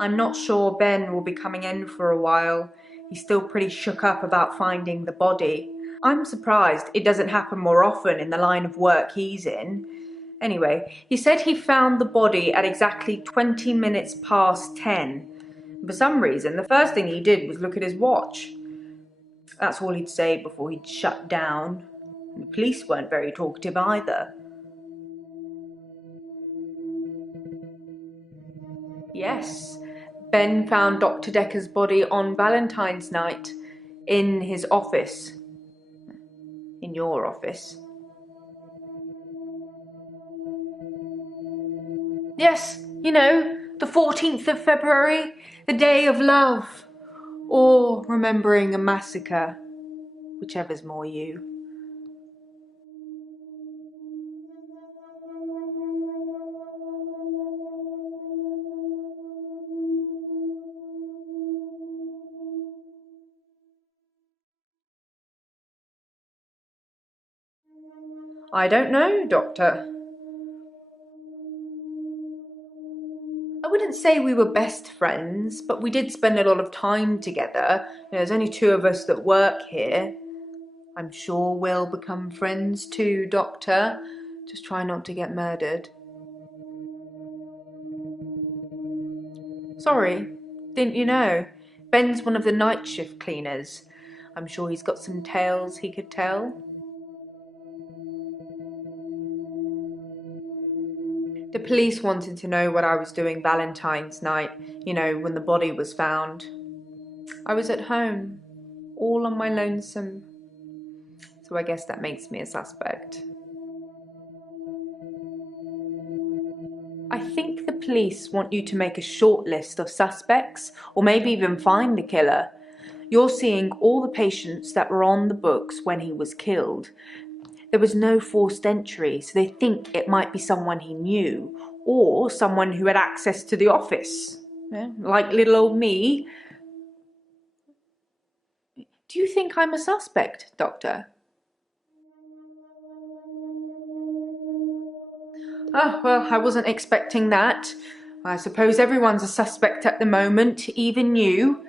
I'm not sure Ben will be coming in for a while. He's still pretty shook up about finding the body. I'm surprised it doesn't happen more often in the line of work he's in. Anyway, he said he found the body at exactly 20 minutes past 10. For some reason, the first thing he did was look at his watch. That's all he'd say before he'd shut down. And the police weren't very talkative either. Yes, Ben found Dr. Dekker's body on Valentine's night in his office. In your office. Yes, you know, the 14th of February, the day of love. Or remembering a massacre, whichever's more you. I don't know, Doctor. I wouldn't say we were best friends, but we did spend a lot of time together. There's only 2 of us that work here. I'm sure we'll become friends too, Doctor. Just try not to get murdered. Sorry, didn't you know? Ben's one of the night shift cleaners. I'm sure he's got some tales he could tell. The police wanted to know what I was doing Valentine's night, when the body was found. I was at home, all on my lonesome. So I guess that makes me a suspect. I think the police want you to make a short list of suspects, or maybe even find the killer. You're seeing all the patients that were on the books when he was killed. There was no forced entry, so they think it might be someone he knew, or someone who had access to the office. Like little old me. Do you think I'm a suspect, Doctor? Oh, well, I wasn't expecting that. I suppose everyone's a suspect at the moment, even you.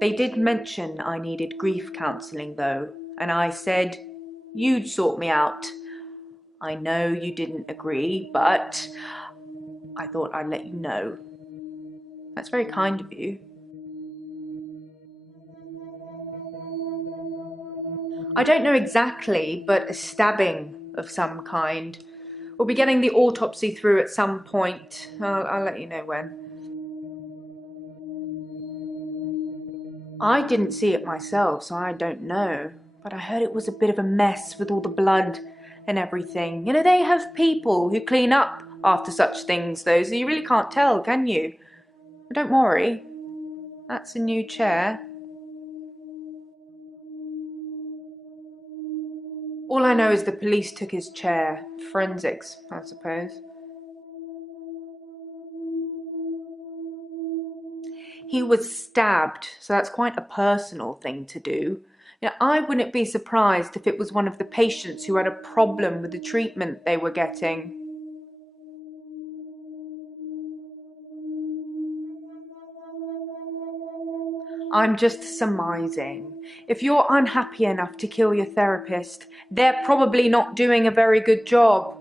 They did mention I needed grief counselling, though, and I said you'd sort me out. I know you didn't agree, but I thought I'd let you know. That's very kind of you. I don't know exactly, but a stabbing of some kind. We'll be getting the autopsy through at some point. I'll let you know when. I didn't see it myself, so I don't know. But I heard it was a bit of a mess with all the blood and everything. They have people who clean up after such things, though, so you really can't tell, can you? But don't worry. That's a new chair. All I know is the police took his chair. Forensics, I suppose. He was stabbed, so that's quite a personal thing to do. I wouldn't be surprised if it was one of the patients who had a problem with the treatment they were getting. I'm just surmising. If you're unhappy enough to kill your therapist, they're probably not doing a very good job.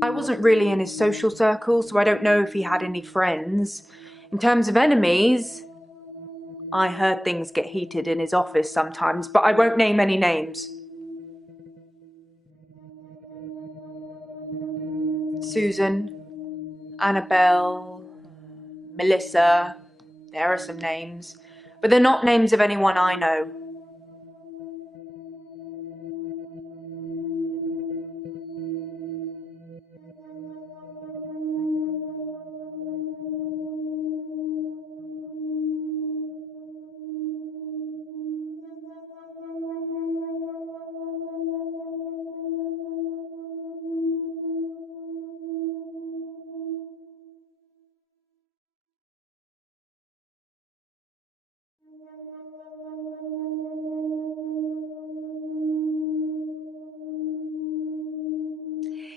I wasn't really in his social circle, so I don't know if he had any friends. In terms of enemies, I heard things get heated in his office sometimes, but I won't name any names. Susan, Annabelle, Melissa, there are some names, but they're not names of anyone I know.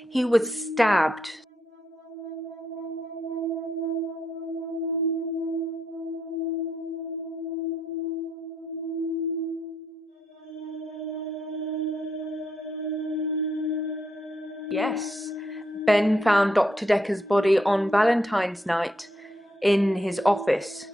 He was stabbed. Yes. Ben found Dr. Dekker's body on Valentine's night in his office.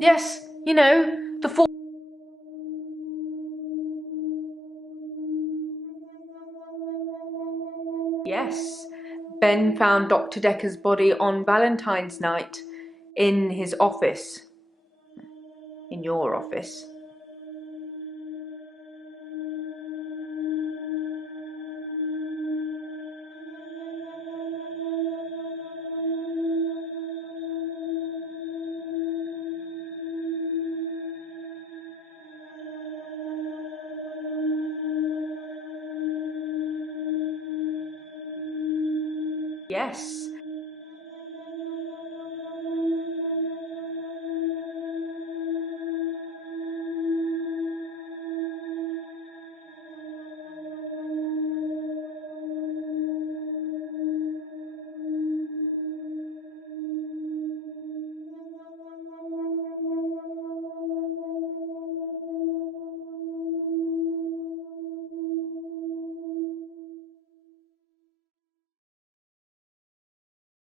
Yes, the four. Yes. Ben found Dr. Dekker's body on Valentine's night in his office. In your office. Yes.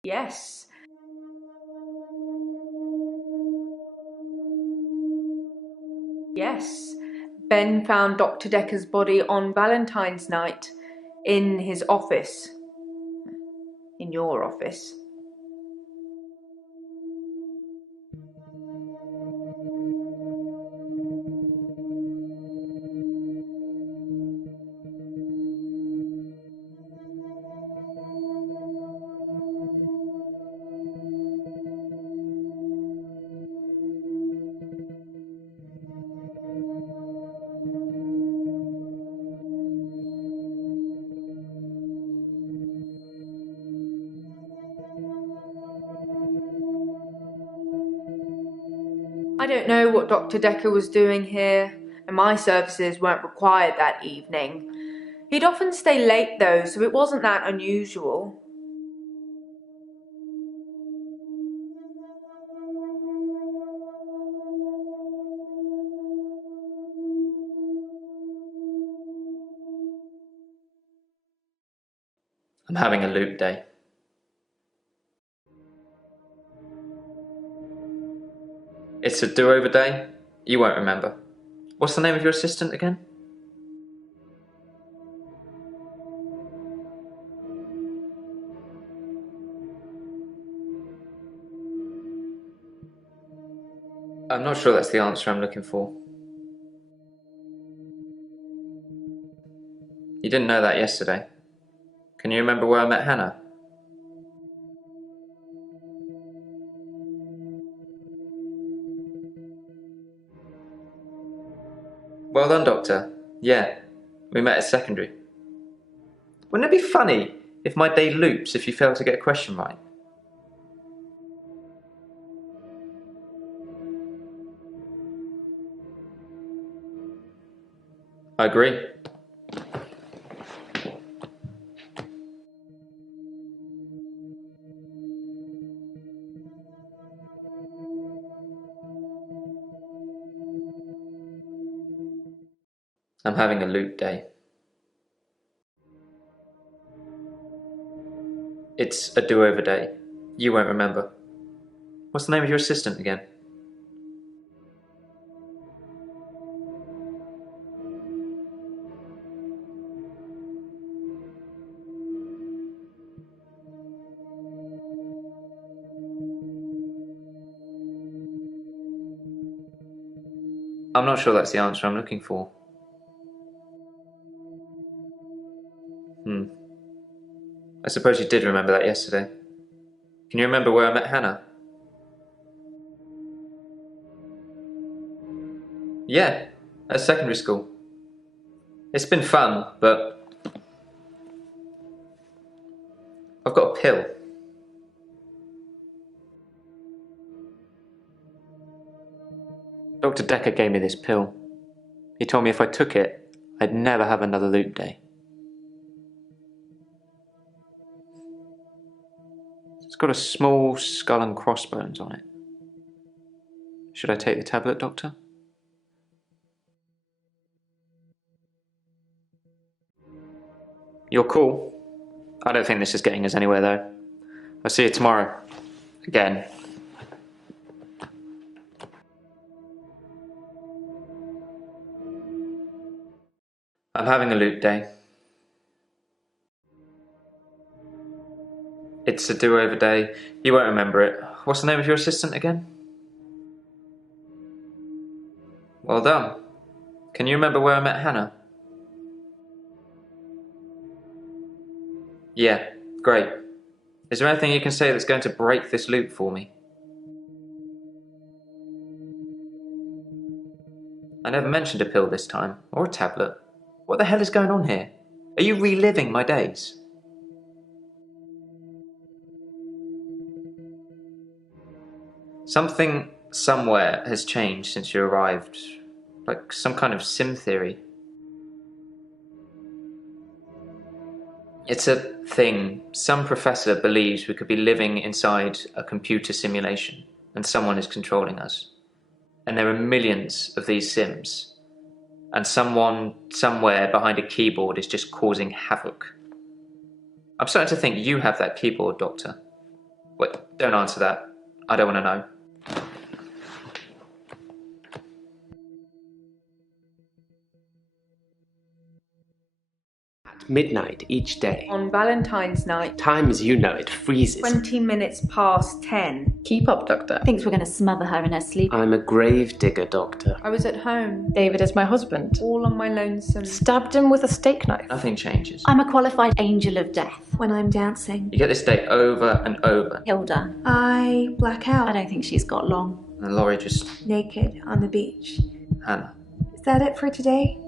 Yes. Yes. Ben found Dr. Dekker's body on Valentine's night in his office. In your office. I don't know what Dr. Dekker was doing here, and my services weren't required that evening. He'd often stay late though, so it wasn't that unusual. I'm having a loop day. It's a do-over day? You won't remember. What's the name of your assistant again? I'm not sure that's the answer I'm looking for. You didn't know that yesterday. Can you remember where I met Hannah? Well done, Doctor. Yeah, we met at secondary. Wouldn't it be funny if my day loops if you fail to get a question right? I agree. I'm having a loop day. It's a do-over day. You won't remember. What's the name of your assistant again? I'm not sure that's the answer I'm looking for. I suppose you did remember that yesterday. Can you remember where I met Hannah? Yeah, at secondary school. It's been fun, but I've got a pill. Dr. Dekker gave me this pill. He told me if I took it, I'd never have another loop day. It's got a small skull and crossbones on it. Should I take the tablet, Doctor? You're cool. I don't think this is getting us anywhere, though. I'll see you tomorrow. Again. I'm having a loop day. It's a do-over day. You won't remember it. What's the name of your assistant again? Well done. Can you remember where I met Hannah? Yeah, great. Is there anything you can say that's going to break this loop for me? I never mentioned a pill this time, or a tablet. What the hell is going on here? Are you reliving my days? Something somewhere has changed since you arrived. Like some kind of sim theory. It's a thing. Some professor believes we could be living inside a computer simulation and someone is controlling us. And there are millions of these sims. And someone somewhere behind a keyboard is just causing havoc. I'm starting to think you have that keyboard, Doctor. Wait, don't answer that. I don't want to know. Midnight each day. On Valentine's night, Time as you know it freezes. 20 minutes past 10. Keep up, Doctor. Thinks we're going to smother her in her sleep. I'm a grave digger, Doctor. I was at home, David is my husband. all on my lonesome. Stabbed him with a steak knife. Nothing changes. I'm a qualified angel of death. When I'm dancing, You get this day over and over. Hilda, I black out. I don't think she's got long. And Laurie just... Naked on the beach. Hannah. Is that it for today?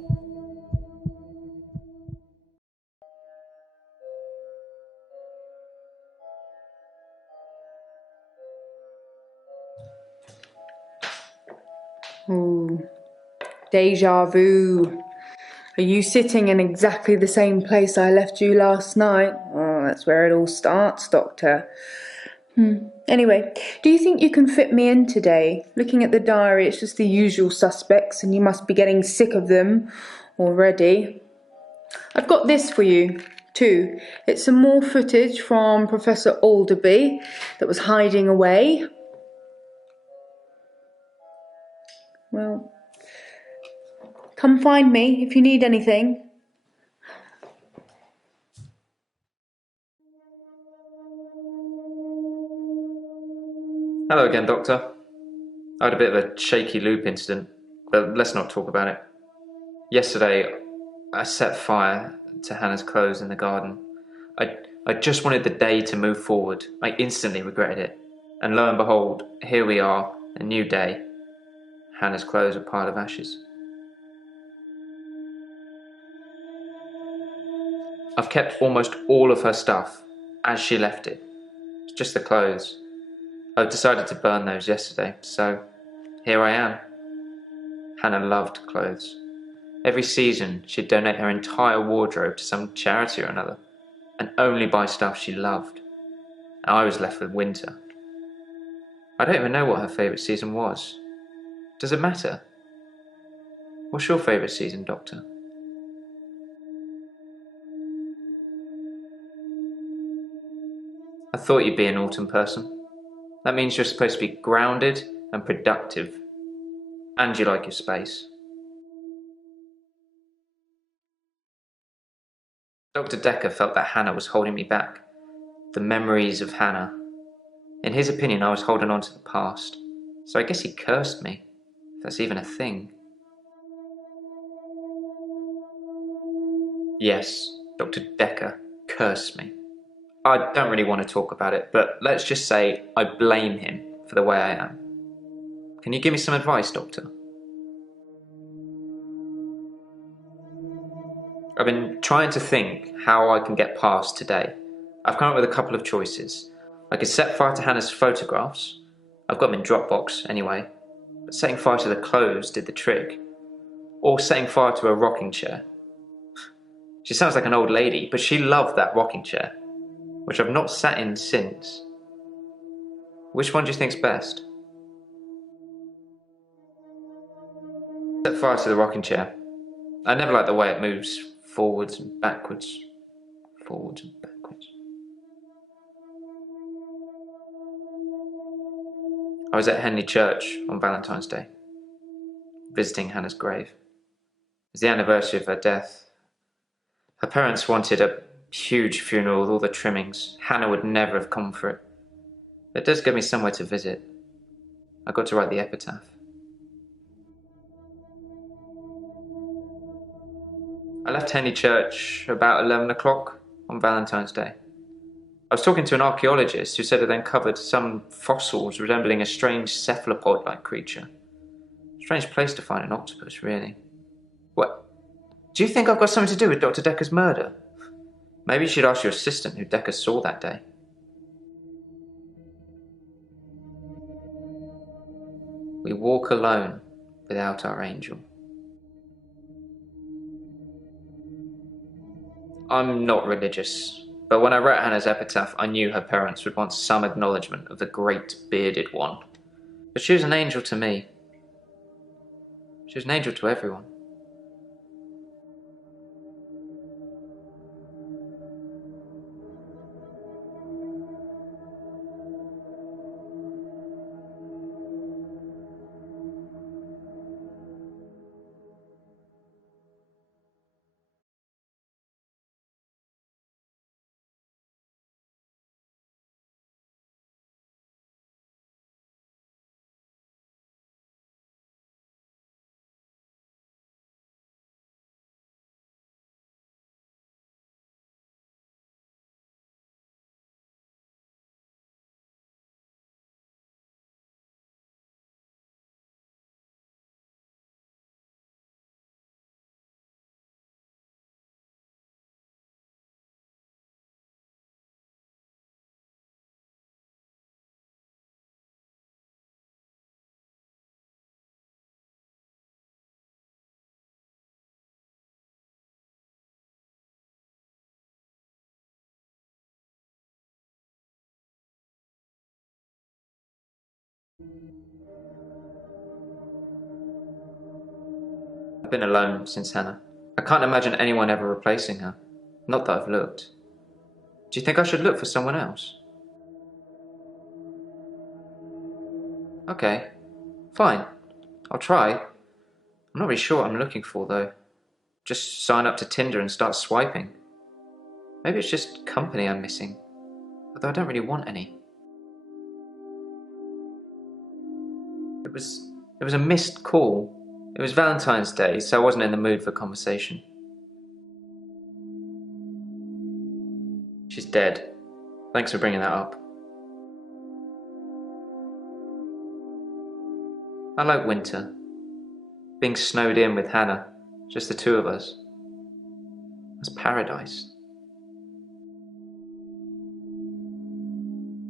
Ooh, deja vu. Are you sitting in exactly the same place I left you last night? Oh, that's where it all starts, Doctor. Anyway, do you think you can fit me in today? Looking at the diary, it's just the usual suspects, and you must be getting sick of them already. I've got this for you, too. It's some more footage from Professor Alderby that was hiding away. Well, come find me if you need anything. Hello again, Doctor. I had a bit of a shaky loop incident, but let's not talk about it. Yesterday, I set fire to Hannah's clothes in the garden. I just wanted the day to move forward. I instantly regretted it. And lo and behold, here we are, a new day. Hannah's clothes are a pile of ashes. I've kept almost all of her stuff as she left it. It's just the clothes. I've decided to burn those yesterday, so here I am. Hannah loved clothes. Every season, she'd donate her entire wardrobe to some charity or another, and only buy stuff she loved. I was left with winter. I don't even know what her favourite season was. Does it matter? What's your favourite season, Doctor? I thought you'd be an autumn person. That means you're supposed to be grounded and productive. And you like your space. Dr. Dekker felt that Hannah was holding me back. The memories of Hannah. In his opinion, I was holding on to the past. So I guess he cursed me, if that's even a thing. Yes, Dr. Dekker cursed me. I don't really want to talk about it, but let's just say I blame him for the way I am. Can you give me some advice, Doctor? I've been trying to think how I can get past today. I've come up with a couple of choices. I could set fire to Hannah's photographs. I've got them in Dropbox anyway. But setting fire to the clothes did the trick. Or setting fire to a rocking chair. She sounds like an old lady, but she loved that rocking chair, which I've not sat in since. Which one do you think's best? Set fire to the rocking chair. I never like the way it moves forwards and backwards. Forwards and backwards. I was at Henley Church on Valentine's Day, visiting Hannah's grave. It was the anniversary of her death. Her parents wanted a huge funeral with all the trimmings. Hannah would never have come for it. But it does give me somewhere to visit. I got to write the epitaph. I left Henley Church about 11 o'clock on Valentine's Day. I was talking to an archaeologist who said they'd uncovered some fossils resembling a strange cephalopod-like creature. Strange place to find an octopus, really. What? Do you think I've got something to do with Dr. Dekker's murder? Maybe you should ask your assistant who Dekker saw that day. We walk alone without our angel. I'm not religious, but when I wrote Hannah's epitaph, I knew her parents would want some acknowledgement of the great bearded one. But she was an angel to me. She was an angel to everyone. I've been alone since Hannah. I can't imagine anyone ever replacing her. Not that I've looked. Do you think I should look for someone else? Okay, fine. I'll try. I'm not really sure what I'm looking for, though. Just sign up to Tinder and start swiping. Maybe it's just company I'm missing, although I don't really want any. It was a missed call. It was Valentine's Day, so I wasn't in the mood for conversation. She's dead. Thanks for bringing that up. I like winter. Being snowed in with Hannah, just the two of us. It's paradise.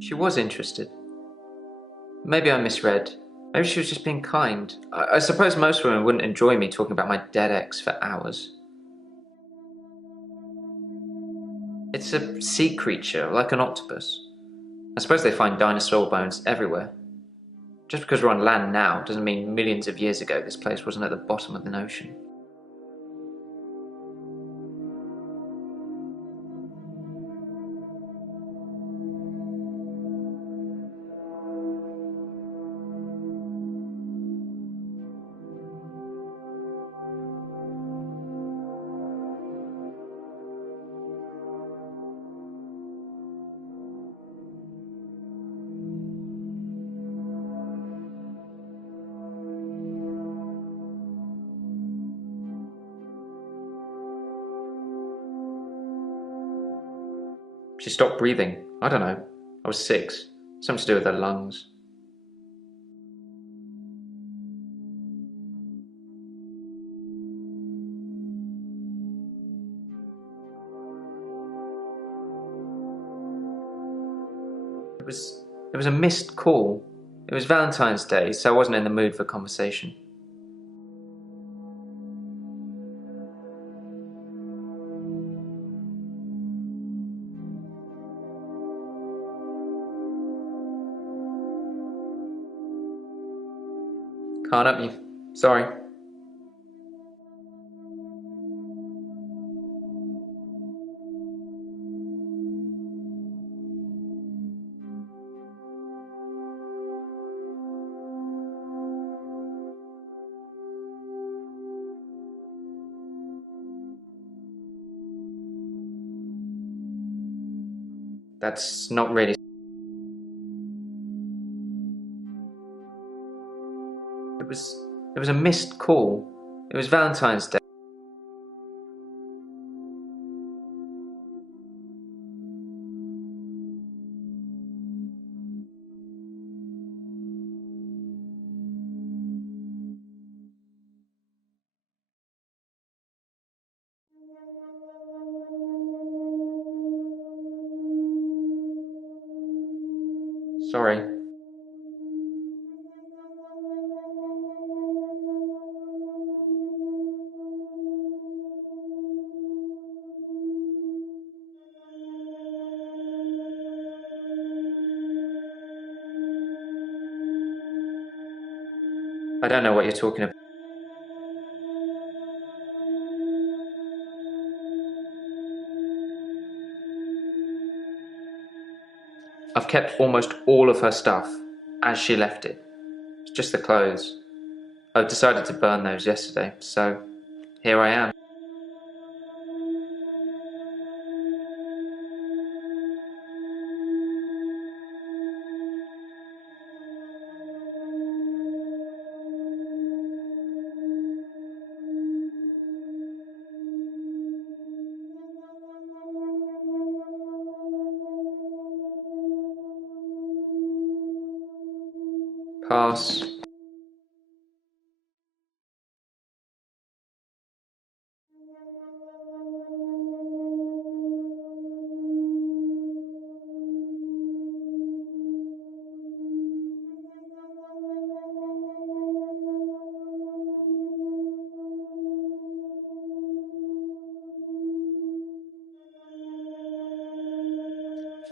She was interested. Maybe I misread. Maybe she was just being kind. I suppose most women wouldn't enjoy me talking about my dead ex for hours. It's a sea creature, like an octopus. I suppose they find dinosaur bones everywhere. Just because we're on land now doesn't mean millions of years ago this place wasn't at the bottom of an ocean. She stopped breathing. I don't know. I was 6. Something to do with her lungs. It was a missed call. It was Valentine's Day, so I wasn't in the mood for conversation. Can't help you. Sorry. That's not really. It was a missed call. It was Valentine's Day. Sorry. I don't know what you're talking about. I've kept almost all of her stuff as she left it. It's just the clothes. I've decided to burn those yesterday, so here I am. Pass.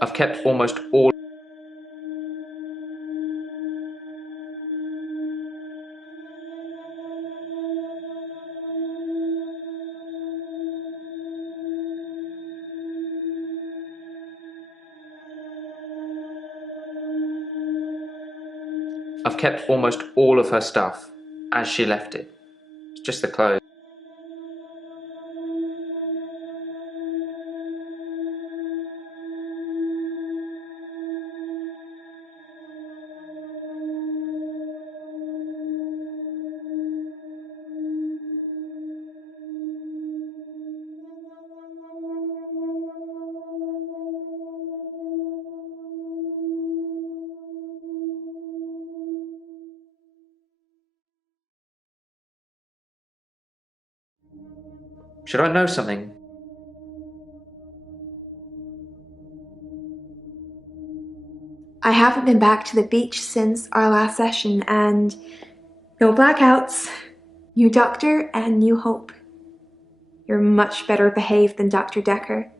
I've kept almost all. I've kept almost all of her stuff as she left it. It's just the clothes. Should I know something? I haven't been back to the beach since our last session, and no blackouts, new doctor, and new hope. You're much better behaved than Dr. Dekker.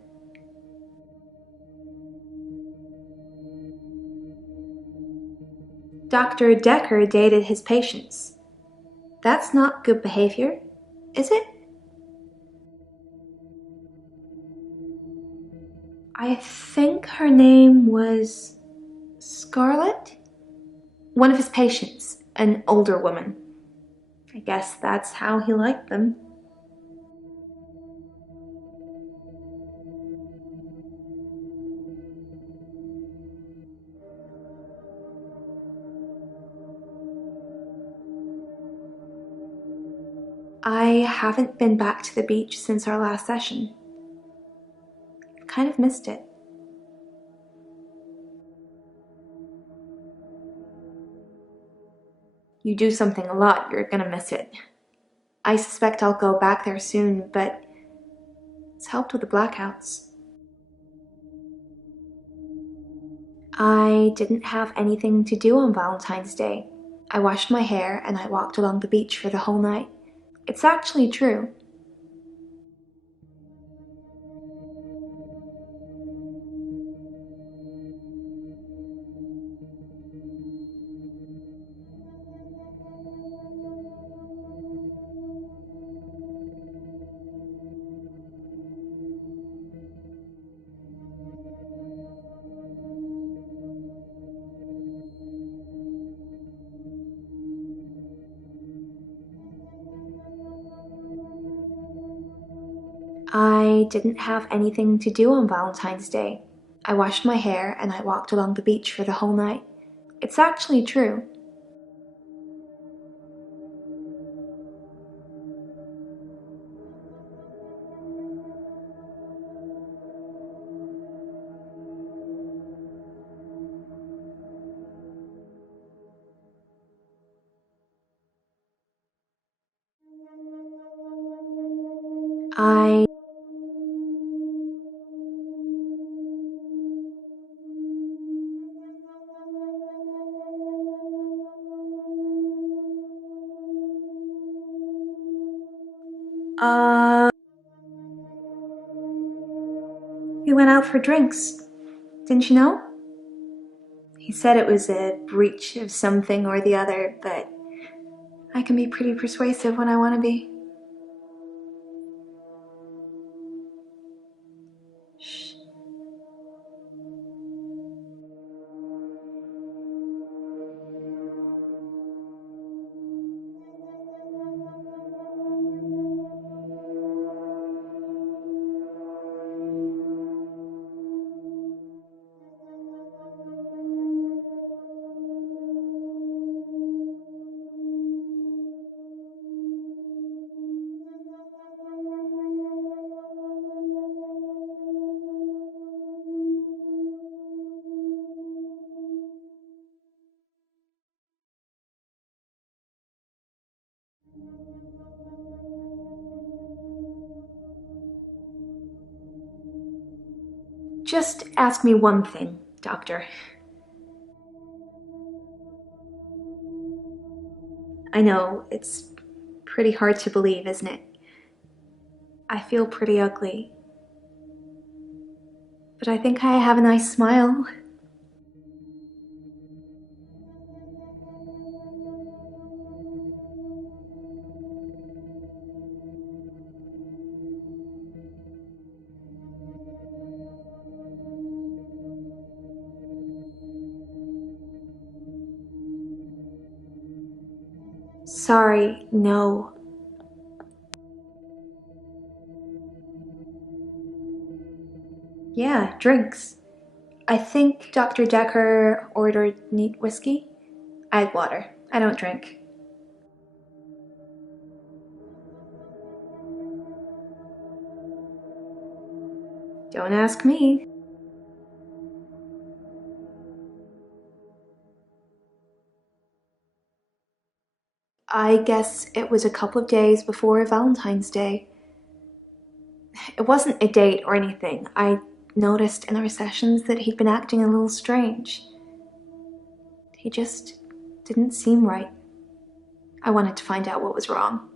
Dr. Dekker dated his patients. That's not good behavior, is it? I think her name was Scarlett? One of his patients, an older woman. I guess that's how he liked them. I haven't been back to the beach since our last session. I kind of missed it. You do something a lot, you're gonna miss it. I suspect I'll go back there soon, but it's helped with the blackouts. I didn't have anything to do on Valentine's Day. I washed my hair and I walked along the beach for the whole night. It's actually true. I didn't have anything to do on Valentine's Day. I washed my hair and I walked along the beach for the whole night. It's actually true. I We went out for drinks. Didn't you know? He said it was a breach of something or the other, but I can be pretty persuasive when I want to be. Shh. Just ask me one thing, Doctor. I know, it's pretty hard to believe, isn't it? I feel pretty ugly. But I think I have a nice smile. Sorry, no. Yeah, drinks. I think Dr. Dekker ordered neat whiskey. I had water. I don't drink. Don't ask me. I guess it was a couple of days before Valentine's Day. It wasn't a date or anything. I noticed in our sessions that he'd been acting a little strange. He just didn't seem right. I wanted to find out what was wrong.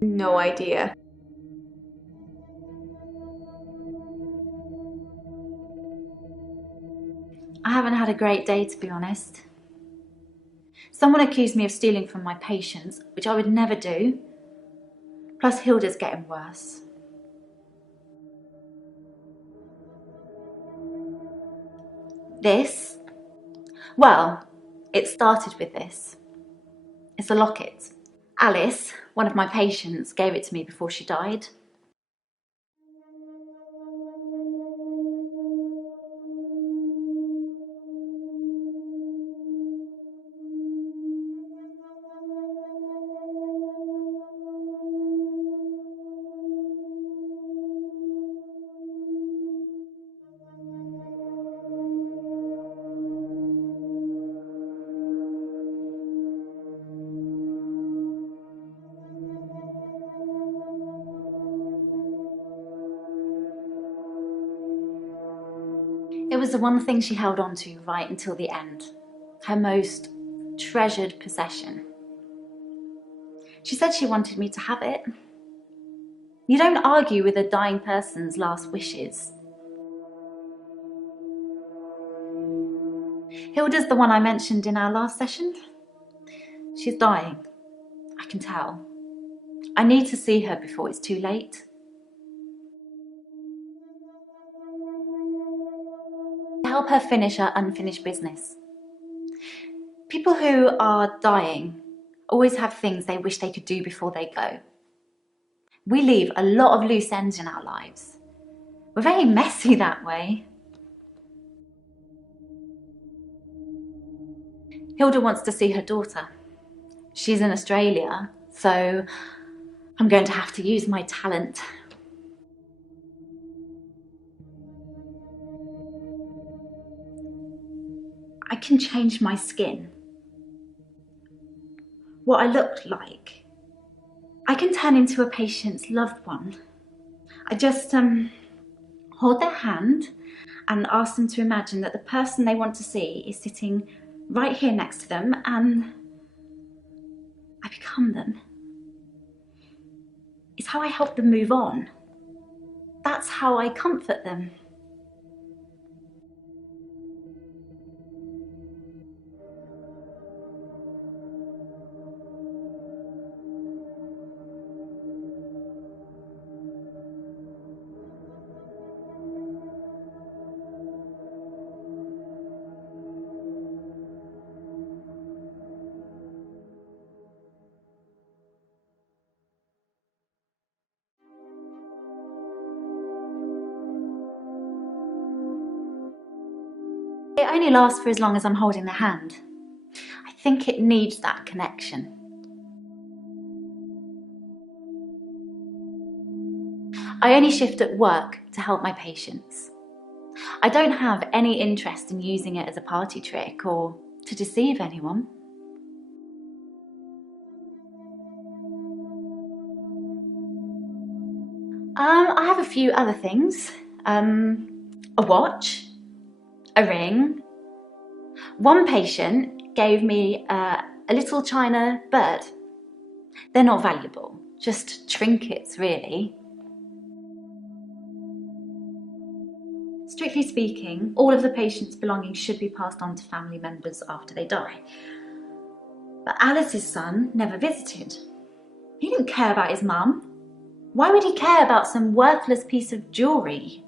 No idea. I haven't had a great day, to be honest. Someone accused me of stealing from my patients, which I would never do. Plus, Hilda's getting worse. This? Well, it started with this. It's a locket. Alice, one of my patients, gave it to me before she died. It was the one thing she held on to right until the end. Her most treasured possession. She said she wanted me to have it. You don't argue with a dying person's last wishes. Hilda's the one I mentioned in our last session. She's dying. I can tell. I need to see her before it's too late. To help her finish her unfinished business. People who are dying always have things they wish they could do before they go. We leave a lot of loose ends in our lives. We're very messy that way. Hilda wants to see her daughter. She's in Australia, so I'm going to have to use my talent. I can change my skin. What I look like. I can turn into a patient's loved one. I just hold their hand and ask them to imagine that the person they want to see is sitting right here next to them, and I become them. It's how I help them move on. That's how I comfort them. It only lasts for as long as I'm holding the hand. I think it needs that connection. I only shift at work to help my patients. I don't have any interest in using it as a party trick or to deceive anyone. I have a few other things. A watch, a ring. One patient gave me a little china bird. They're not valuable, just trinkets really. Strictly speaking, all of the patient's belongings should be passed on to family members after they die. But Alice's son never visited. He didn't care about his mum. Why would he care about some worthless piece of jewellery?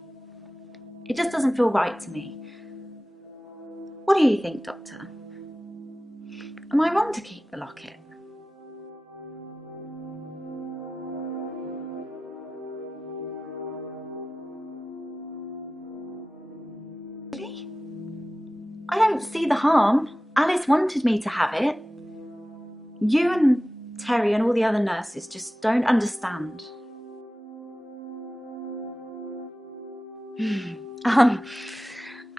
It just doesn't feel right to me. What do you think, Doctor? Am I wrong to keep the locket? Really? I don't see the harm. Alice wanted me to have it. You and Terry and all the other nurses just don't understand.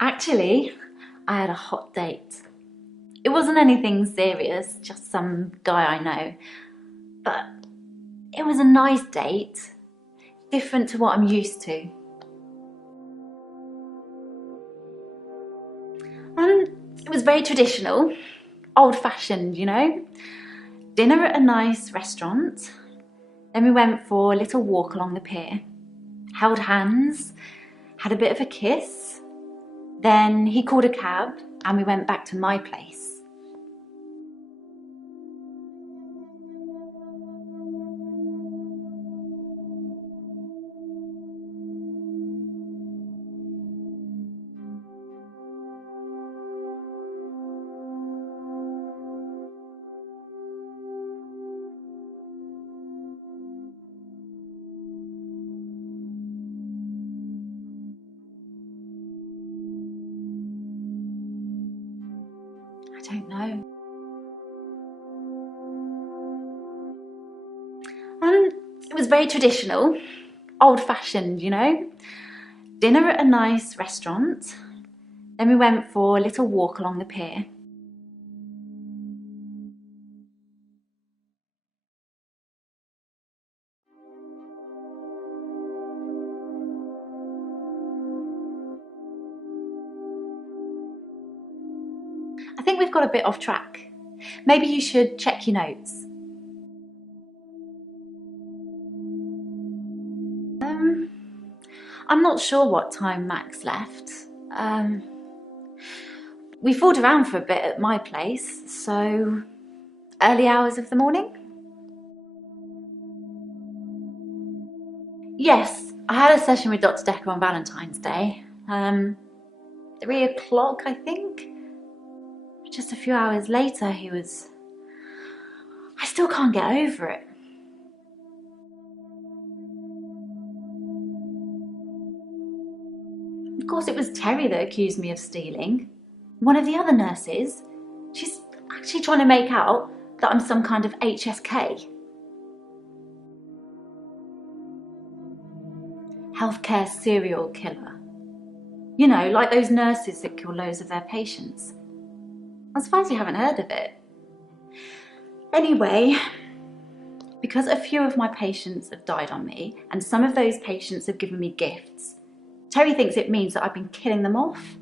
Actually, I had a hot date. It wasn't anything serious, just some guy I know. But it was a nice date, different to what I'm used to. It was very traditional, old-fashioned, you know. Dinner at a nice restaurant. Then we went for a little walk along the pier, held hands, had a bit of a kiss. Then he called a cab and we went back to my place. I don't know. It was very traditional, old-fashioned, you know. Dinner at a nice restaurant. Then we went for a little walk along the pier. I think we've got a bit off track. Maybe you should check your notes. I'm not sure what time Max left. We fooled around for a bit at my place, so early hours of the morning? Yes, I had a session with Dr. Dekker on Valentine's Day. 3 o'clock, I think. Just a few hours later, I still can't get over it. Of course, it was Terry that accused me of stealing. One of the other nurses, she's actually trying to make out that I'm some kind of HSK. Healthcare serial killer. You know, like those nurses that kill loads of their patients. I'm surprised you haven't heard of it. Anyway, because a few of my patients have died on me, and some of those patients have given me gifts, Terry thinks it means that I've been killing them off.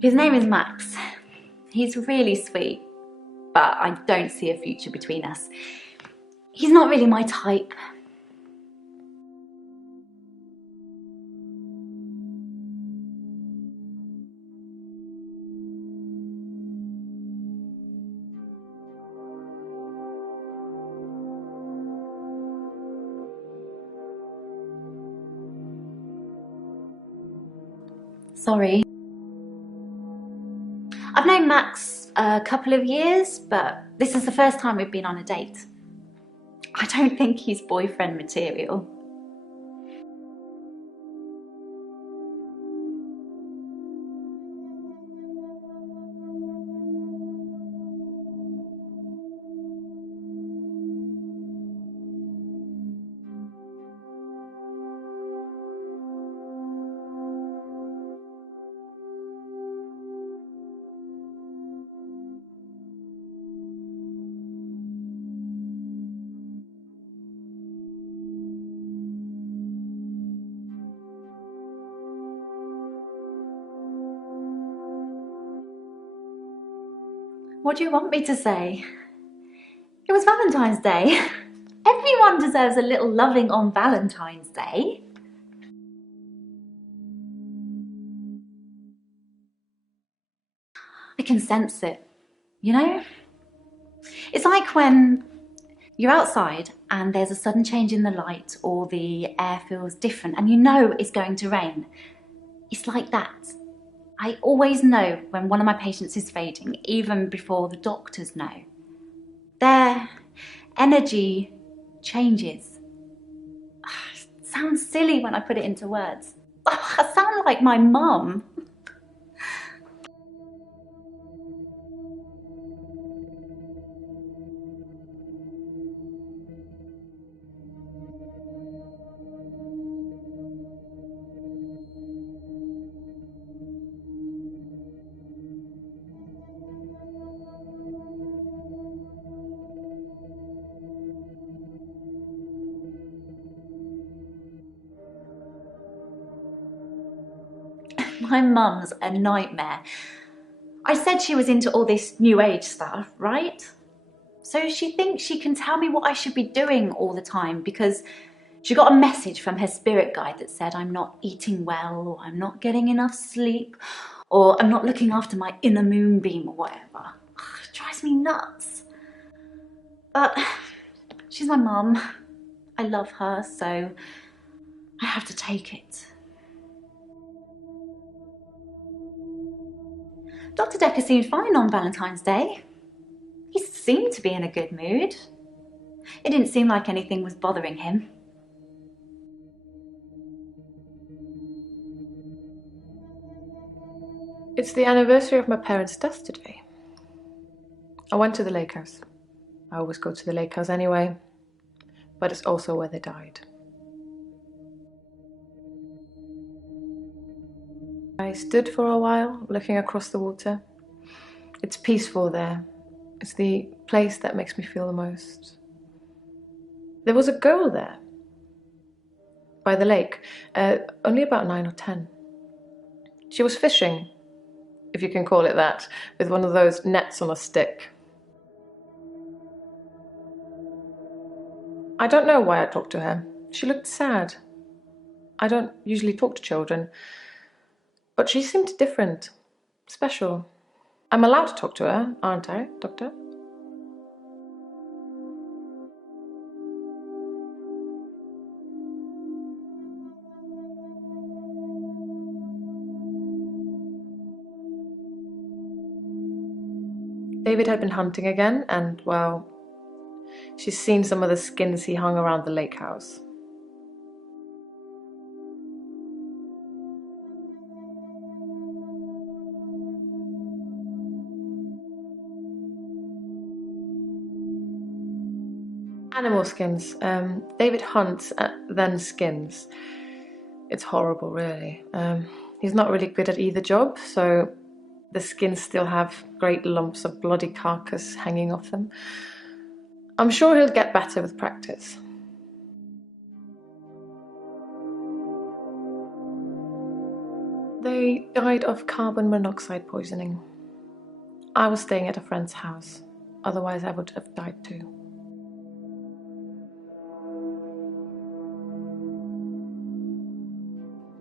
His name is Max. He's really sweet, but I don't see a future between us. He's not really my type. Sorry. I've known Max a couple of years, but this is the first time we've been on a date. I don't think he's boyfriend material. What do you want me to say? It was Valentine's Day. Everyone deserves a little loving on Valentine's Day. I can sense it, you know? It's like when you're outside and there's a sudden change in the light or the air feels different and you know it's going to rain. It's like that. I always know when one of my patients is fading, even before the doctors know. Their energy changes. It sounds silly when I put it into words. I sound like my mum. My mum's a nightmare. I said she was into all this new age stuff, right? So she thinks she can tell me what I should be doing all the time because she got a message from her spirit guide that said I'm not eating well, or I'm not getting enough sleep, or I'm not looking after my inner moonbeam or whatever. It drives me nuts. But she's my mum. I love her, so I have to take it. Dr. Dekker seemed fine on Valentine's Day. He seemed to be in a good mood. It didn't seem like anything was bothering him. It's the anniversary of my parents' death today. I went to the lake house. I always go to the lake house anyway, but it's also where they died. I stood for a while, looking across the water. It's peaceful there. It's the place that makes me feel the most. There was a girl there, by the lake, only about 9 or 10. She was fishing, if you can call it that, with one of those nets on a stick. I don't know why I talked to her. She looked sad. I don't usually talk to children, but she seemed different, special. I'm allowed to talk to her, aren't I, Doctor? David had been hunting again, and, well, she's seen some of the skins he hung around the lake house. Animal skins. David hunts, then skins. It's horrible, really. He's not really good at either job, so the skins still have great lumps of bloody carcass hanging off them. I'm sure he'll get better with practice. They died of carbon monoxide poisoning. I was staying at a friend's house. Otherwise, I would have died too.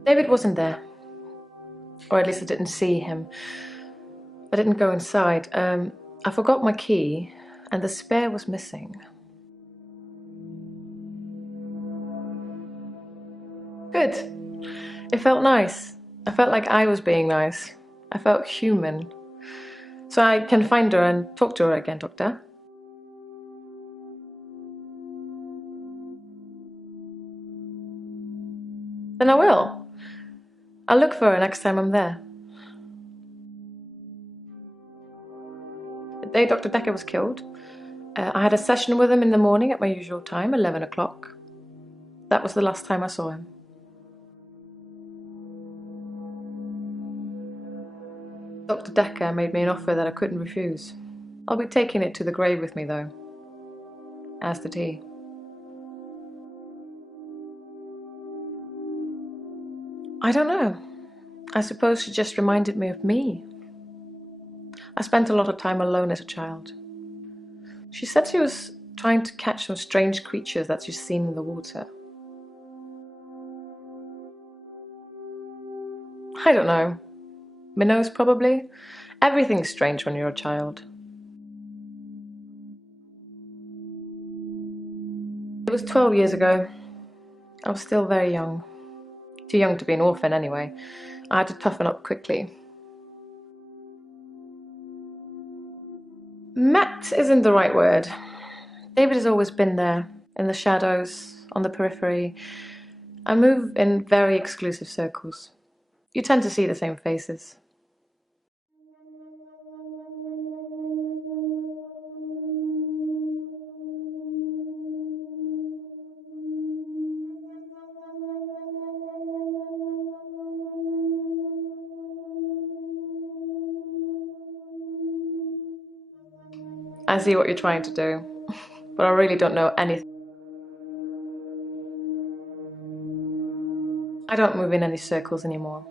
David wasn't there. Or at least I didn't see him. I didn't go inside. I forgot my key, and the spare was missing. Good. It felt nice. I felt like I was being nice. I felt human. So I can find her and talk to her again, Doctor. Then I will. I'll look for her next time I'm there. The day Dr. Dekker was killed, I had a session with him in the morning at my usual time, 11 o'clock. That was the last time I saw him. Dr. Dekker made me an offer that I couldn't refuse. I'll be taking it to the grave with me, though. As did he. I don't know. I suppose she just reminded me of me. I spent a lot of time alone as a child. She said she was trying to catch some strange creatures that she's seen in the water. I don't know. Minnows, probably. Everything's strange when you're a child. It was 12 years ago. I was still very young. Too young to be an orphan, anyway. I had to toughen up quickly. Met isn't the right word. David has always been there, in the shadows, on the periphery. I move in very exclusive circles. You tend to see the same faces. I see what you're trying to do, but I really don't know anything. I don't move in any circles anymore.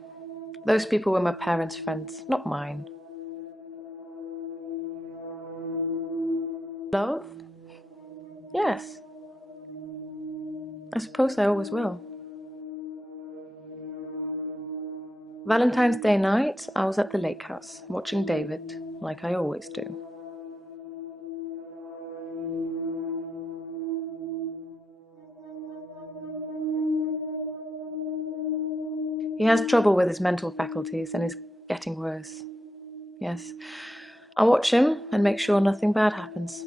Those people were my parents' friends, not mine. Love? Yes. I suppose I always will. Valentine's Day night, I was at the lake house, watching David, like I always do. He has trouble with his mental faculties and is getting worse. Yes. I watch him and make sure nothing bad happens.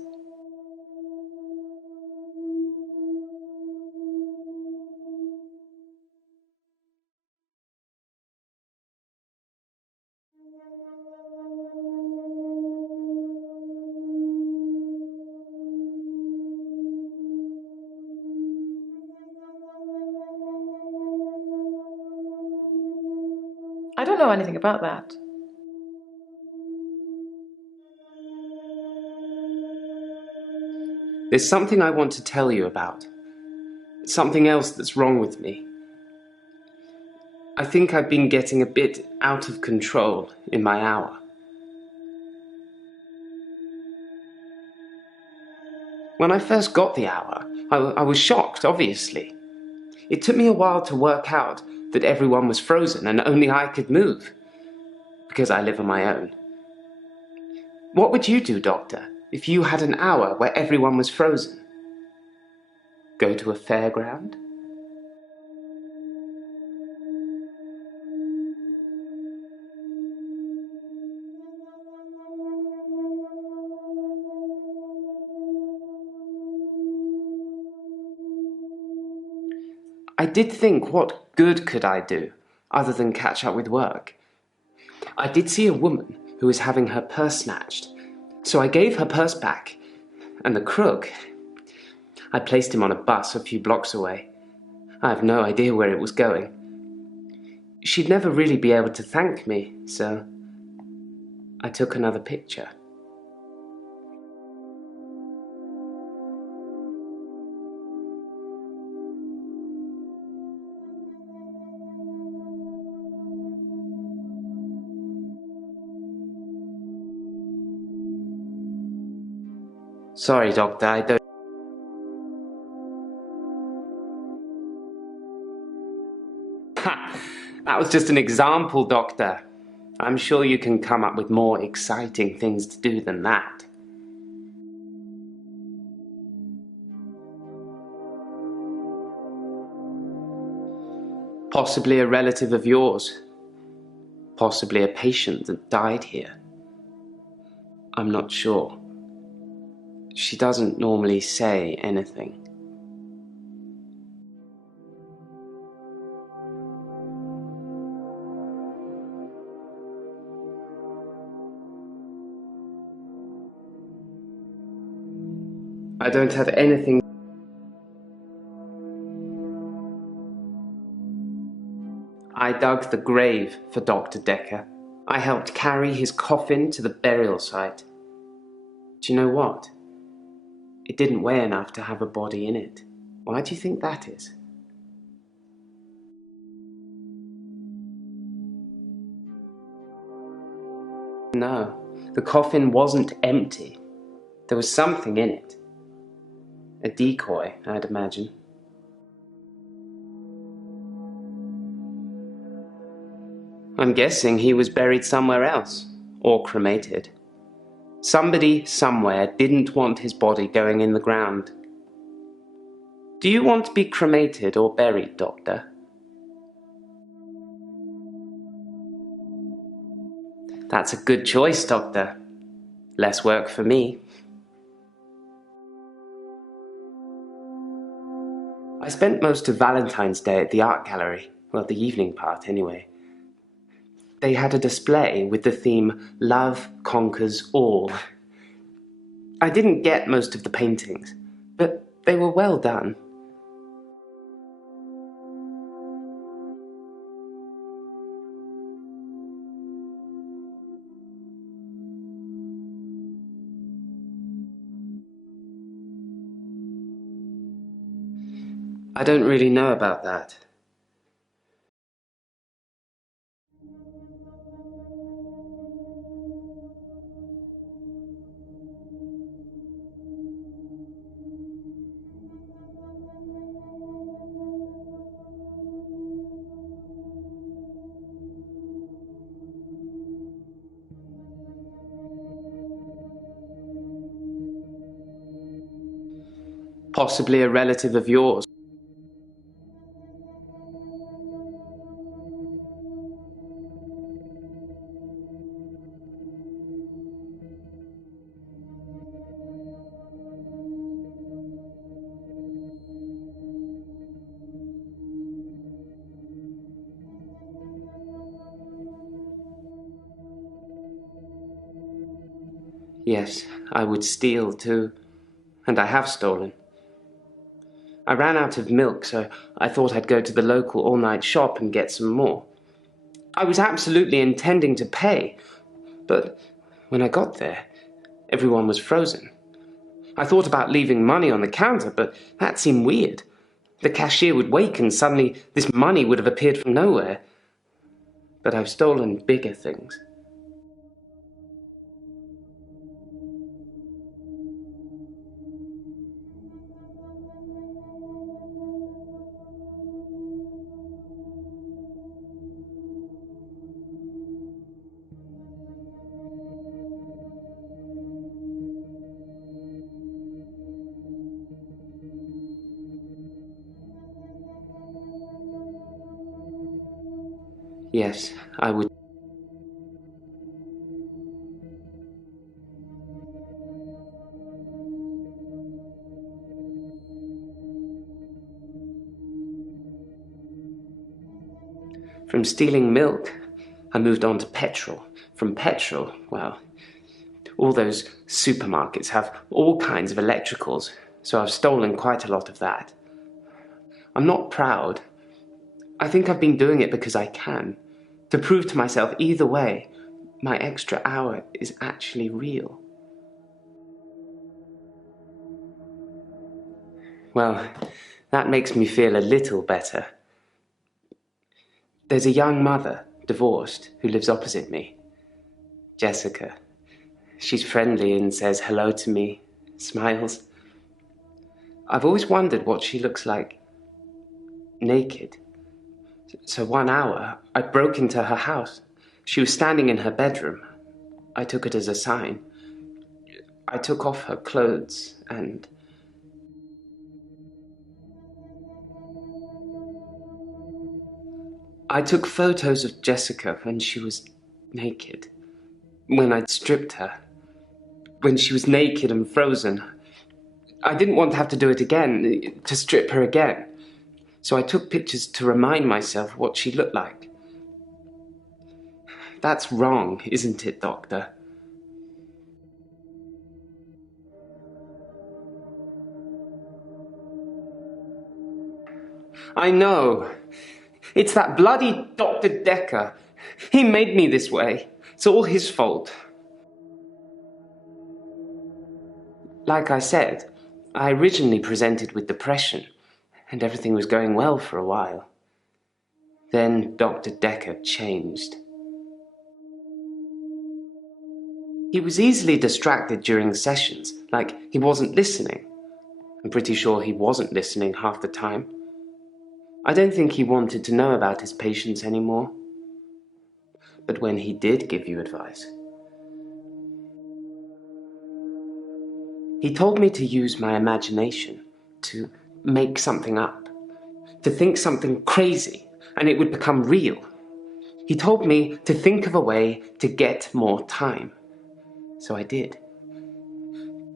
I don't know anything about that. There's something I want to tell you about. Something else that's wrong with me. I think I've been getting a bit out of control in my hour. When I first got the hour, I was shocked, obviously. It took me a while to work out that everyone was frozen and only I could move, because I live on my own. What would you do, Doctor, if you had an hour where everyone was frozen? Go to a fairground? I did think, what good could I do, other than catch up with work? I did see a woman who was having her purse snatched, so I gave her purse back, and the crook, I placed him on a bus a few blocks away. I have no idea where it was going. She'd never really be able to thank me, so I took another picture. Sorry, Doctor, I don't... Ha! That was just an example, Doctor. I'm sure you can come up with more exciting things to do than that. Possibly a relative of yours. Possibly a patient that died here. I'm not sure. She doesn't normally say anything. I don't have anything. I dug the grave for Dr. Dekker. I helped carry his coffin to the burial site. Do you know what? It didn't weigh enough to have a body in it. Why do you think that is? No, the coffin wasn't empty. There was something in it. A decoy, I'd imagine. I'm guessing he was buried somewhere else, or cremated. Somebody somewhere didn't want his body going in the ground. Do you want to be cremated or buried, Doctor? That's a good choice, Doctor. Less work for me. I spent most of Valentine's Day at the art gallery. Well, the evening part, anyway. They had a display with the theme, Love Conquers All. I didn't get most of the paintings, but they were well done. I don't really know about that. Possibly a relative of yours. Yes, I would steal too. And I have stolen. I ran out of milk, so I thought I'd go to the local all-night shop and get some more. I was absolutely intending to pay, but when I got there, everyone was frozen. I thought about leaving money on the counter, but that seemed weird. The cashier would wake and suddenly this money would have appeared from nowhere. but I've stolen bigger things. Yes, I would. From stealing milk, I moved on to petrol. From petrol, well, all those supermarkets have all kinds of electricals, so I've stolen quite a lot of that. I'm not proud. I think I've been doing it because I can, to prove to myself either way, my extra hour is actually real. Well, that makes me feel a little better. There's a young mother, divorced, who lives opposite me. Jessica. She's friendly and says hello to me, smiles. I've always wondered what she looks like naked. So 1 hour, I broke into her house. She was standing in her bedroom. I took it as a sign. I took off her clothes and... I took photos of Jessica when she was naked. When I'd stripped her. When she was naked and frozen. I didn't want to have to do it again, to strip her again. So I took pictures to remind myself what she looked like. That's wrong, isn't it, Doctor? I know. It's that bloody Dr. Dekker. He made me this way. It's all his fault. Like I said, I originally presented with depression, and everything was going well for a while. Then Dr. Dekker changed. He was easily distracted during sessions, like he wasn't listening. I'm pretty sure he wasn't listening half the time. I don't think he wanted to know about his patients anymore. But when he did give you advice, he told me to use my imagination, to make something up, to think something crazy, and it would become real. He told me to think of a way to get more time. So I did.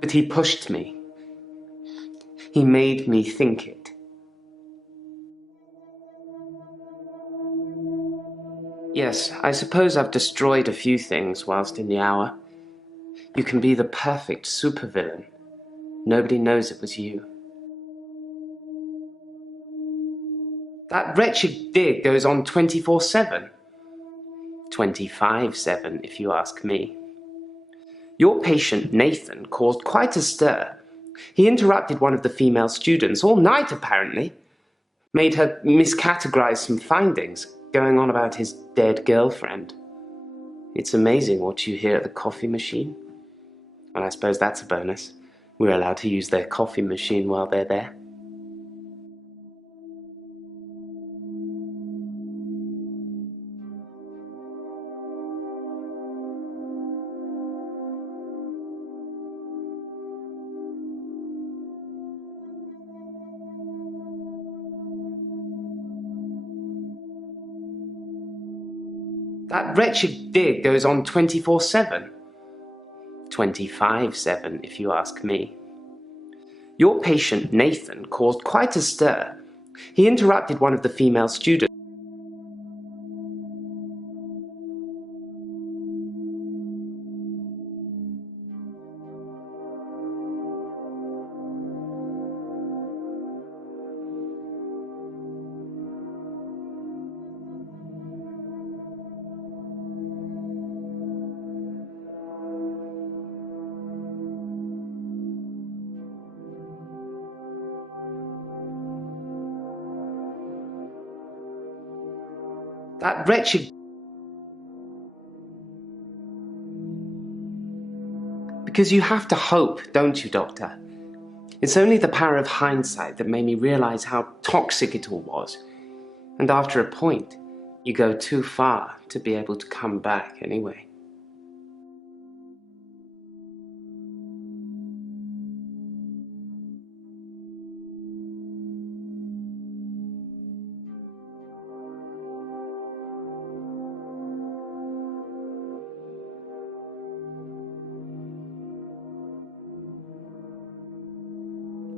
But he pushed me. He made me think it. Yes, I suppose I've destroyed a few things whilst in the hour. You can be the perfect supervillain. Nobody knows it was you. That wretched dig goes on 24/7. 25/7, if you ask me. Your patient, Nathan, caused quite a stir. He interrupted one of the female students all night, apparently. Made her miscategorize some findings, going on about his dead girlfriend. It's amazing what you hear at the coffee machine. Well, I suppose that's a bonus. We're allowed to use their coffee machine while they're there. That wretched dig goes on 24/7. 25/7, if you ask me. Your patient, Nathan, caused quite a stir. He interrupted one of the female students. That wretched Because you have to hope, don't you, Doctor? It's only the power of hindsight that made me realize how toxic it all was. And after a point, you go too far to be able to come back anyway.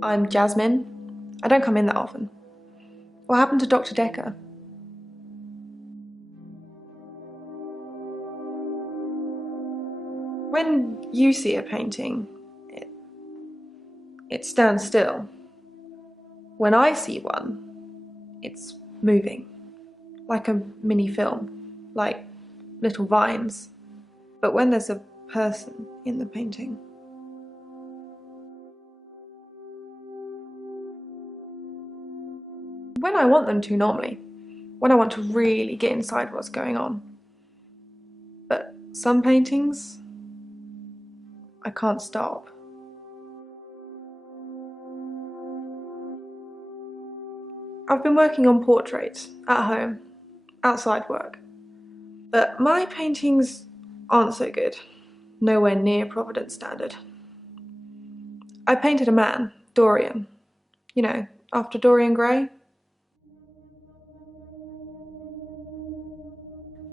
I'm Jasmine. I don't come in that often. What happened to Dr. Dekker? When you see a painting, it stands still. When I see one, it's moving, like a mini film, like little vines. But when there's a person in the painting, when I want them to normally, when I want to really get inside what's going on. But some paintings, I can't stop. I've been working on portraits, at home, outside work. But my paintings aren't so good, nowhere near Providence standard. I painted a man, Dorian, you know, after Dorian Gray.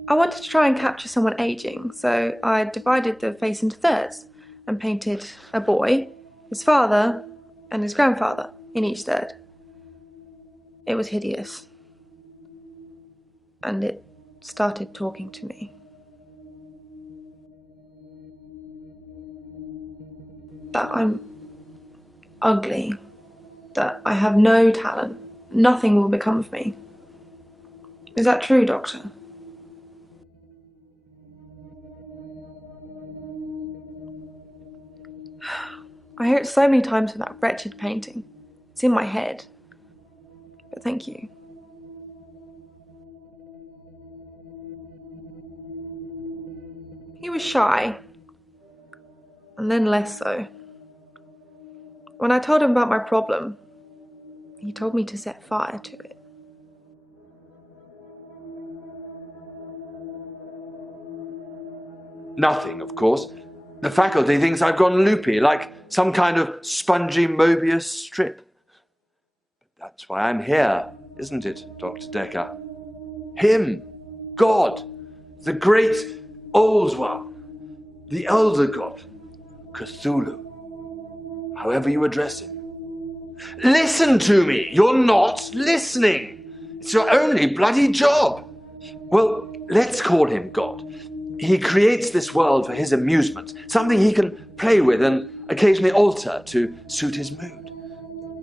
I wanted to try and capture someone aging, so I divided the face into thirds and painted a boy, his father, and his grandfather in each third. It was hideous. And it started talking to me. That I'm ugly, that I have no talent, nothing will become of me. Is that true, Doctor? I hear it so many times from that wretched painting. It's in my head. But thank you. He was shy, and then less so. When I told him about my problem, he told me to set fire to it. Nothing, of course. The faculty thinks I've gone loopy, like some kind of spongy Mobius strip. But that's why I'm here, isn't it, Dr. Dekker? Him, God, the great old one, the elder god, Cthulhu, however you address him. Listen to me! You're not listening! It's your only bloody job! Well, let's call him God. He creates this world for his amusement, something he can play with and occasionally alter to suit his mood.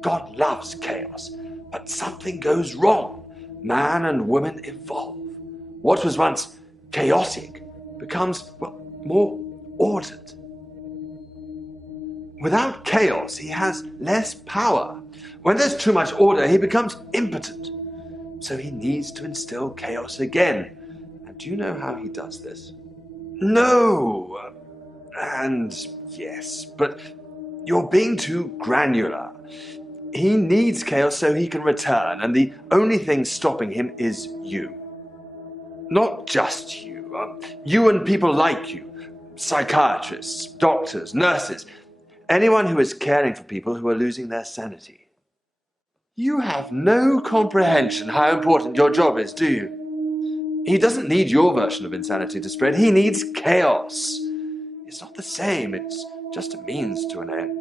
God loves chaos, but something goes wrong. Man and woman evolve. What was once chaotic becomes, well, more ordered. Without chaos, he has less power. When there's too much order, he becomes impotent. So he needs to instill chaos again. And do you know how he does this? No, and yes, but you're being too granular. He needs chaos so he can return, and the only thing stopping him is you. Not just you. You and people like you. Psychiatrists, doctors, nurses. Anyone who is caring for people who are losing their sanity. You have no comprehension how important your job is, do you? He doesn't need your version of insanity to spread. He needs chaos. It's not the same. It's just a means to an end.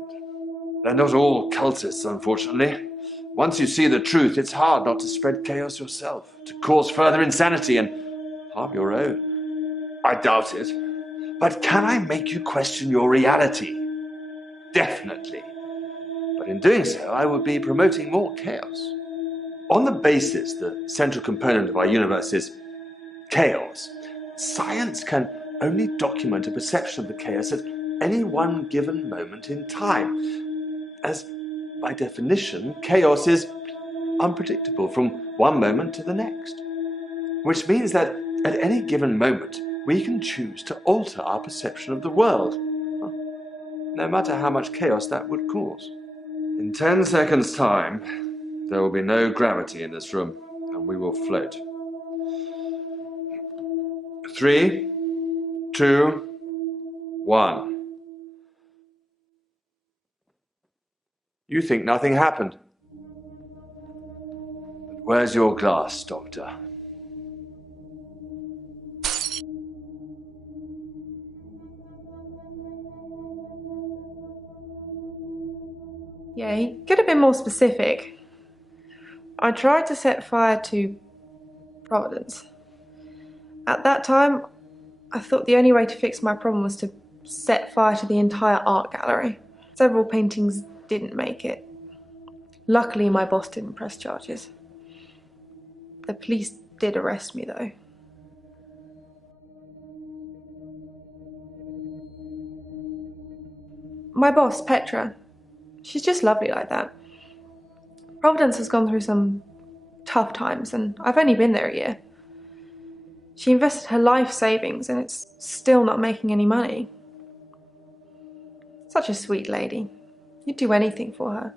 They're not all cultists, unfortunately. Once you see the truth, it's hard not to spread chaos yourself, to cause further insanity and harm your own. I doubt it. But can I make you question your reality? Definitely. But in doing so, I would be promoting more chaos. On the basis the central component of our universe is chaos, science can only document a perception of the chaos at any one given moment in time, as by definition, chaos is unpredictable from one moment to the next, which means that at any given moment, we can choose to alter our perception of the world. no matter how much chaos that would cause. In 10 seconds' time, there will be no gravity in this room, and we will float. 3, 2, 1. You think nothing happened. But where's your glass, Doctor? Yeah, he could have been more specific. I tried to set fire to Providence. At that time, I thought the only way to fix my problem was to set fire to the entire art gallery. Several paintings didn't make it. Luckily, my boss didn't press charges. The police did arrest me, though. My boss, Petra, she's just lovely like that. Providence has gone through some tough times, and I've only been there a year. She invested her life savings, and it's still not making any money. Such a sweet lady. You'd do anything for her.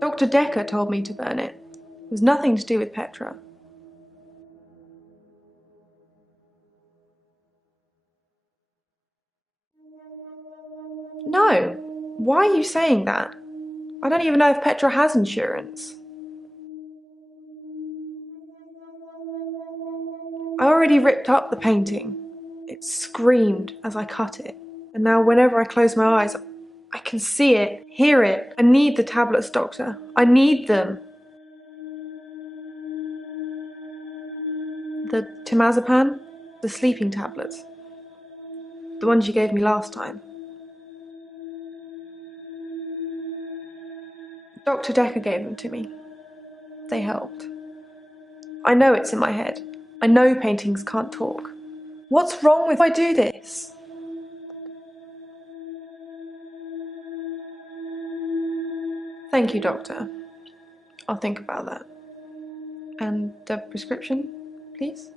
Dr. Dekker told me to burn it. It was nothing to do with Petra. No. Why are you saying that? I don't even know if Petra has insurance. I already ripped up the painting. It screamed as I cut it. And now whenever I close my eyes, I can see it, hear it. I need the tablets, Doctor. I need them. The temazepam? The sleeping tablets. The ones you gave me last time. Dr. Dekker gave them to me. They helped. I know it's in my head. I know paintings can't talk. What's wrong with if I do this? Thank you, Doctor. I'll think about that. And the prescription, please?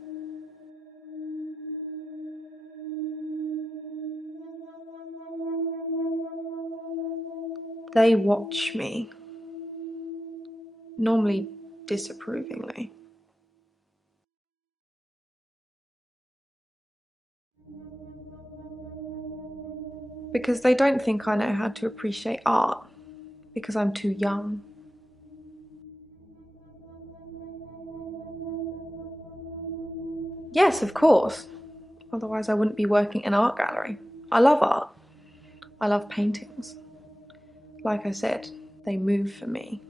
They watch me. Normally disapprovingly. Because they don't think I know how to appreciate art, because I'm too young. Yes, of course. Otherwise I wouldn't be working in an art gallery. I love art. I love paintings. Like I said, they move for me.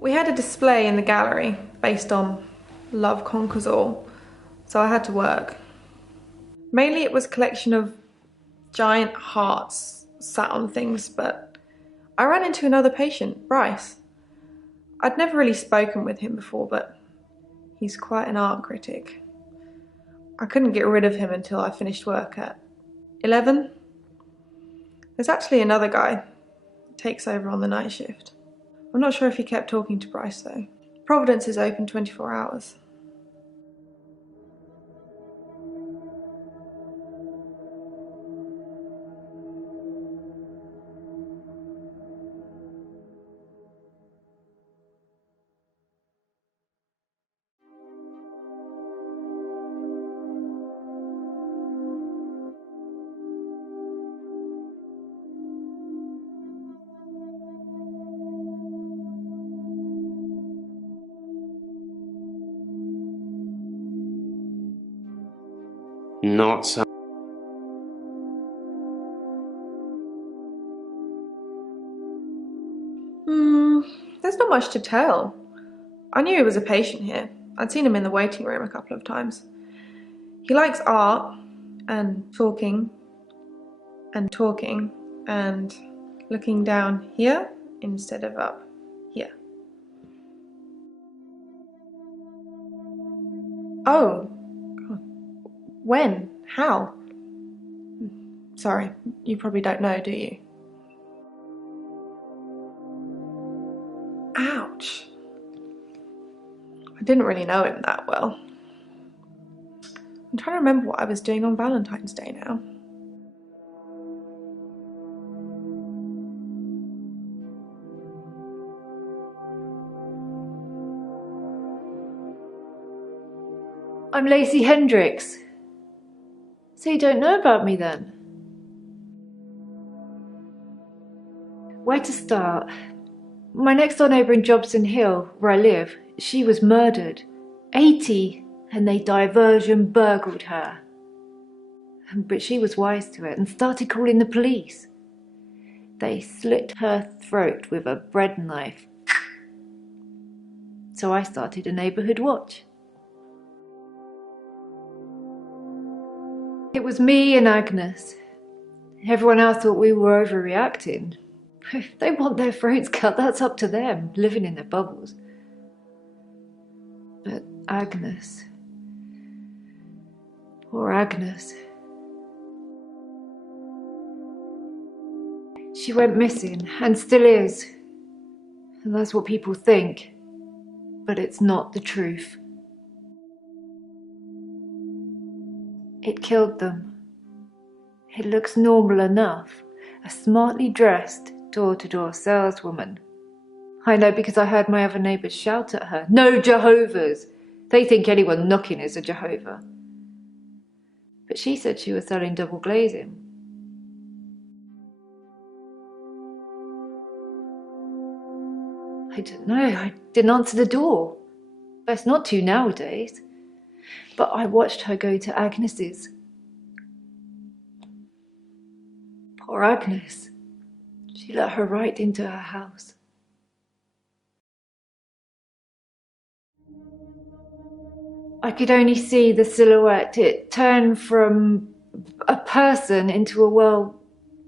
We had a display in the gallery based on Love Conquers All, so I had to work. Mainly it was a collection of giant hearts sat on things, but I ran into another patient, Bryce. I'd never really spoken with him before, but he's quite an art critic. I couldn't get rid of him until I finished work at 11. There's actually another guy who takes over on the night shift. I'm not sure if he kept talking to Bryce though. Providence is open 24 hours. Not so. There's not much to tell. I knew he was a patient here. I'd seen him in the waiting room a couple of times. He likes art and talking and looking down here instead of up here. Oh, when? How? Sorry, you probably don't know, do you? Ouch. I didn't really know him that well. I'm trying to remember what I was doing on Valentine's Day now. I'm Lacey Hendricks. So you don't know about me then? Where to start? My next door neighbour in Jobson Hill, where I live, she was murdered. 80, and they diversion burgled her. But she was wise to it and started calling the police. They slit her throat with a bread knife. So I started a neighbourhood watch. It was me and Agnes. Everyone else thought we were overreacting. If they want their throats cut, that's up to them, living in their bubbles. But Agnes... Poor Agnes. She went missing, and still is. And that's what people think. But it's not the truth. It killed them. It looks normal enough. A smartly dressed, door-to-door saleswoman. I know because I heard my other neighbours shout at her. No Jehovah's! They think anyone knocking is a Jehovah. But she said she was selling double glazing. I don't know, I didn't answer the door. Best not to nowadays. But I watched her go to Agnes's. Poor Agnes. She let her right into her house. I could only see the silhouette. It turned from a person into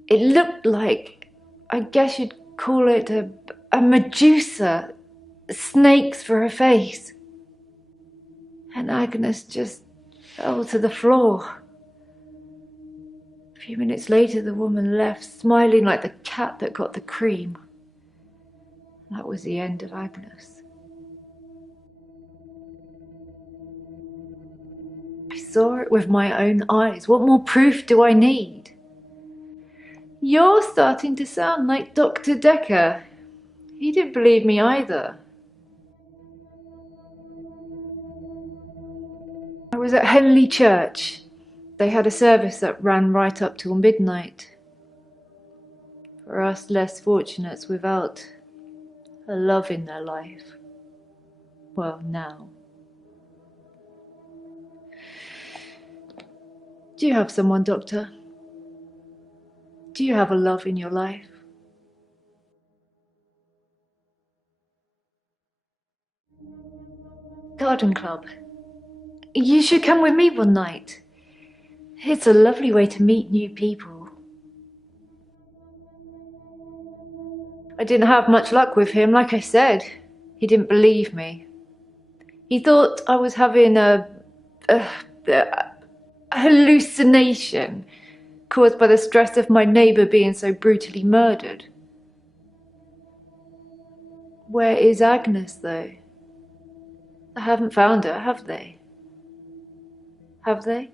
it looked like, I guess you'd call it a Medusa. Snakes for her face. And Agnes just fell to the floor. A few minutes later, the woman left, smiling like the cat that got the cream. That was the end of Agnes. I saw it with my own eyes. What more proof do I need? You're starting to sound like Dr. Dekker. He didn't believe me either. I was at Henley Church. They had a service that ran right up till midnight. For us less fortunates without a love in their life. Well, now. Do you have someone, Doctor? Do you have a love in your life? Garden Club. You should come with me one night. It's a lovely way to meet new people. I didn't have much luck with him, like I said. He didn't believe me. He thought I was having a hallucination caused by the stress of my neighbour being so brutally murdered. Where is Agnes, though? I haven't found her, have they? Have they?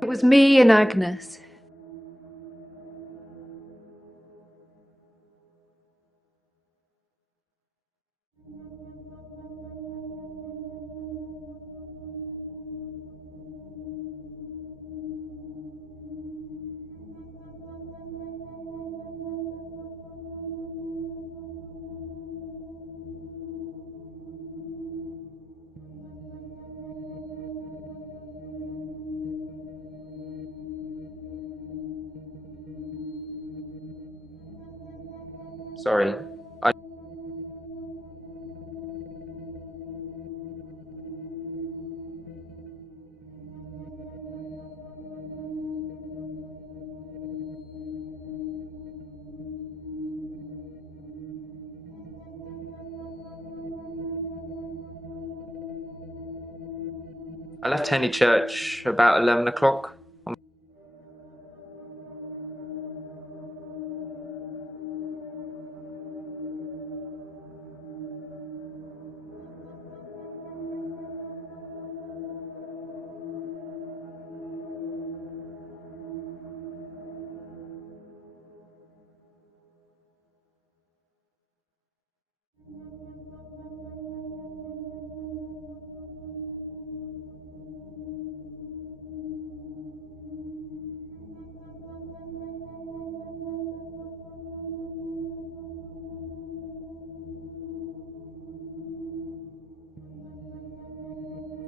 It was me and Agnes. Sorry, I left Henley Church about 11 o'clock.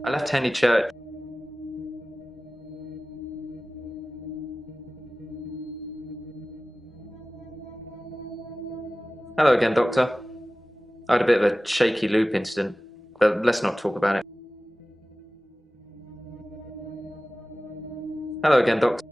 I left Henley Church. Hello again, Doctor. I had a bit of a shaky loop incident, but let's not talk about it. Hello again, Doctor.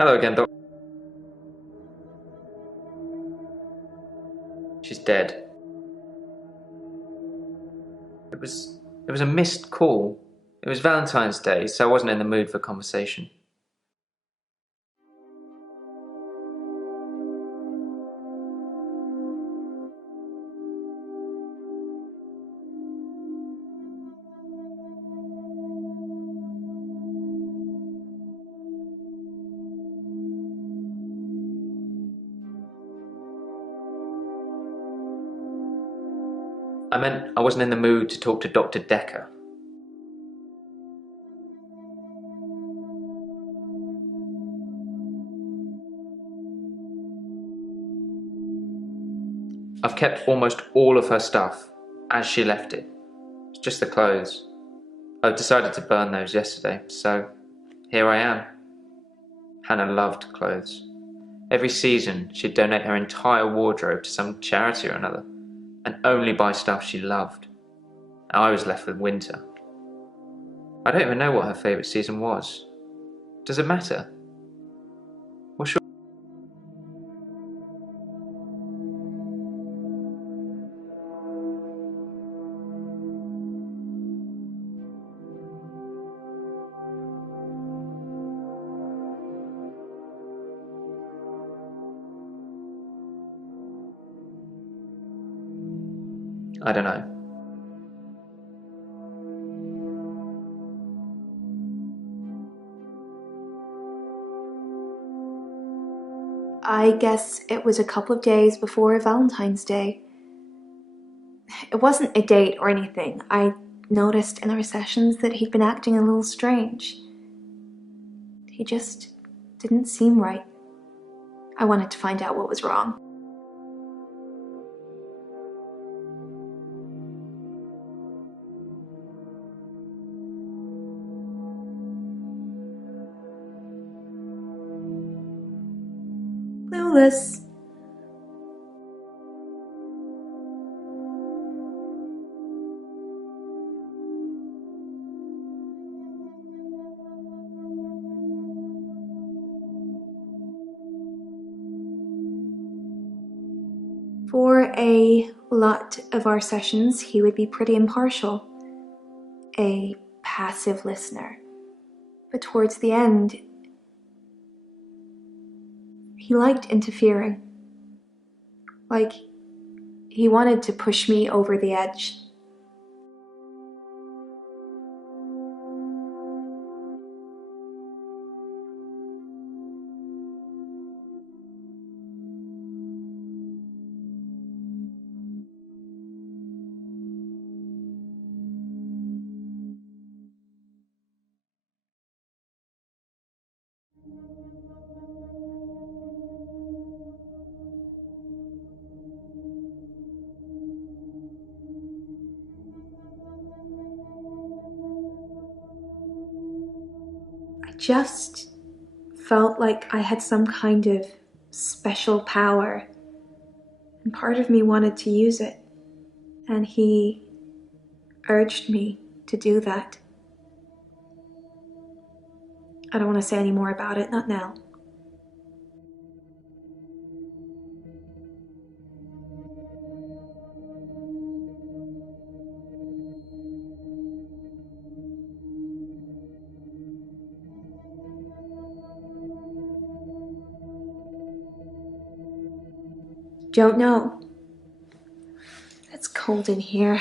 Hello again, Doctor. She's dead. It was a missed call. It was Valentine's Day, so I wasn't in the mood for conversation. I meant I wasn't in the mood to talk to Dr. Dekker. I've kept almost all of her stuff as she left it. It's just the clothes. I've decided to burn those yesterday, so here I am. Hannah loved clothes. Every season she'd donate her entire wardrobe to some charity or another, and only buy stuff she loved. I was left with winter. I don't even know what her favourite season was. Does it matter? What's your... I don't know. I guess it was a couple of days before Valentine's Day. It wasn't a date or anything. I noticed in our sessions that he'd been acting a little strange. He just didn't seem right. I wanted to find out what was wrong. Clueless. For a lot of our sessions, he would be pretty impartial, a passive listener. But towards the end, he liked interfering. Like, he wanted to push me over the edge. I just felt like I had some kind of special power, and part of me wanted to use it. And he urged me to do that. I don't want to say any more about it, not now. Don't know. It's cold in here.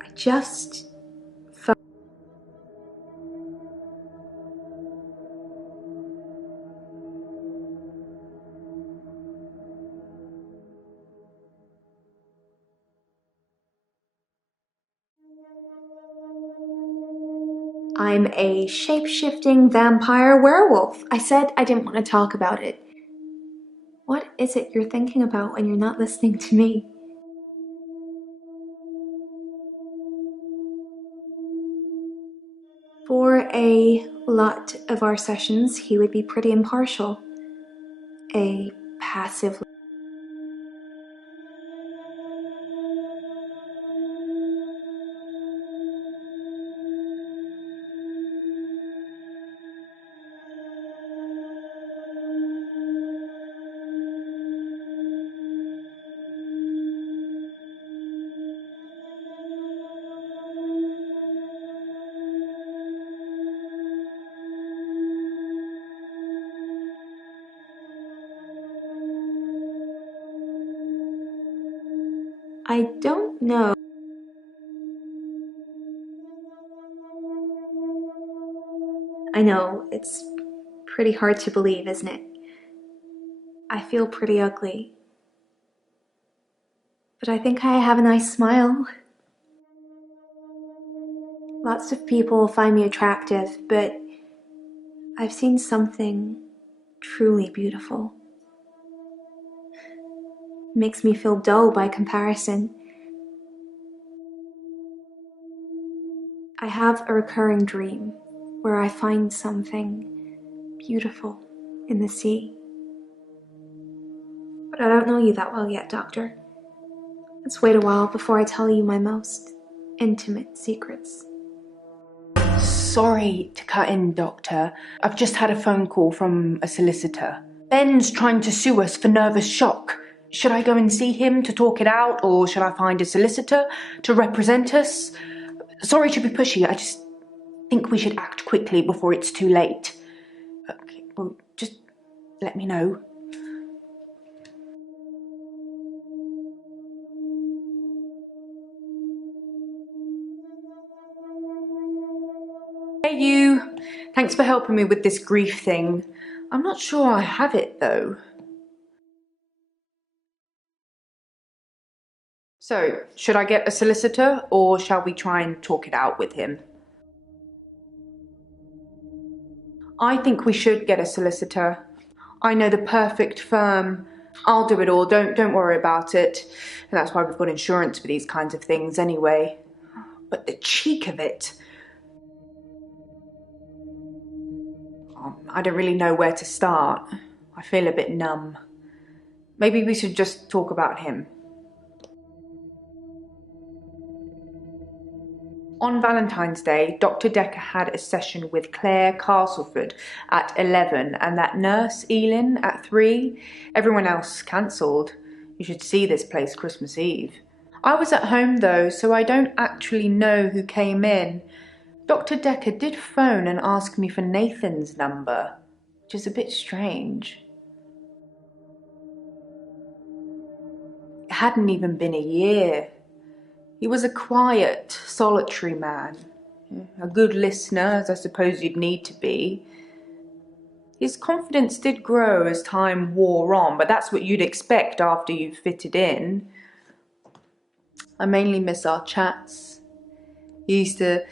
I just felt I'm a shape-shifting vampire werewolf. I said I didn't want to talk about it. What is it you're thinking about when you're not listening to me? For a lot of our sessions, he would be pretty impartial. A passive. I don't know. I know, it's pretty hard to believe, isn't it? I feel pretty ugly. But I think I have a nice smile. Lots of people find me attractive, but I've seen something truly beautiful. Makes me feel dull by comparison. I have a recurring dream where I find something beautiful in the sea. But I don't know you that well yet, Doctor. Let's wait a while before I tell you my most intimate secrets. Sorry to cut in, Doctor. I've just had a phone call from a solicitor. Ben's trying to sue us for nervous shock. Should I go and see him to talk it out, or should I find a solicitor to represent us? Sorry to be pushy, I just think we should act quickly before it's too late. Okay, well, just let me know. Hey you! Thanks for helping me with this grief thing. I'm not sure I have it though. So, should I get a solicitor, or shall we try and talk it out with him? I think we should get a solicitor. I know the perfect firm. I'll do it all, don't worry about it. And that's why we've got insurance for these kinds of things anyway. But the cheek of it. I don't really know where to start. I feel a bit numb. Maybe we should just talk about him. On Valentine's Day, Dr. Dekker had a session with Claire Castleford at 11 and that nurse, Elin, at 3. Everyone else cancelled. You should see this place Christmas Eve. I was at home though, so I don't actually know who came in. Dr. Dekker did phone and ask me for Nathan's number, which is a bit strange. It hadn't even been a year. He was a quiet, solitary man, a good listener, as I suppose you'd need to be. His confidence did grow as time wore on, but that's what you'd expect after you've fitted in. I mainly miss our chats. He used to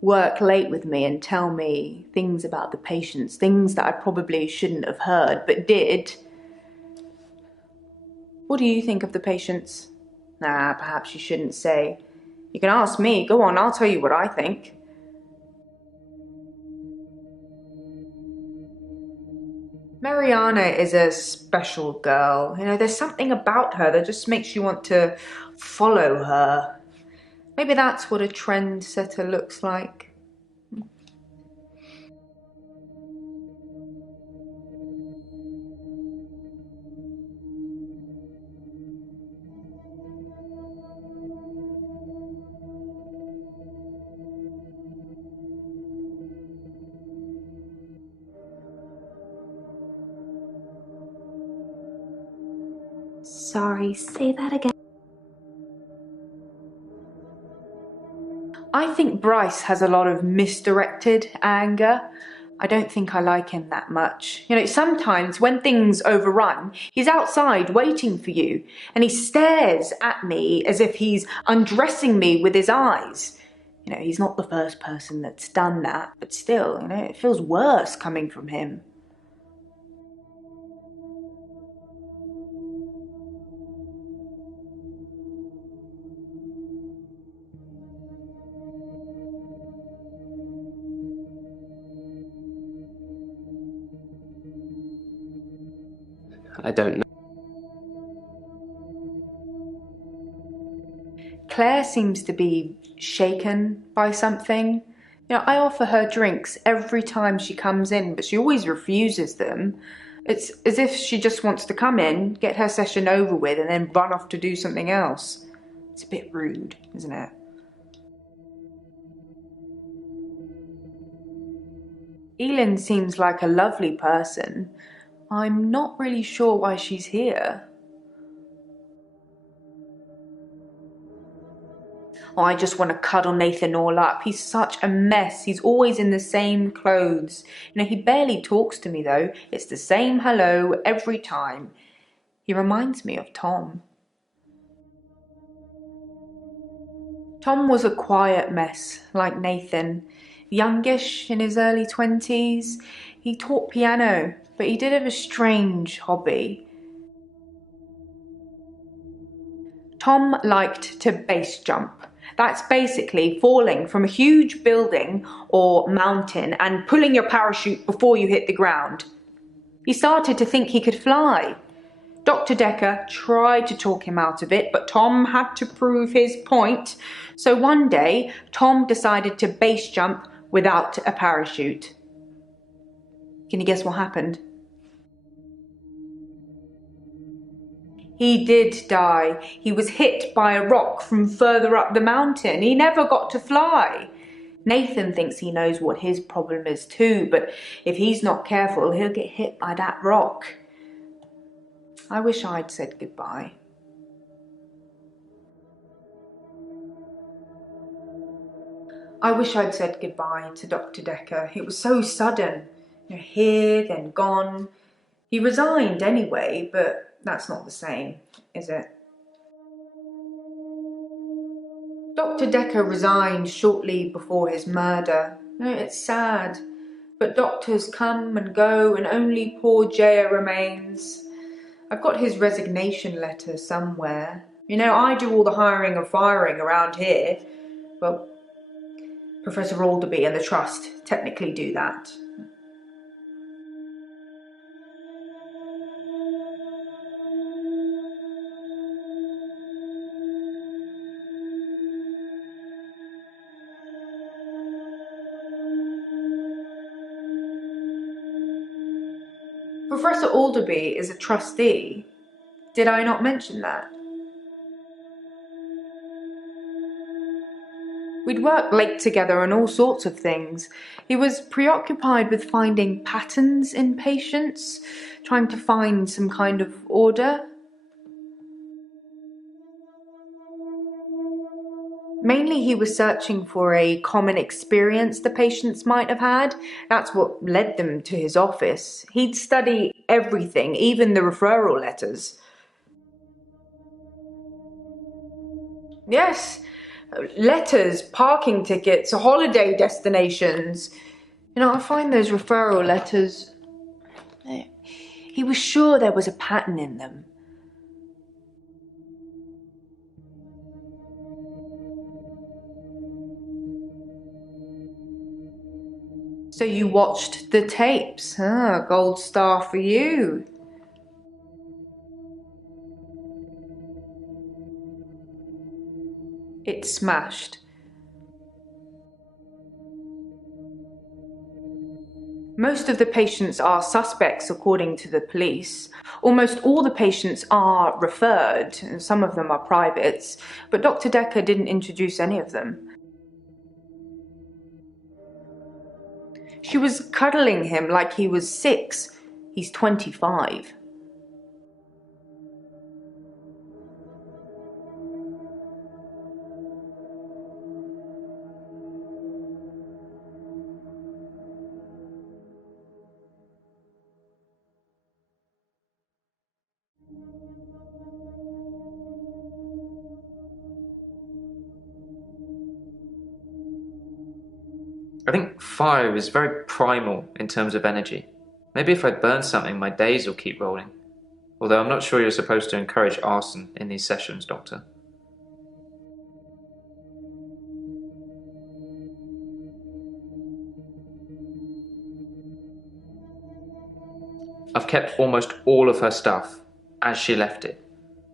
work late with me and tell me things about the patients, things that I probably shouldn't have heard, but did. What do you think of the patients? Nah, perhaps you shouldn't say. You can ask me. Go on, I'll tell you what I think. Mariana is a special girl. You know, there's something about her that just makes you want to follow her. Maybe that's what a trendsetter looks like. Sorry, say that again. I think Bryce has a lot of misdirected anger. I don't think I like him that much. You know, sometimes when things overrun, he's outside waiting for you, and he stares at me as if he's undressing me with his eyes. You know, he's not the first person that's done that, but still, you know, it feels worse coming from him. I don't know. Claire seems to be shaken by something. You know, I offer her drinks every time she comes in, but she always refuses them. It's as if she just wants to come in, get her session over with, and then run off to do something else. It's a bit rude, isn't it? Elin seems like a lovely person. I'm not really sure why she's here. Oh, I just want to cuddle Nathan all up. He's such a mess. He's always in the same clothes. You know, he barely talks to me though. It's the same hello every time. He reminds me of Tom. Tom was a quiet mess, like Nathan. Youngish, in his early 20s. He taught piano, but he did have a strange hobby. Tom liked to base jump. That's basically falling from a huge building or mountain and pulling your parachute before you hit the ground. He started to think he could fly. Dr. Dekker tried to talk him out of it, but Tom had to prove his point. So one day, Tom decided to base jump without a parachute. Can you guess what happened? He did die. He was hit by a rock from further up the mountain. He never got to fly. Nathan thinks he knows what his problem is too, but if he's not careful, he'll get hit by that rock. I wish I'd said goodbye. I wish I'd said goodbye to Dr. Dekker. It was so sudden. You know, here, then gone. He resigned anyway, but that's not the same, is it? Dr. Dekker resigned shortly before his murder. You know, it's sad, but doctors come and go and only poor Jaya remains. I've got his resignation letter somewhere. You know, I do all the hiring and firing around here. Well, Professor Alderby and the Trust technically do that. Professor Alderby is a trustee. Did I not mention that? We'd work late together on all sorts of things. He was preoccupied with finding patterns in patients, trying to find some kind of order. Mainly he was searching for a common experience the patients might have had. That's what led them to his office. He'd study everything, even the referral letters. Yes, letters, parking tickets, holiday destinations. You know, I find those referral letters... He was sure there was a pattern in them. So you watched the tapes, huh? Gold star for you. It smashed. Most of the patients are suspects, according to the police. Almost all the patients are referred, and some of them are privates, but Dr. Dekker didn't introduce any of them. She was cuddling him like he was 6. He's 25. I think fire is very primal in terms of energy. Maybe if I burn something, my days will keep rolling. Although I'm not sure you're supposed to encourage arson in these sessions, Doctor. I've kept almost all of her stuff as she left it.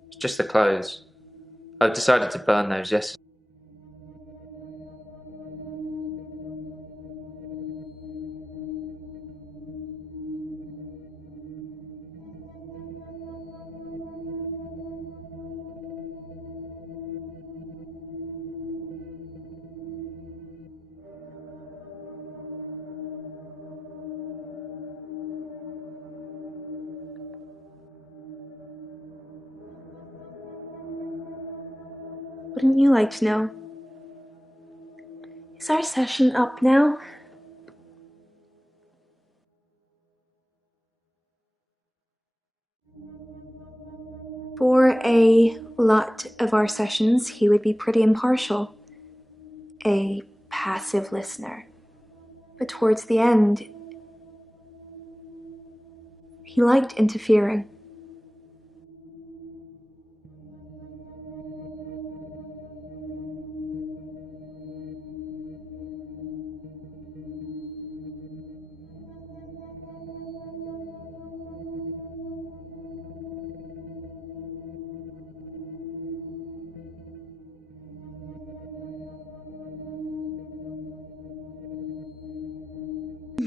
It's just the clothes. I've decided to burn those yesterday. Wouldn't you like to know? Is our session up now? For a lot of our sessions, he would be pretty impartial. A passive listener. But towards the end, he liked interfering.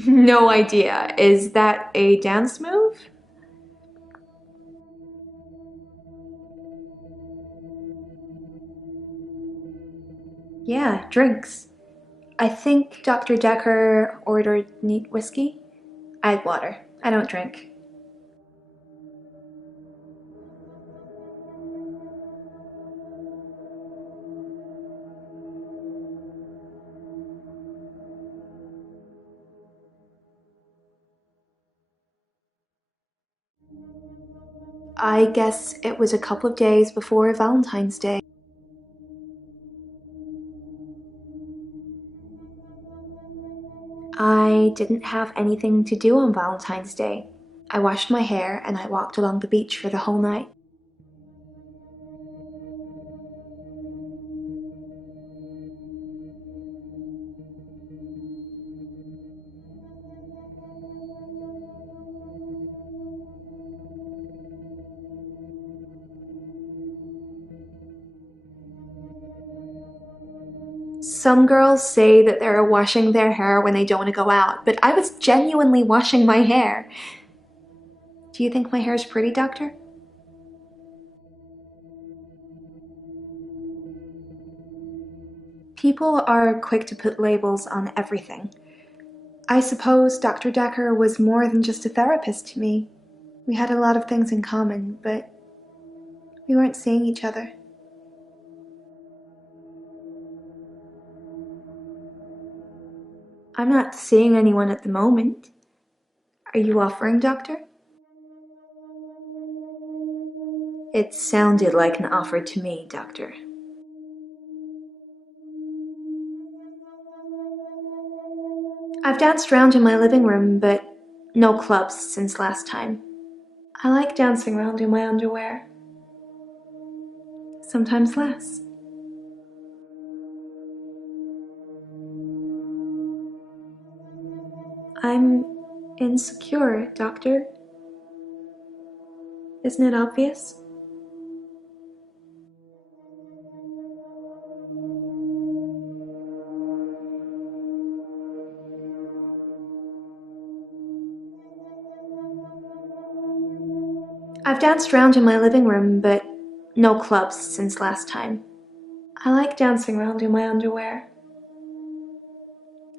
No idea. Is that a dance move? Yeah, drinks. I think Dr. Dekker ordered neat whiskey. I had water. I don't drink. I guess it was a couple of days before Valentine's Day. I didn't have anything to do on Valentine's Day. I washed my hair and I walked along the beach for the whole night. Some girls say that they're washing their hair when they don't want to go out, but I was genuinely washing my hair. Do you think my hair is pretty, Doctor? People are quick to put labels on everything. I suppose Dr. Dekker was more than just a therapist to me. We had a lot of things in common, but we weren't seeing each other. I'm not seeing anyone at the moment. Are you offering, Doctor? It sounded like an offer to me, Doctor. I've danced around in my living room, but no clubs since last time. I like dancing around in my underwear. Sometimes less. I'm insecure, Doctor. Isn't it obvious? I've danced around in my living room, but no clubs since last time. I like dancing around in my underwear.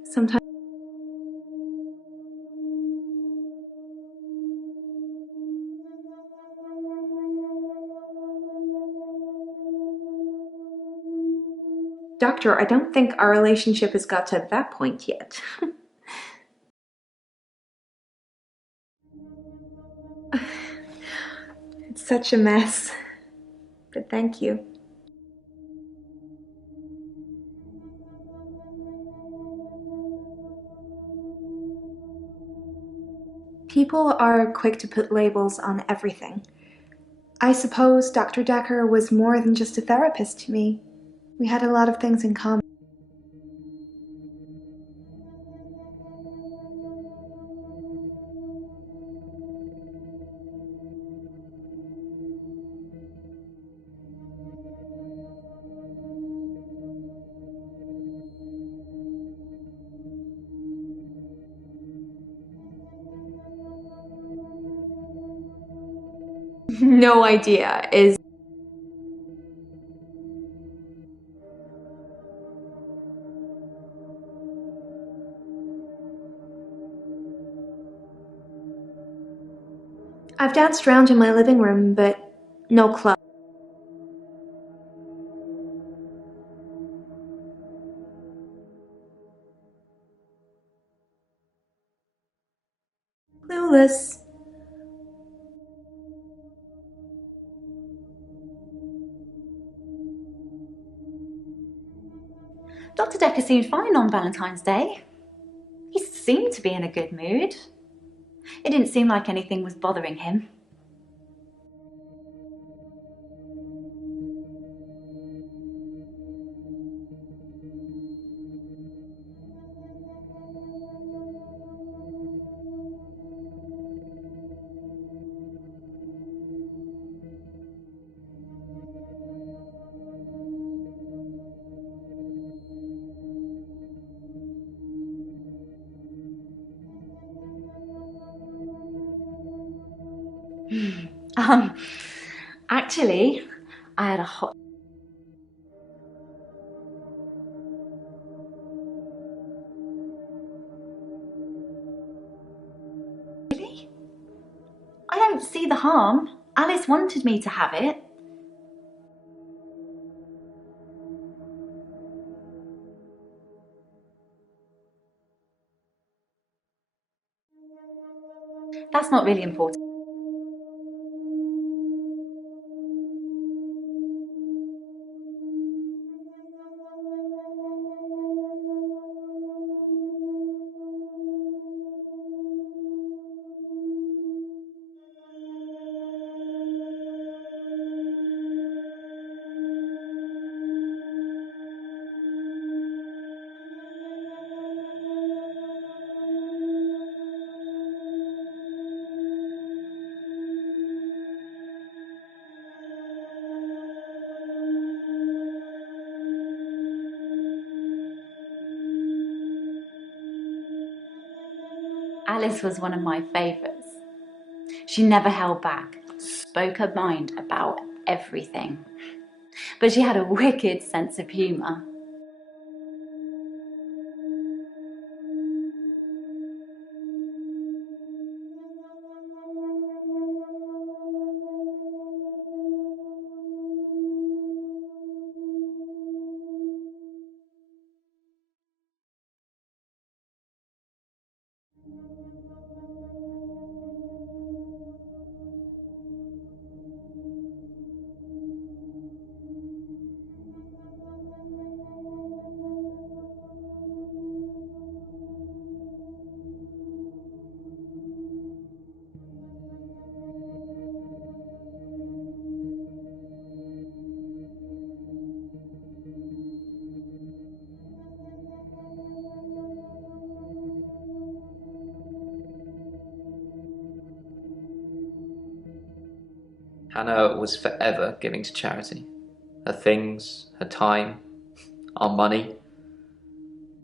Sometimes. Doctor, I don't think our relationship has got to that point yet. It's such a mess. But thank you. People are quick to put labels on everything. I suppose Dr. Dekker was more than just a therapist to me. We had a lot of things in common. No idea is. I've danced around in my living room, but no club. Clueless. Dr. Dekker seemed fine on Valentine's Day. He seemed to be in a good mood. It didn't seem like anything was bothering him. Actually, I had a hot... Really? I don't see the harm. Alice wanted me to have it. That's not really important. Alice was one of my favourites. She never held back, spoke her mind about everything. But she had a wicked sense of humour. Hannah was forever giving to charity. Her things, her time, our money.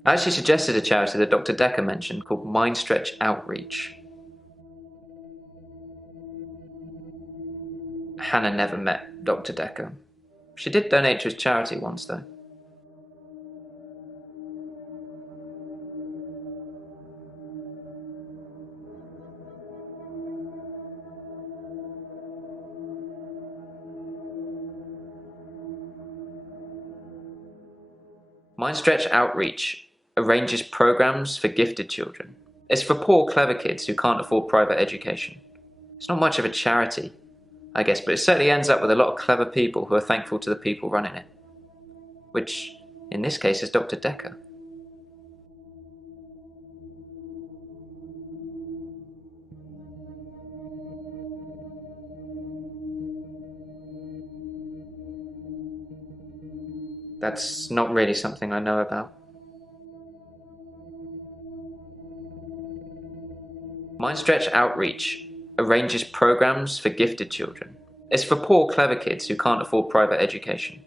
I actually suggested a charity that Dr. Dekker mentioned called Mind Stretch Outreach. Hannah never met Dr. Dekker. She did donate to his charity once, though. Mind Stretch Outreach arranges programs for gifted children. It's for poor, clever kids who can't afford private education. It's not much of a charity, I guess, but it certainly ends up with a lot of clever people who are thankful to the people running it. Which, in this case, is Dr. Dekker. That's not really something I know about. Mind Stretch Outreach arranges programs for gifted children. It's for poor, clever kids who can't afford private education.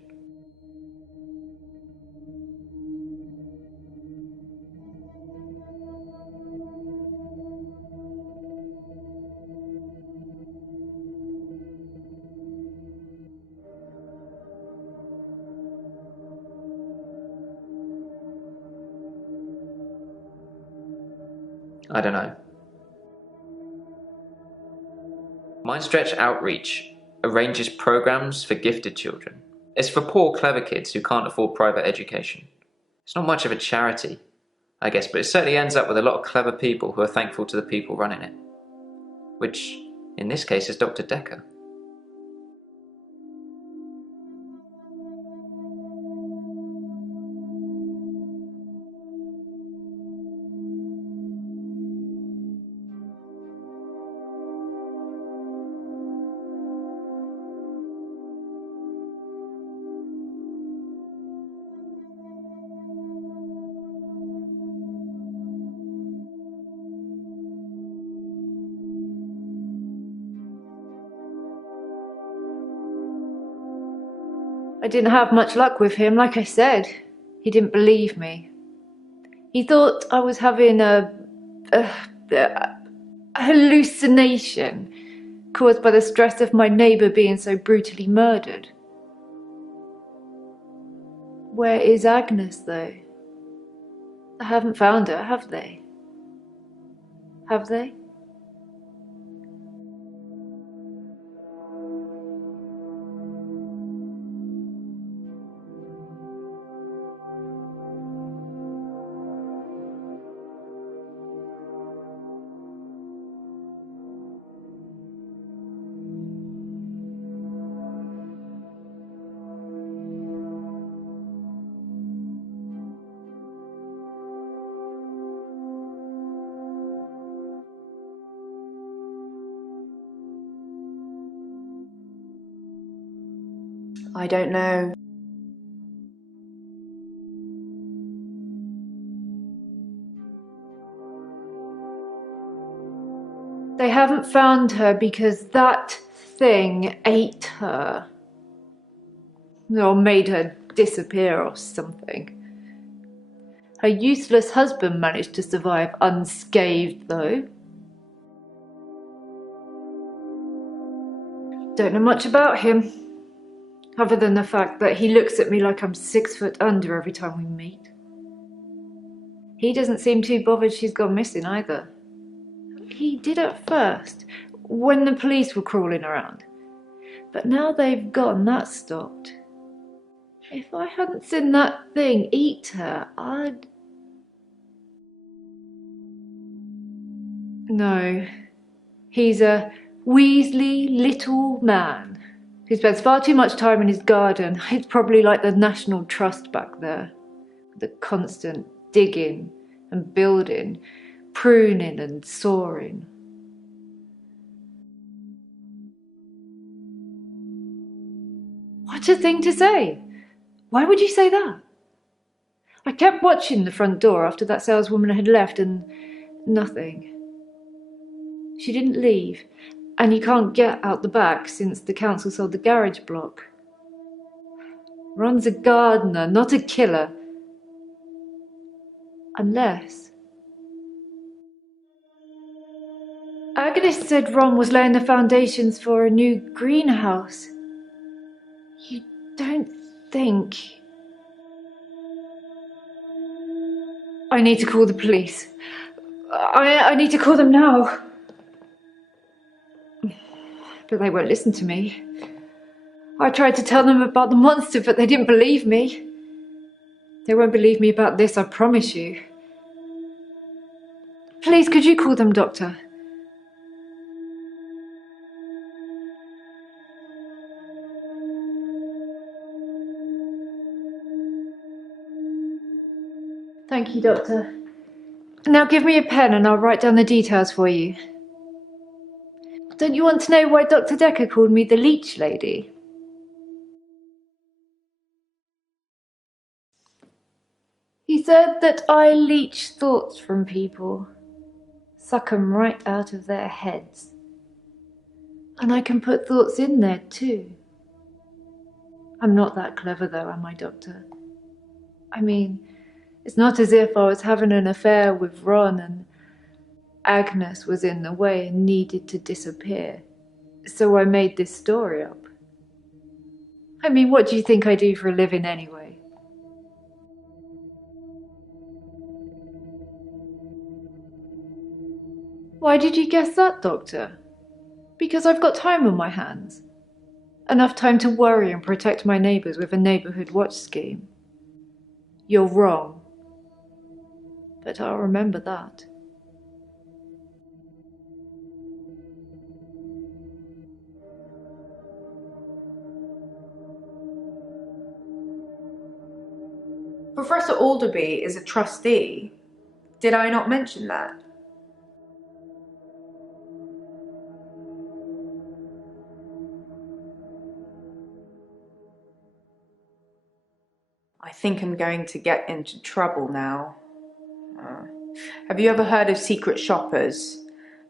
I don't know. Mind Stretch Outreach arranges programs for gifted children. It's for poor, clever kids who can't afford private education. It's not much of a charity, I guess, but it certainly ends up with a lot of clever people who are thankful to the people running it. Which, in this case, is Dr. Dekker. I didn't have much luck with him, like I said. He didn't believe me. He thought I was having a hallucination caused by the stress of my neighbour being so brutally murdered. Where is Agnes, though? I haven't found her, have they? Have they? I don't know. They haven't found her because that thing ate her. Or made her disappear or something. Her useless husband managed to survive unscathed, though. Don't know much about him, other than the fact that he looks at me like I'm 6 foot under every time we meet. He doesn't seem too bothered she's gone missing either. He did at first, when the police were crawling around. But now they've gone, that's stopped. If I hadn't seen that thing eat her, I'd... No. He's a weaselly little man who spends far too much time in his garden. It's probably like the National Trust back there. The constant digging and building, pruning and sawing. What a thing to say! Why would you say that? I kept watching the front door after that saleswoman had left and nothing. She didn't leave. And you can't get out the back since the council sold the garage block. Ron's a gardener, not a killer. Unless... Agnes said Ron was laying the foundations for a new greenhouse. You don't think... I need to call the police. I need to call them now. But they won't listen to me. I tried to tell them about the monster, but they didn't believe me. They won't believe me about this, I promise you. Please, could you call them, Doctor? Thank you, Doctor. Now give me a pen and I'll write down the details for you. Don't you want to know why Dr. Dekker called me the leech lady? He said that I leech thoughts from people, suck 'em right out of their heads. And I can put thoughts in there too. I'm not that clever though, am I, Doctor? I mean, it's not as if I was having an affair with Ron and Agnes was in the way and needed to disappear. So I made this story up. I mean, what do you think I do for a living anyway? Why did you guess that, Doctor? Because I've got time on my hands. Enough time to worry and protect my neighbours with a neighbourhood watch scheme. You're wrong. But I'll remember that. Professor Alderby is a trustee. Did I not mention that? I think I'm going to get into trouble now. Have you ever heard of secret shoppers?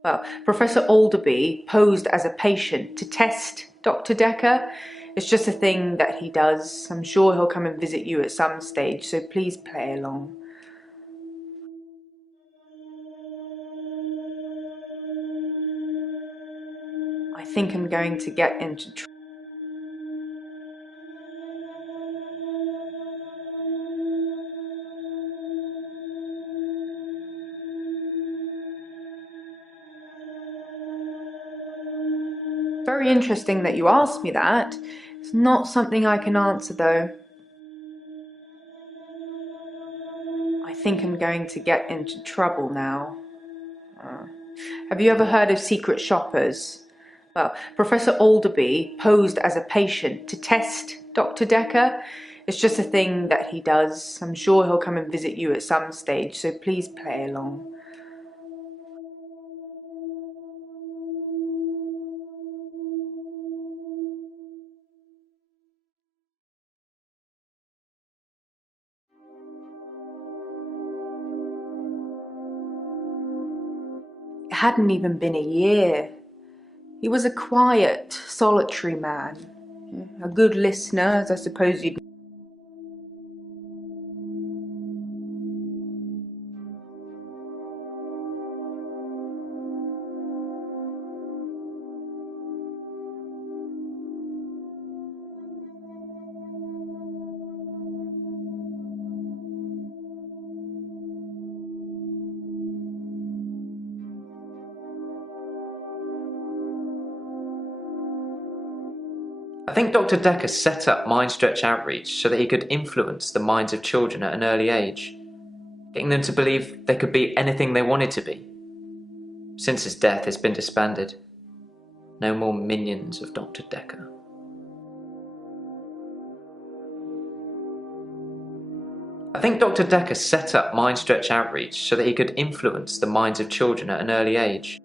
Well, Professor Alderby posed as a patient to test Dr. Dekker. It's just a thing that he does. I'm sure he'll come and visit you at some stage, so please play along. I think I'm going to get into trouble. Very interesting that you asked me that. It's not something I can answer though. I think I'm going to get into trouble now. Have you ever heard of secret shoppers? Well, Professor Alderby posed as a patient to test Dr. Dekker. It's just a thing that he does. I'm sure he'll come and visit you at some stage, so please play along. It hadn't even been a year. He was a quiet, solitary man. A good listener, as I suppose you'd. I think Dr. Dekker set up Mind Stretch Outreach so that he could influence the minds of children at an early age, getting them to believe they could be anything they wanted to be. Since his death, it's been disbanded. No more minions of Dr. Dekker. I think Dr. Dekker set up Mind Stretch Outreach so that he could influence the minds of children at an early age.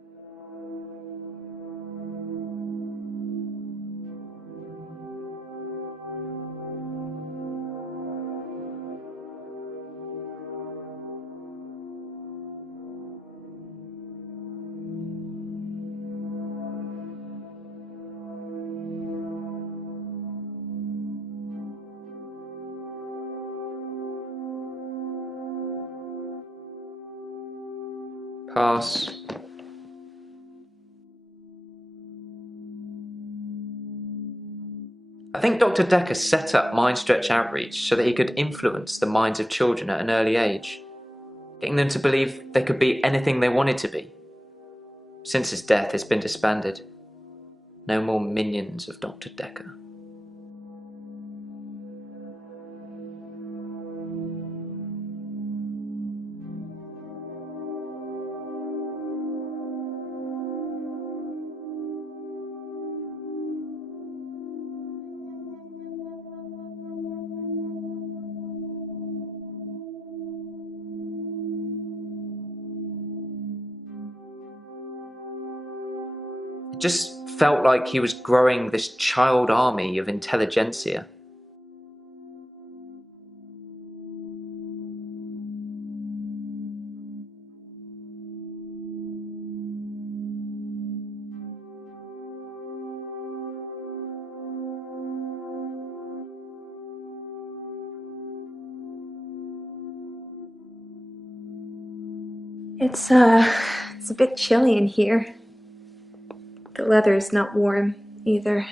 Pass. I think Dr. Dekker set up Mind Stretch Outreach so that he could influence the minds of children at an early age, getting them to believe they could be anything they wanted to be. Since his death, it's been disbanded. No more minions of Dr. Dekker. It just felt like he was growing this child army of intelligentsia. It's a bit chilly in here. The leather's not warm either.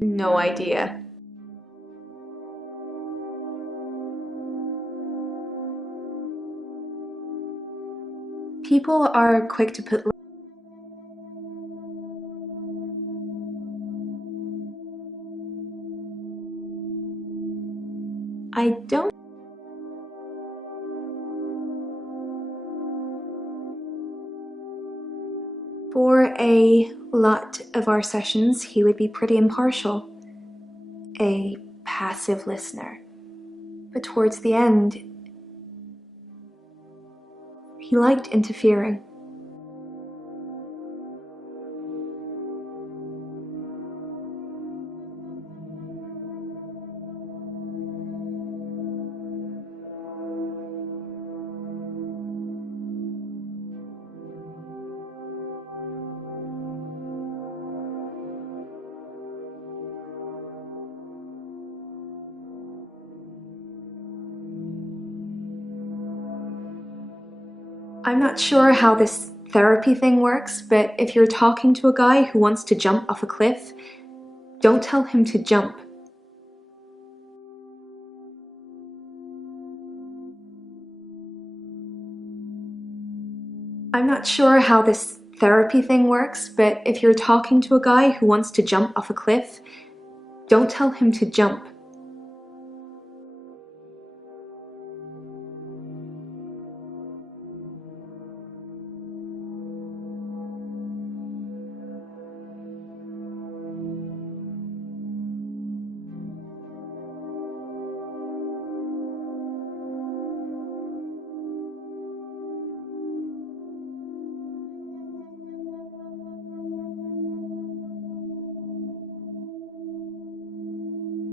No idea. People are quick to put I don't For a lot of our sessions, he would be pretty impartial. A passive listener. But towards the end, he liked interfering. I'm not sure how this therapy thing works, but if you're talking to a guy who wants to jump off a cliff, don't tell him to jump. I'm not sure how this therapy thing works, but if you're talking to a guy who wants to jump off a cliff, don't tell him to jump.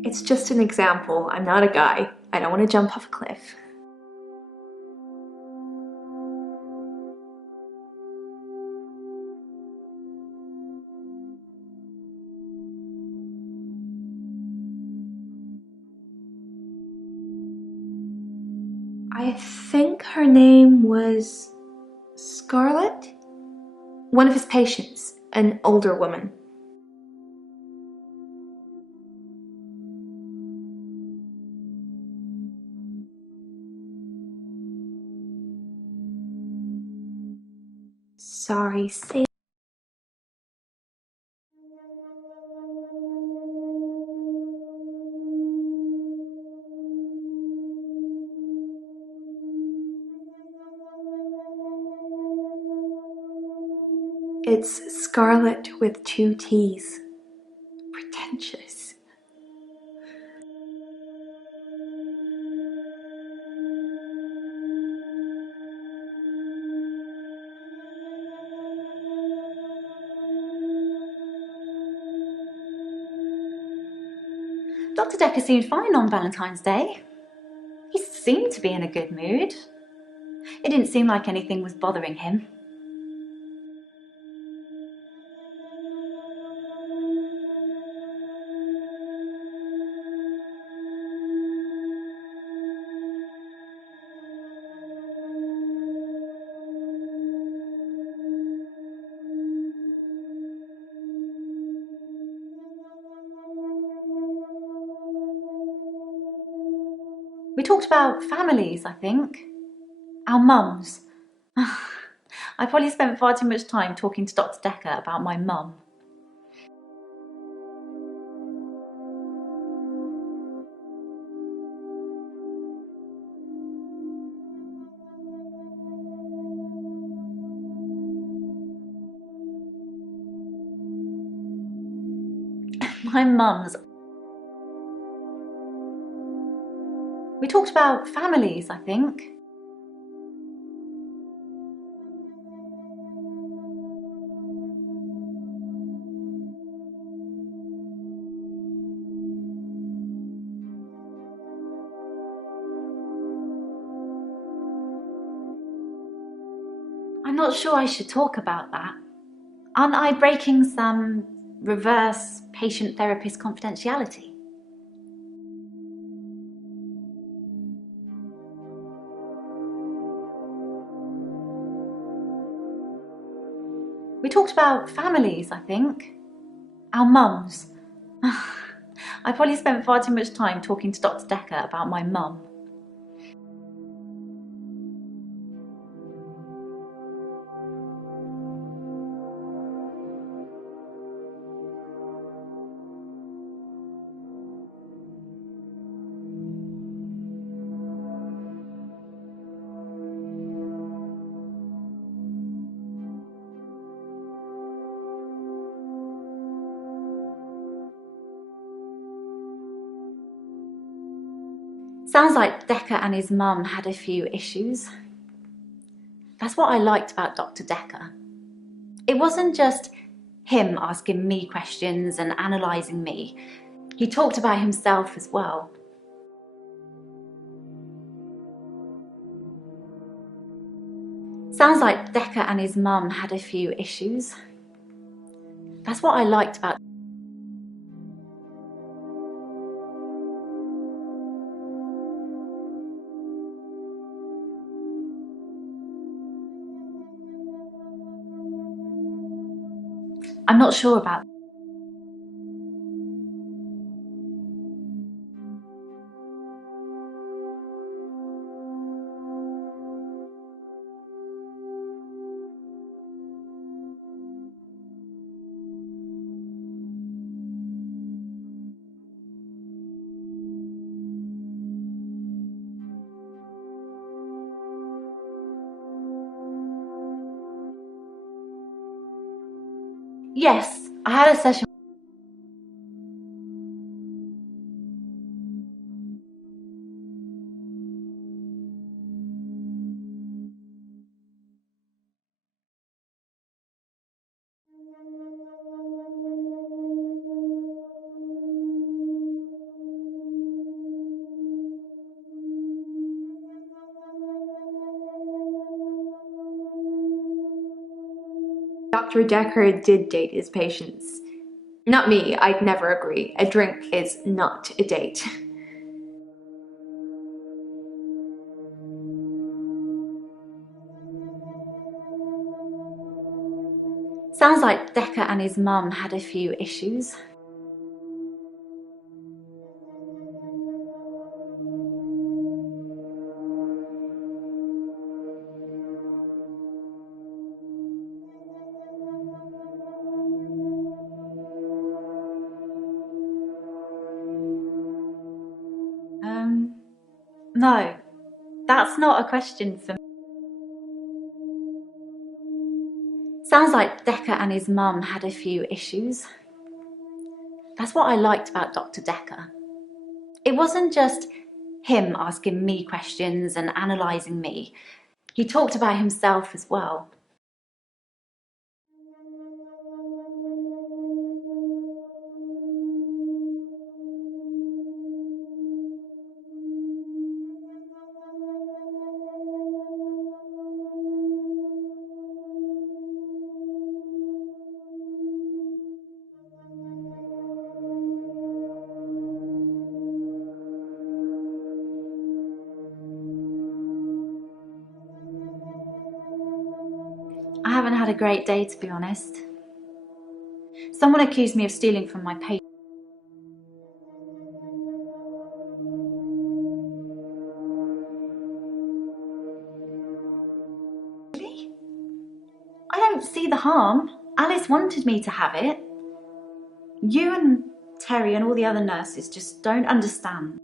It's just an example. I'm not a guy. I don't want to jump off a cliff. I think her name was Scarlett? One of his patients, an older woman. Sorry, say. It's Scarlett with 2 T's. Pretentious. Dr. Dekker seemed fine on Valentine's Day. seemed to be in a good mood. It didn't seem like anything was bothering him. We talked about families, I think. Our mums. I probably spent far too much time talking to Dr. Dekker about my mum. My mum's. We talked about families, I think. I'm not sure I should talk about that. Aren't I breaking some reverse patient-therapist confidentiality? We talked about families, I think. Our mums. I probably spent far too much time talking to Dr. Dekker about my mum. Sounds like Dekker and his mum had a few issues. That's what I liked about Dr. Dekker. It wasn't just him asking me questions and analysing me. He talked about himself as well. Sounds like Dekker and his mum had a few issues. That's what I liked about. I'm not sure about. Yes, I had a session. Dr. Dekker did date his patients. Not me, I'd never agree. A drink is not a date. Sounds like Dekker and his mum had a few issues. No, that's not a question for me. Sounds like Dekker and his mum had a few issues. That's what I liked about Dr. Dekker. It wasn't just him asking me questions and analysing me. He talked about himself as well. I haven't had a great day, to be honest. Someone accused me of stealing from my patient. I don't see the harm. Alice wanted me to have it. You and Terry and all the other nurses just don't understand.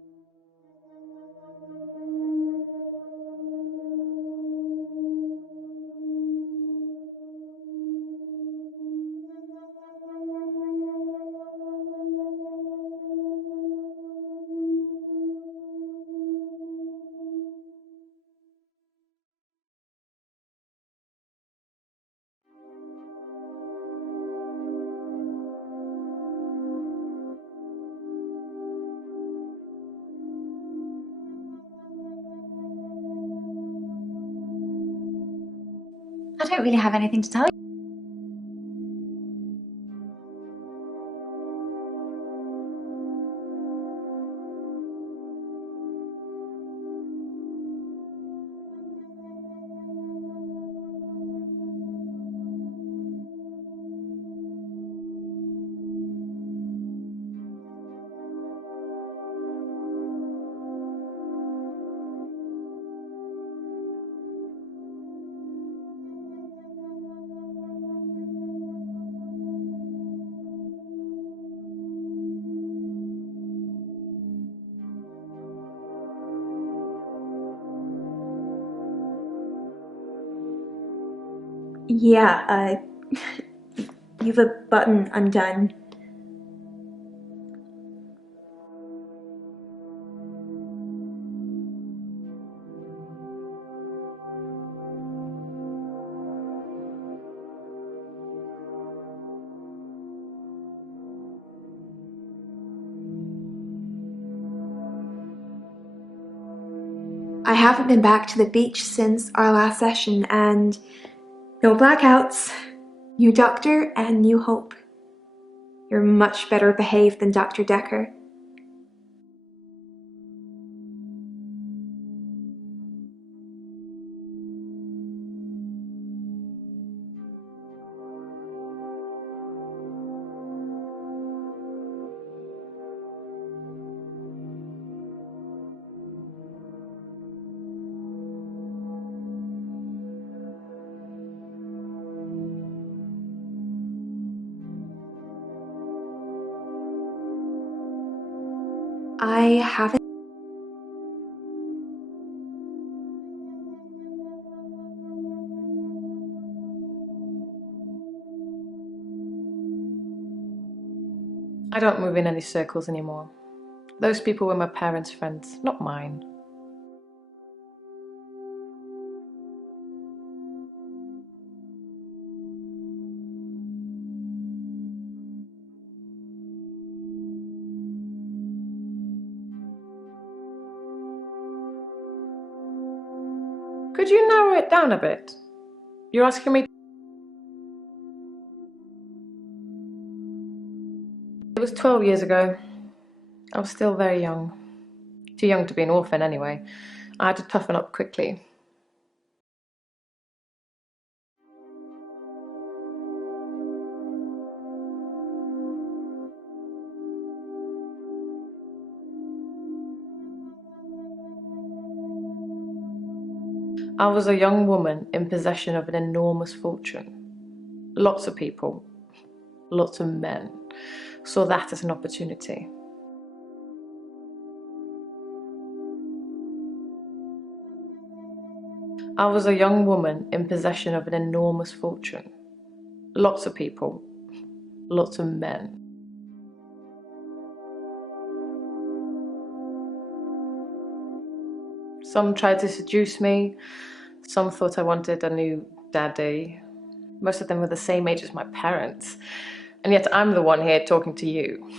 I don't really have anything to tell you. Yeah, you've a button undone. I haven't been back to the beach since our last session, and no blackouts, new doctor, and new hope. You're much better behaved than Dr. Dekker. I haven't. I don't move in any circles anymore. Those people were my parents' friends, not mine. Could you narrow it down a bit? You're asking me. It was 12 years ago. I was still very young. Too young to be an orphan anyway. I had to toughen up quickly. I was a young woman in possession of an enormous fortune. Lots of people, lots of men, saw that as an opportunity. I was a young woman in possession of an enormous fortune. Lots of people, lots of men. Some tried to seduce me. Some thought I wanted a new daddy. Most of them were the same age as my parents. And yet I'm the one here talking to you.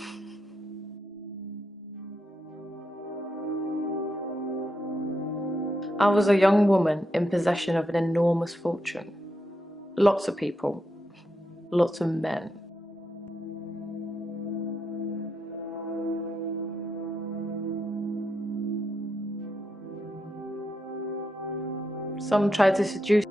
I was a young woman in possession of an enormous fortune. Lots of people, lots of men. Some tried to seduce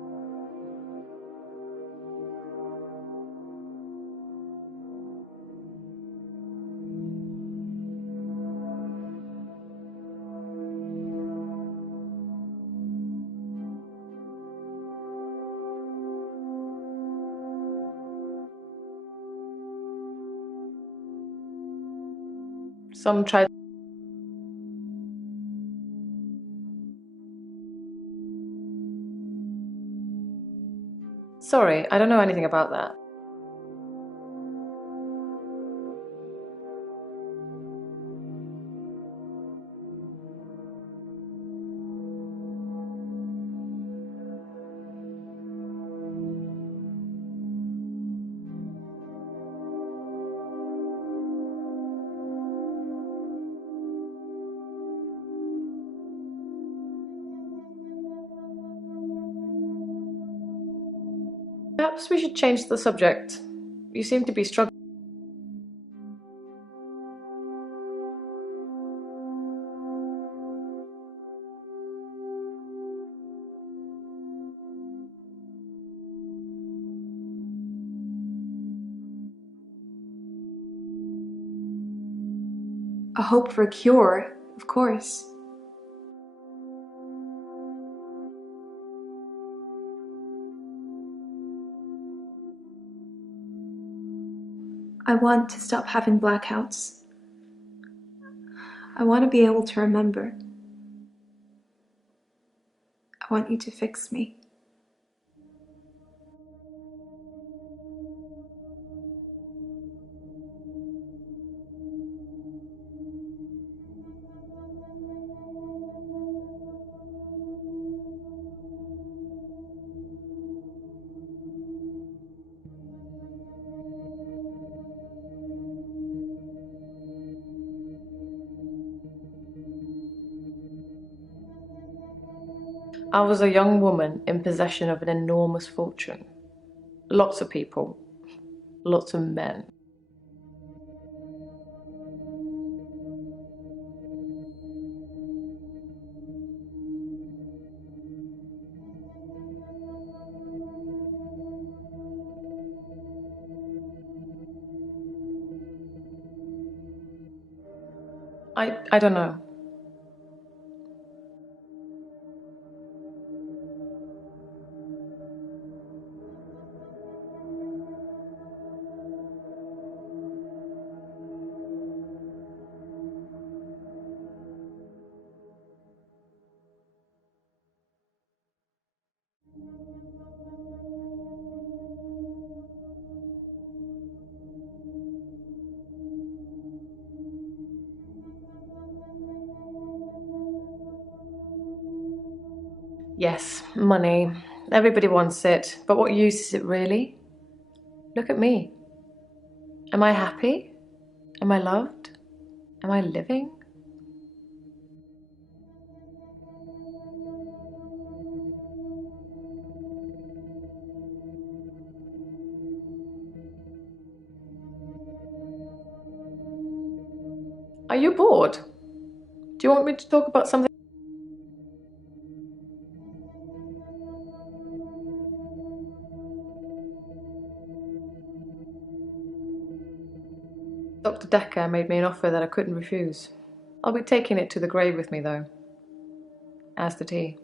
Some tried. Sorry, I don't know anything about that. Perhaps we should change the subject. You seem to be struggling. A hope for a cure, of course. I want to stop having blackouts. I want to be able to remember. I want you to fix me. I was a young woman in possession of an enormous fortune. Lots of people. Lots of men. I don't know. Yes, money. Everybody wants it, but what use is it really? Look at me. Am I happy? Am I loved? Am I living? Are you bored? Do you want me to talk about something? Dr. Dekker made me an offer that I couldn't refuse. I'll be taking it to the grave with me, though. As did he.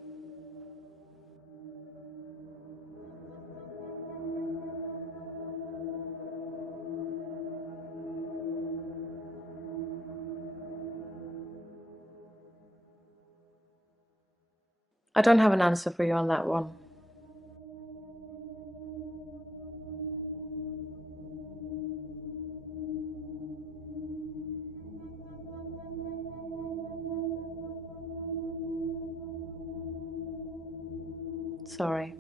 I don't have an answer for you on that one. Sorry.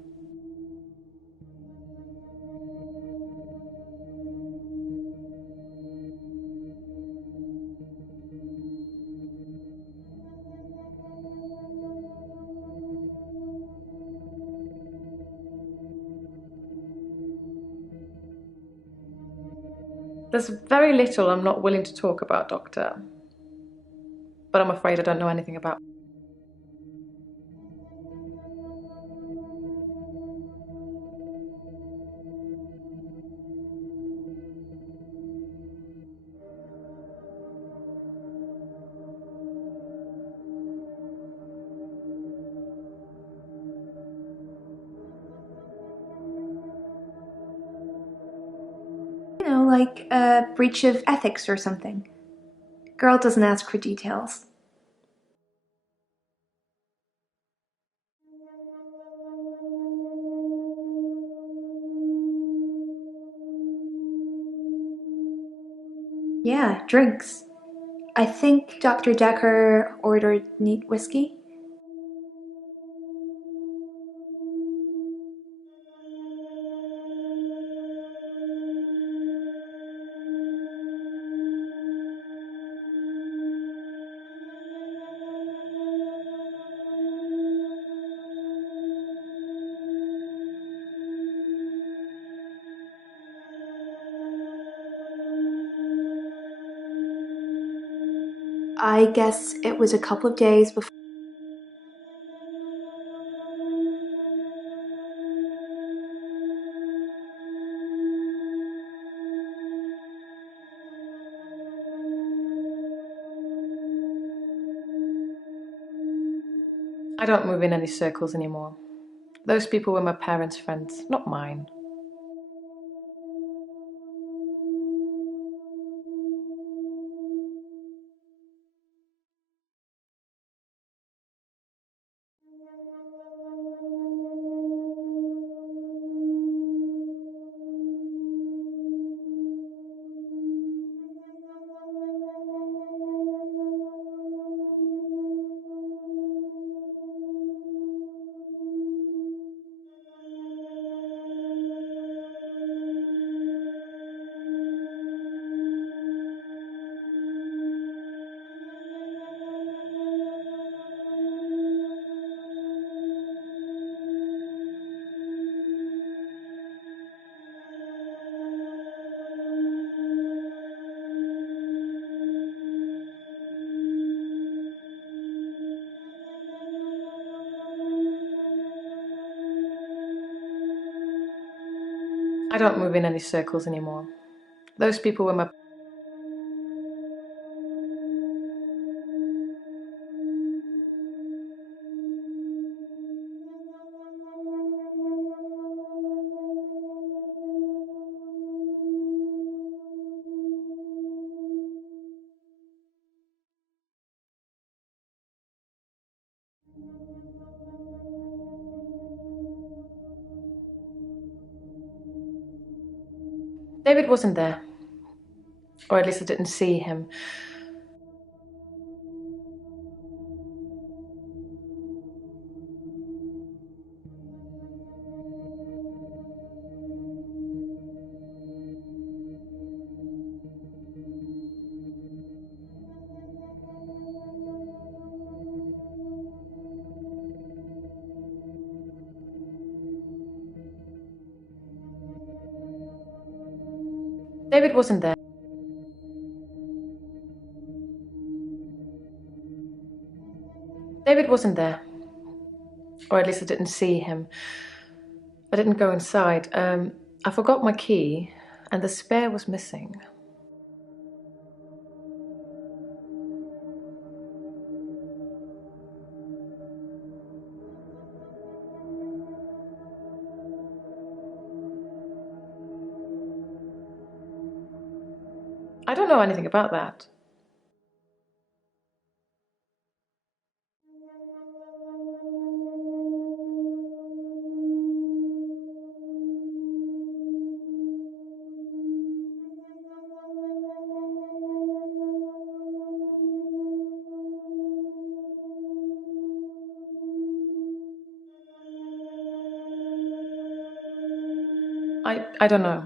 There's very little I'm not willing to talk about, Doctor. But I'm afraid I don't know anything about. You know, like a breach of ethics or something. Girl doesn't ask for details. Yeah, drinks. I think Dr. Dekker ordered neat whiskey. I guess it was a couple of days before. I don't move in any circles anymore. Those people were my parents' friends, not mine. I don't move in any circles anymore. Those people were my... David wasn't there. Or at least I didn't see him. David wasn't there. David wasn't there. Or at least I didn't see him. I didn't go inside. I forgot my key, and the spare was missing. I don't know anything about that. I don't know.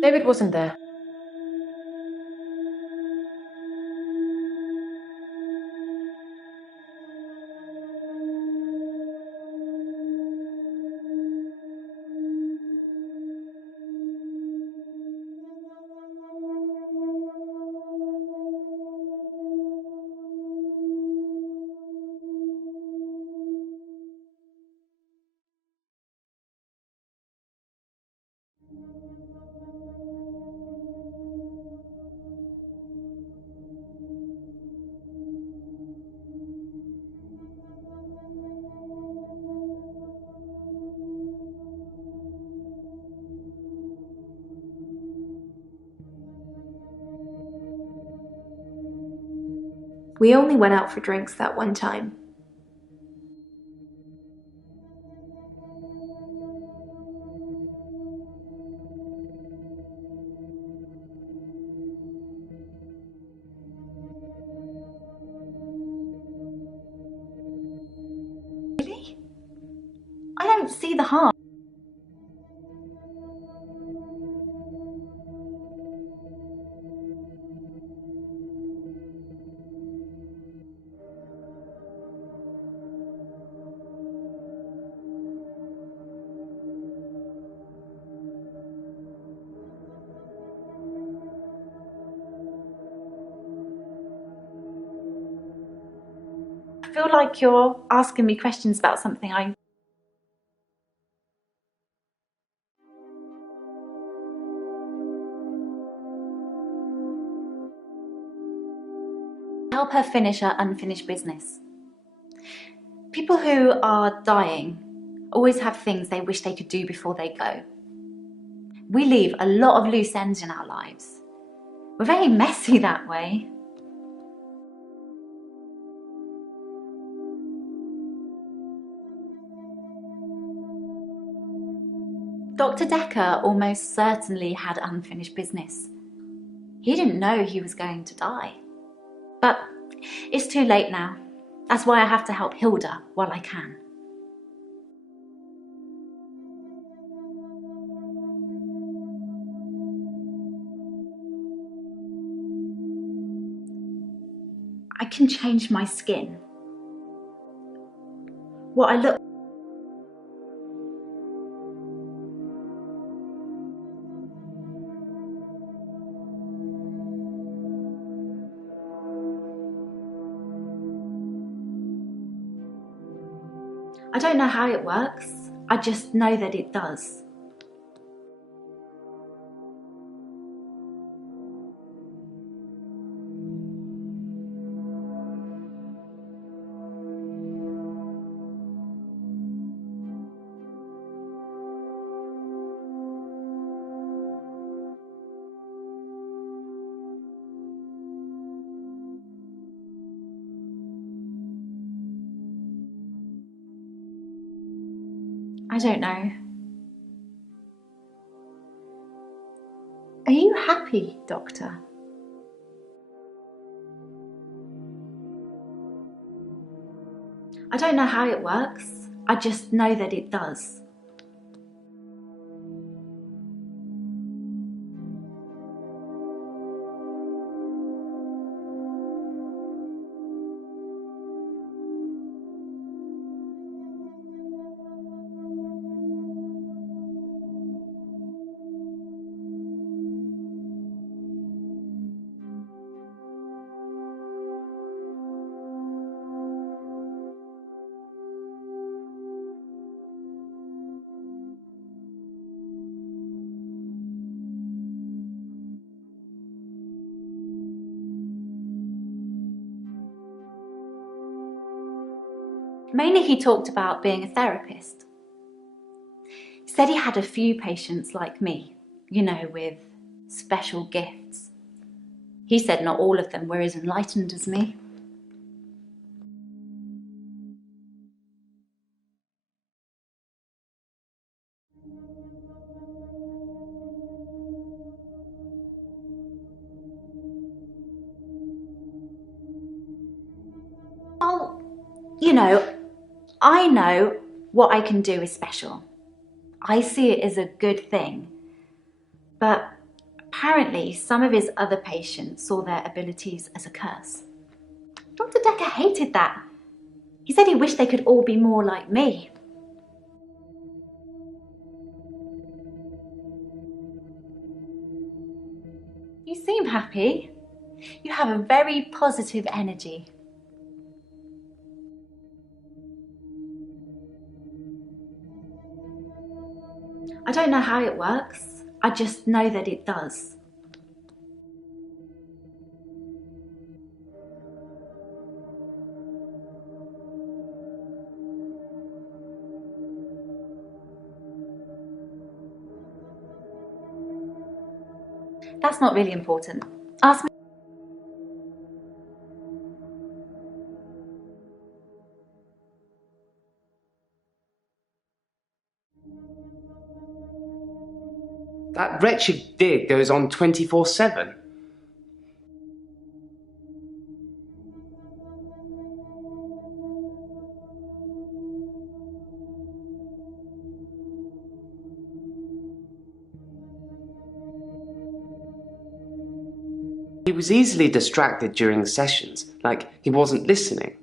David wasn't there. We only went out for drinks that one time. Really? I don't see the harm. I feel like you're asking me questions about something I... Help her finish her unfinished business. People who are dying always have things they wish they could do before they go. We leave a lot of loose ends in our lives. We're very messy that way. Dr. Dekker almost certainly had unfinished business. He didn't know he was going to die. But it's too late now. That's why I have to help Hilda while I can. I can change my skin. What I look... I don't know how it works. I just know that it does. I don't know. Are you happy, Doctor? I don't know how it works. I just know that it does. Mainly he talked about being a therapist. He said he had a few patients like me, you know, with special gifts. He said not all of them were as enlightened as me. Well, you know, I know what I can do is special. I see it as a good thing. But apparently some of his other patients saw their abilities as a curse. Dr. Dekker hated that. He said he wished they could all be more like me. You seem happy. You have a very positive energy. I don't know how it works. I just know that it does. That's not really important. Ask me. That wretched dig goes on 24/7. He was easily distracted during sessions, like he wasn't listening.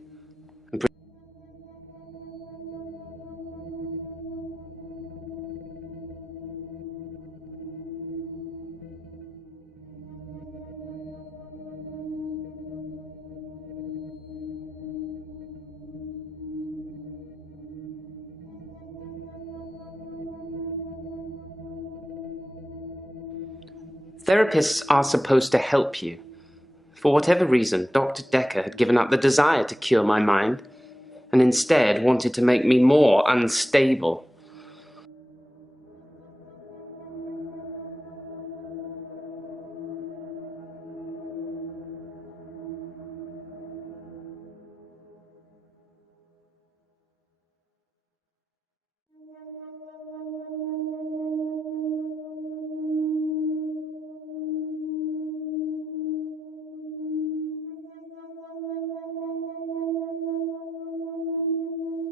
Therapists are supposed to help you. For whatever reason, Dr. Dekker had given up the desire to cure my mind, and instead wanted to make me more unstable.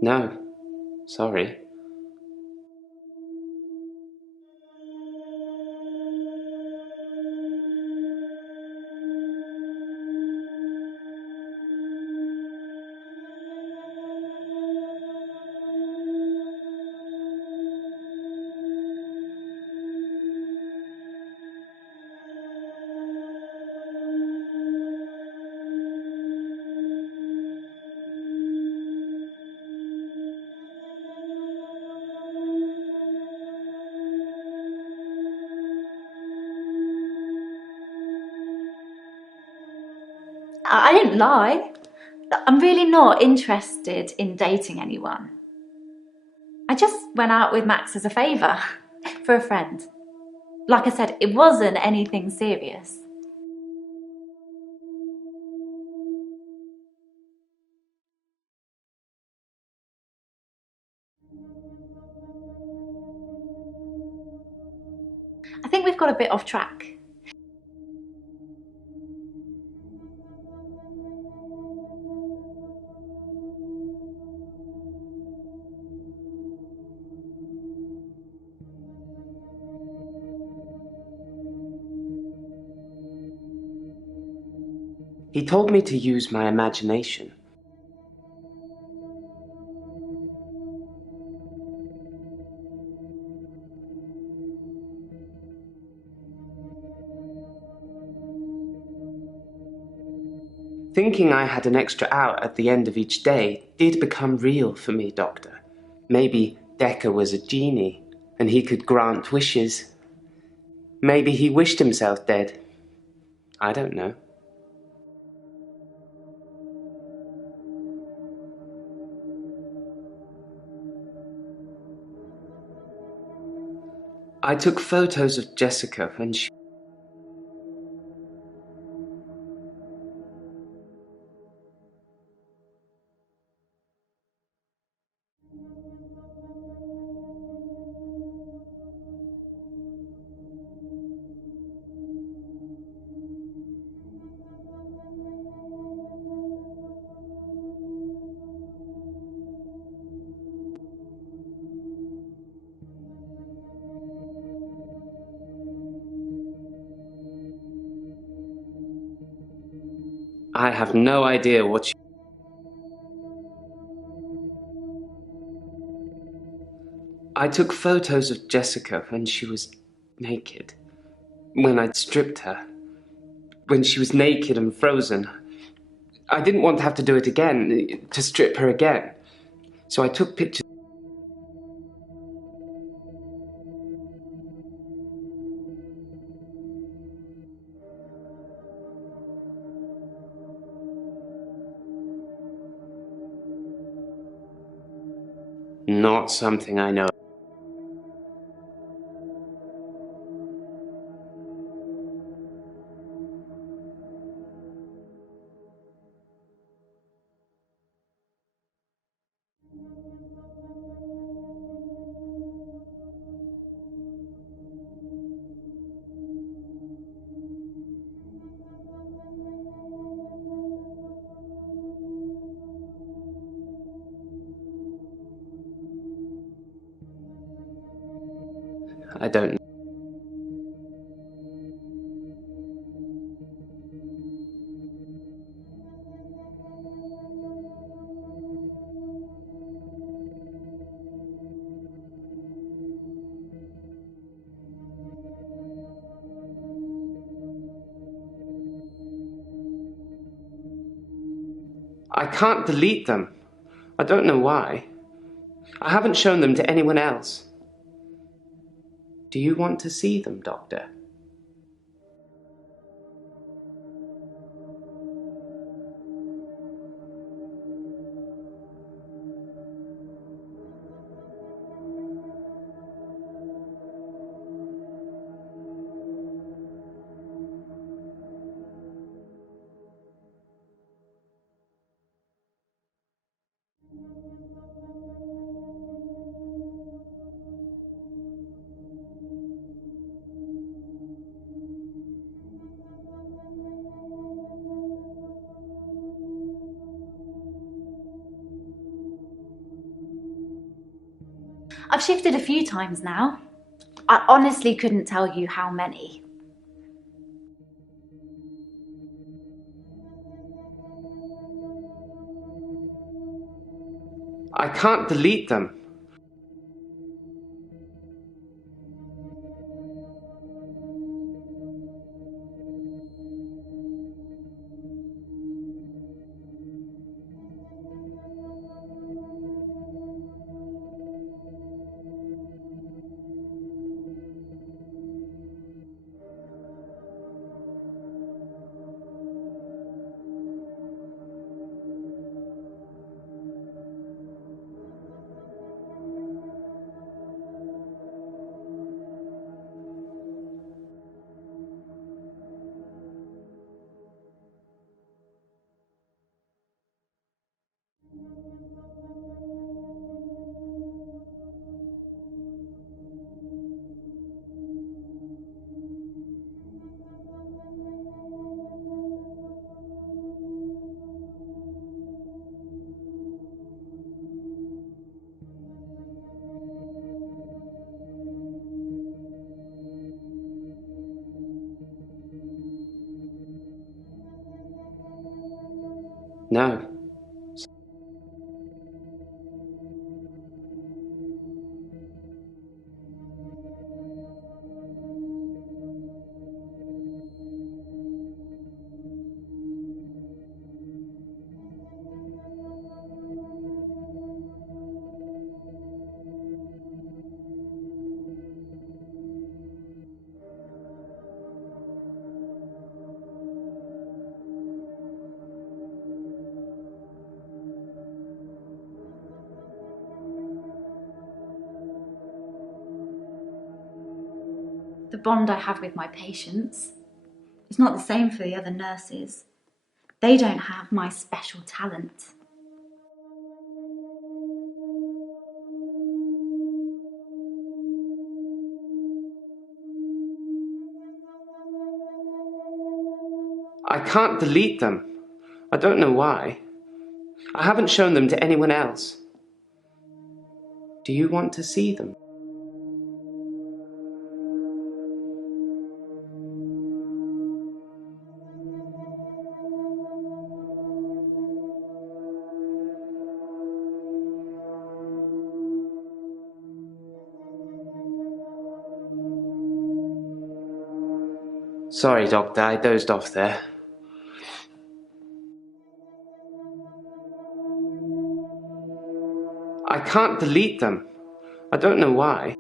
No, sorry. I didn't lie. I'm really not interested in dating anyone. I just went out with Max as a favour, for a friend. Like I said, it wasn't anything serious. I think we've got a bit off track. He told me to use my imagination. Thinking I had an extra hour at the end of each day did become real for me, Doctor. Maybe Dekker was a genie, and he could grant wishes. Maybe he wished himself dead. I don't know. I took photos of Jessica when she... I have no idea what she... I took photos of Jessica when she was naked. When I'd stripped her. When she was naked and frozen. I didn't want to have to do it again, to strip her again. So I took pictures. Not something I know. I don't know. I can't delete them. I don't know why. I haven't shown them to anyone else. Do you want to see them, Doctor? I've shifted a few times now. I honestly couldn't tell you how many. I can't delete them. No. The bond I have with my patients is not the same for the other nurses. They don't have my special talent. I can't delete them. I don't know why. I haven't shown them to anyone else. Do you want to see them? Sorry, Doctor, I dozed off there. I can't delete them. I don't know why.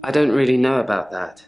I don't really know about that.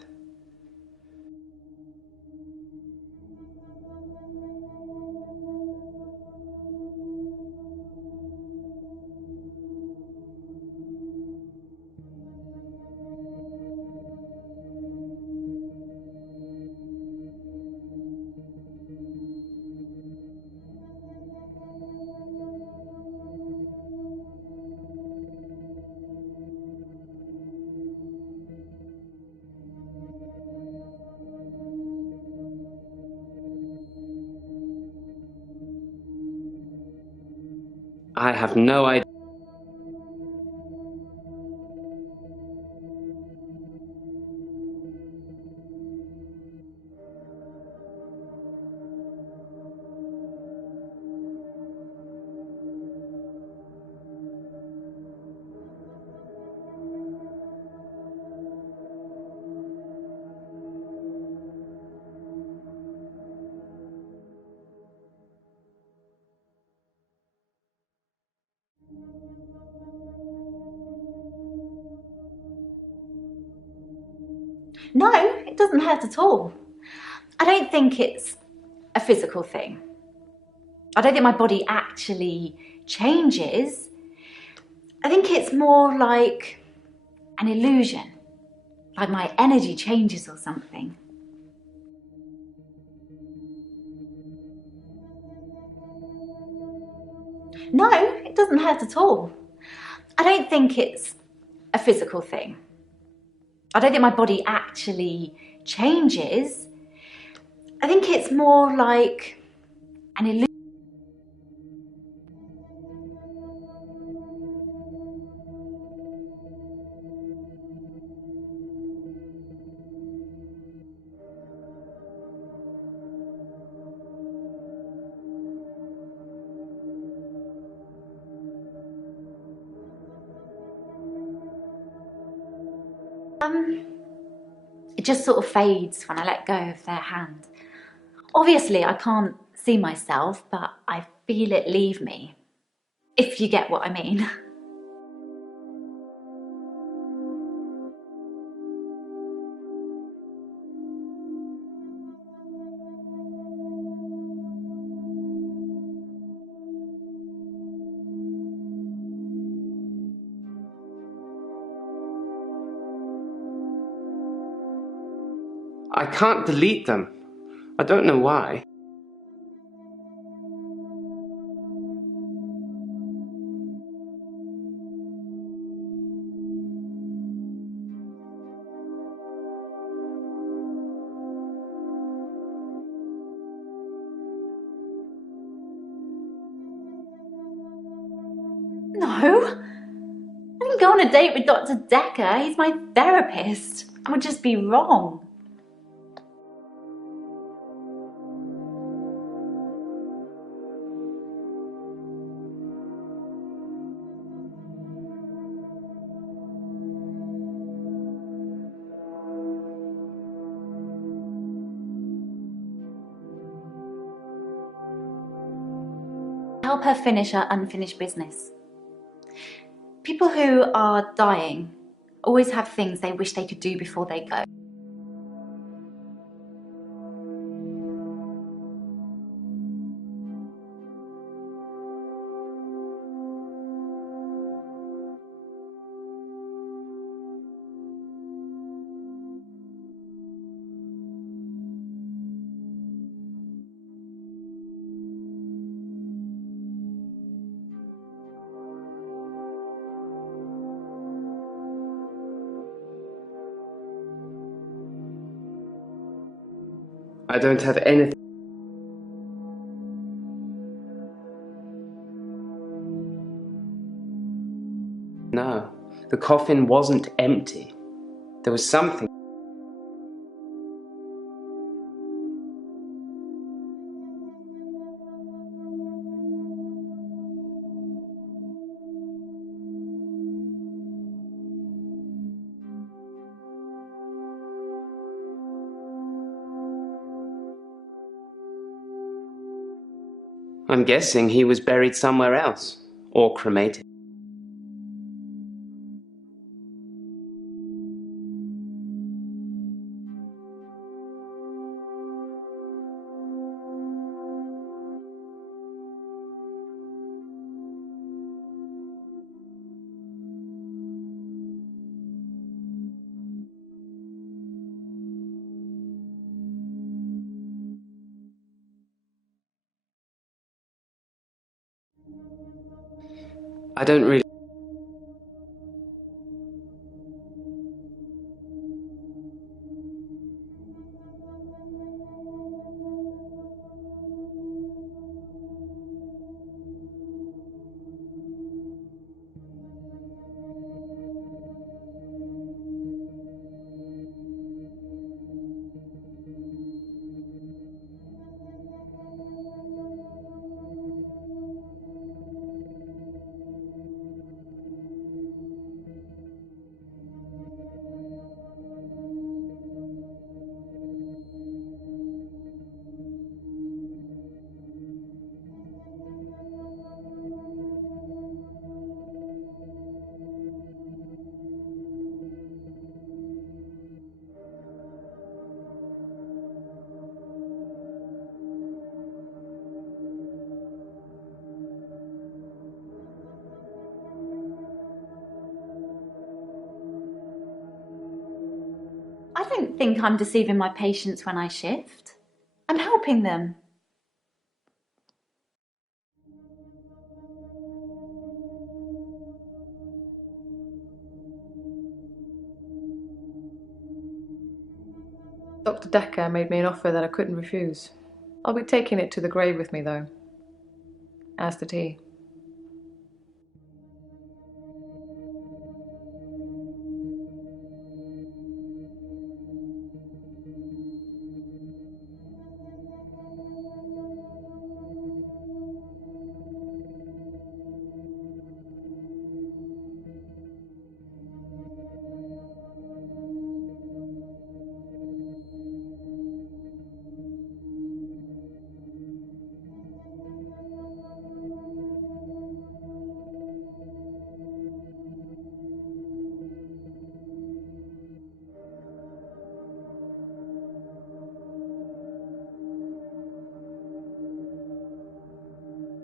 I have no idea. No, it doesn't hurt at all. I don't think it's a physical thing. I don't think my body actually changes. I think it's more like an illusion, like my energy changes or something. No, it doesn't hurt at all. I don't think it's a physical thing. I don't think my body actually changes. I think it's more like an illusion. It just sort of fades when I let go of their hand. Obviously, I can't see myself, but I feel it leave me, if you get what I mean. I can't delete them. I don't know why. No, I didn't go on a date with Dr. Dekker. He's my therapist. I would just be wrong. Help her finish her unfinished business. People who are dying always have things they wish they could do before they go. I don't have anything. No, the coffin wasn't empty. There was something. I'm guessing he was buried somewhere else, or cremated. I don't really. don't think I'm deceiving my patients when I shift. I'm helping them. Dr. Dekker made me an offer that I couldn't refuse. I'll be taking it to the grave with me, though. As did he.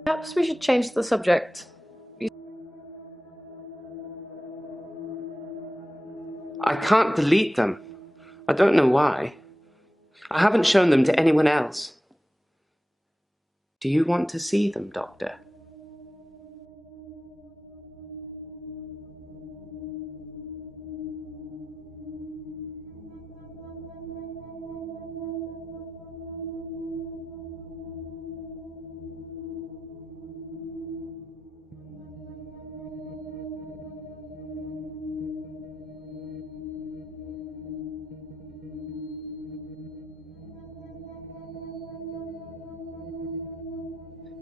Perhaps we should change the subject. I can't delete them. I don't know why. I haven't shown them to anyone else. Do you want to see them, Doctor?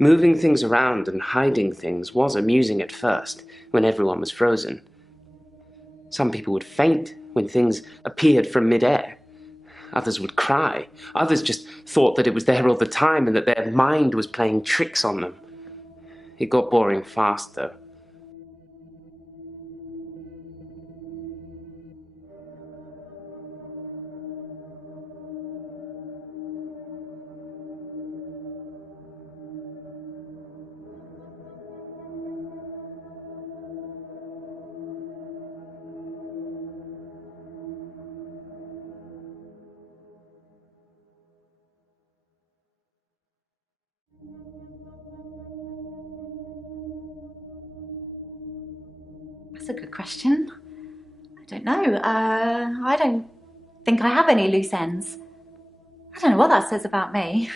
Moving things around and hiding things was amusing at first, when everyone was frozen. Some people would faint when things appeared from mid-air. Others would cry. Others just thought that it was there all the time and that their mind was playing tricks on them. It got boring fast, though. That's a good question. I don't know. I don't think I have any loose ends. I don't know what that says about me.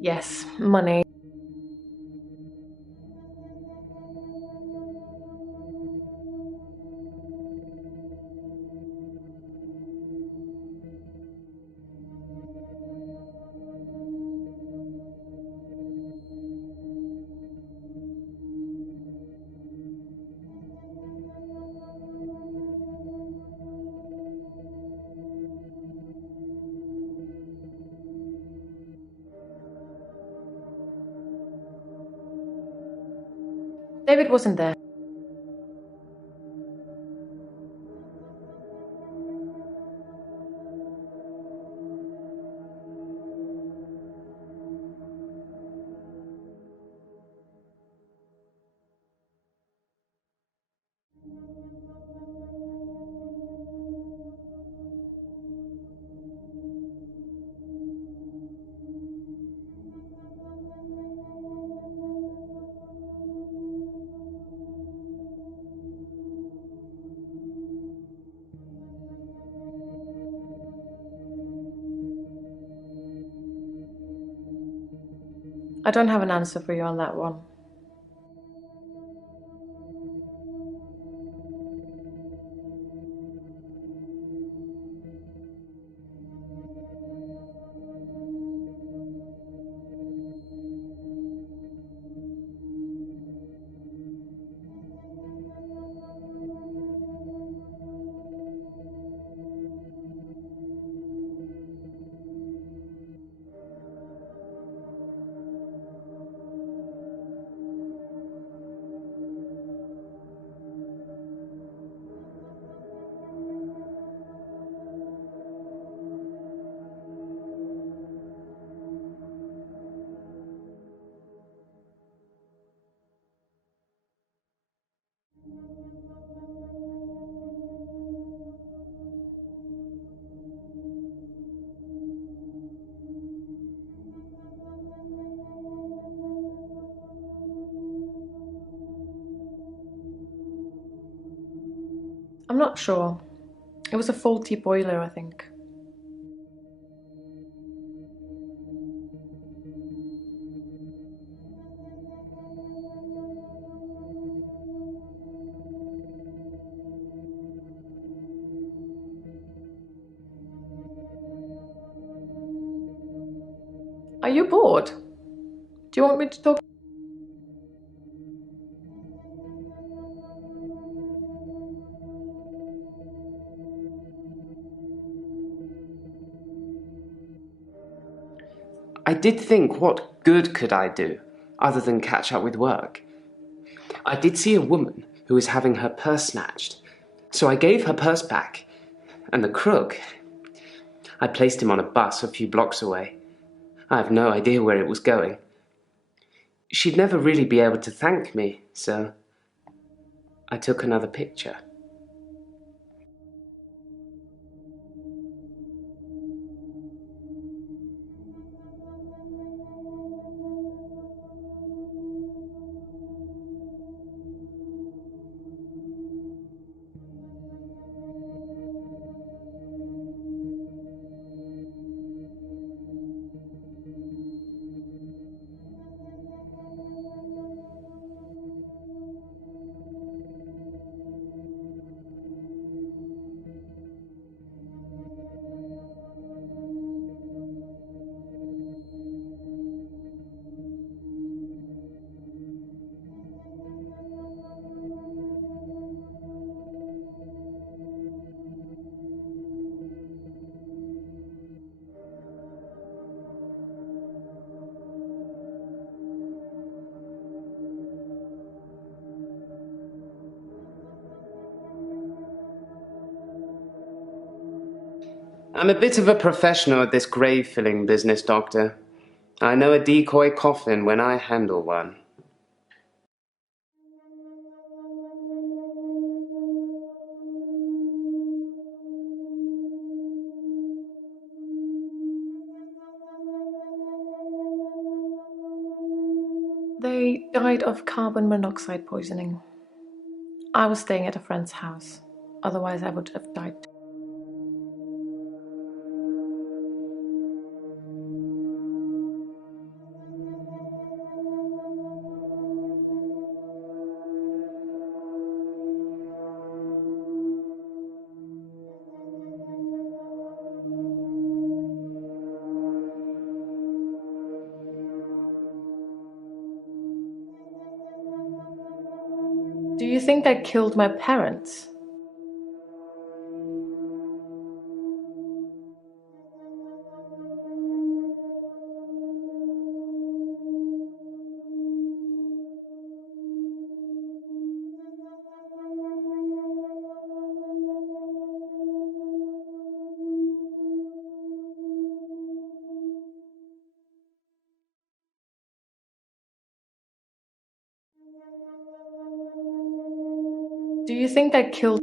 Yes, money. David wasn't there. I don't have an answer for you on that one. I'm not sure. It was a faulty boiler, I think. Are you bored? Do you want me to talk? I did think, what good could I do, other than catch up with work? I did see a woman who was having her purse snatched, so I gave her purse back, and the crook, I placed him on a bus a few blocks away. I have no idea where it was going. She'd never really be able to thank me, so I took another picture. I'm a bit of a professional at this grave-filling business, Doctor. I know a decoy coffin when I handle one. They died of carbon monoxide poisoning. I was staying at a friend's house. Otherwise, I would have died. Do you think I killed my parents? Do you think I killed?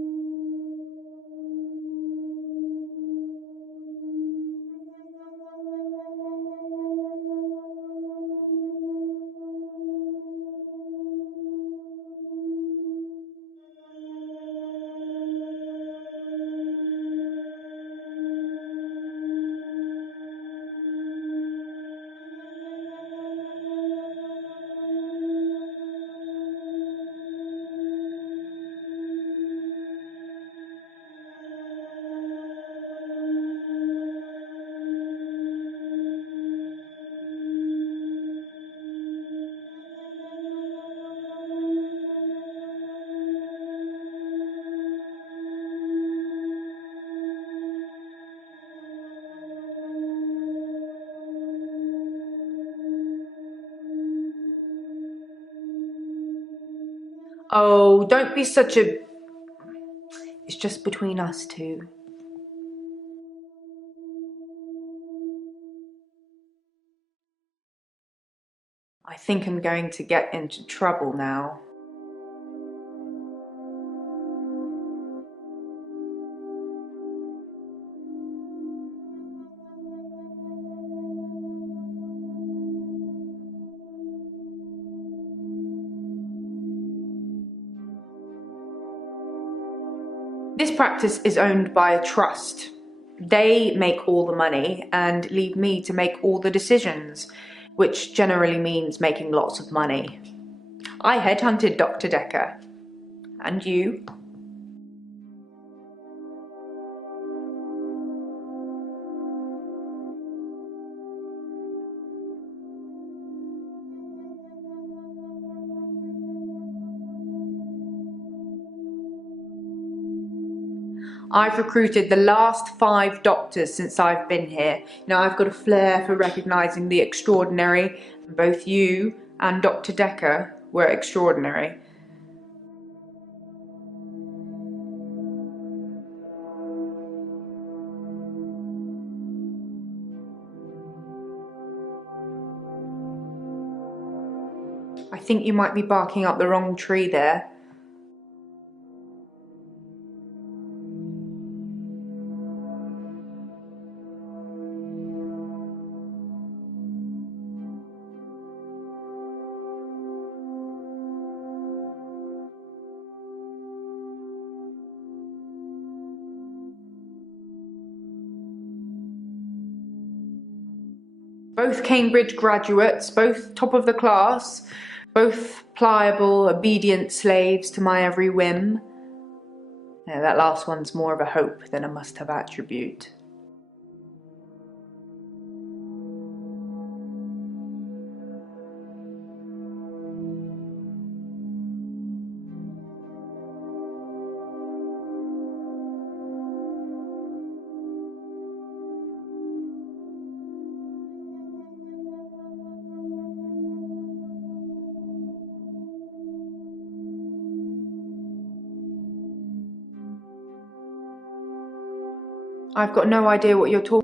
Oh, don't be such a... It's just between us two. I think I'm going to get into trouble now. This practice is owned by a trust. They make all the money and leave me to make all the decisions, which generally means making lots of money. I headhunted Dr. Dekker. And you? I've recruited the last 5 doctors since I've been here. I've got a flair for recognising the extraordinary. Both you and Dr. Dekker were extraordinary. I think you might be barking up the wrong tree there. Both Cambridge graduates, both top of the class, both pliable, obedient slaves to my every whim. That last one's more of a hope than a must-have attribute. I've got no idea what you're talking.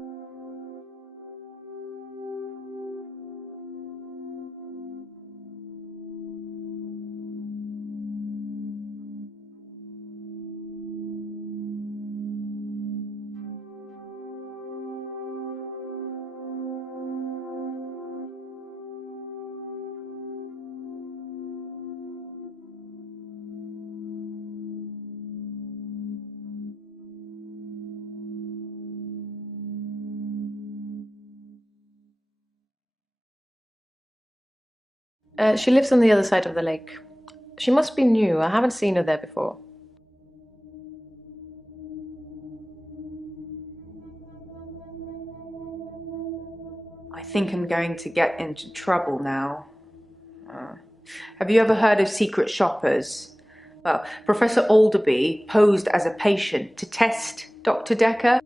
She lives on the other side of the lake. She must be new. I haven't seen her there before. I think I'm going to get into trouble now. Have you ever heard of secret shoppers? Well, Professor Alderby posed as a patient to test Dr. Dekker.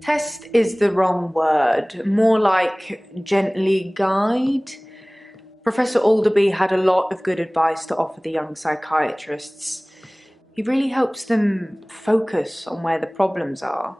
Test is the wrong word, more like gently guide. Professor Alderby had a lot of good advice to offer the young psychiatrists. He really helps them focus on where the problems are.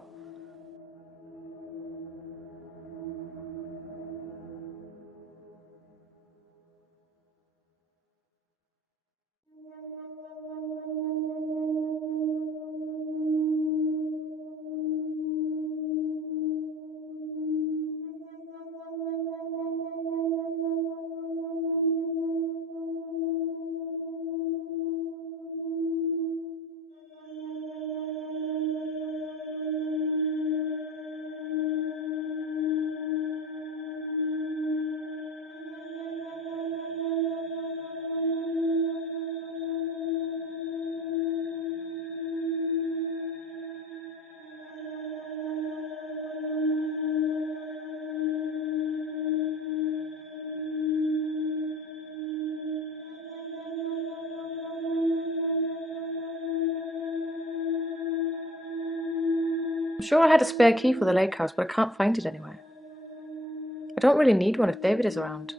I'm sure I had a spare key for the lake house, but I can't find it anywhere. I don't really need one if David is around.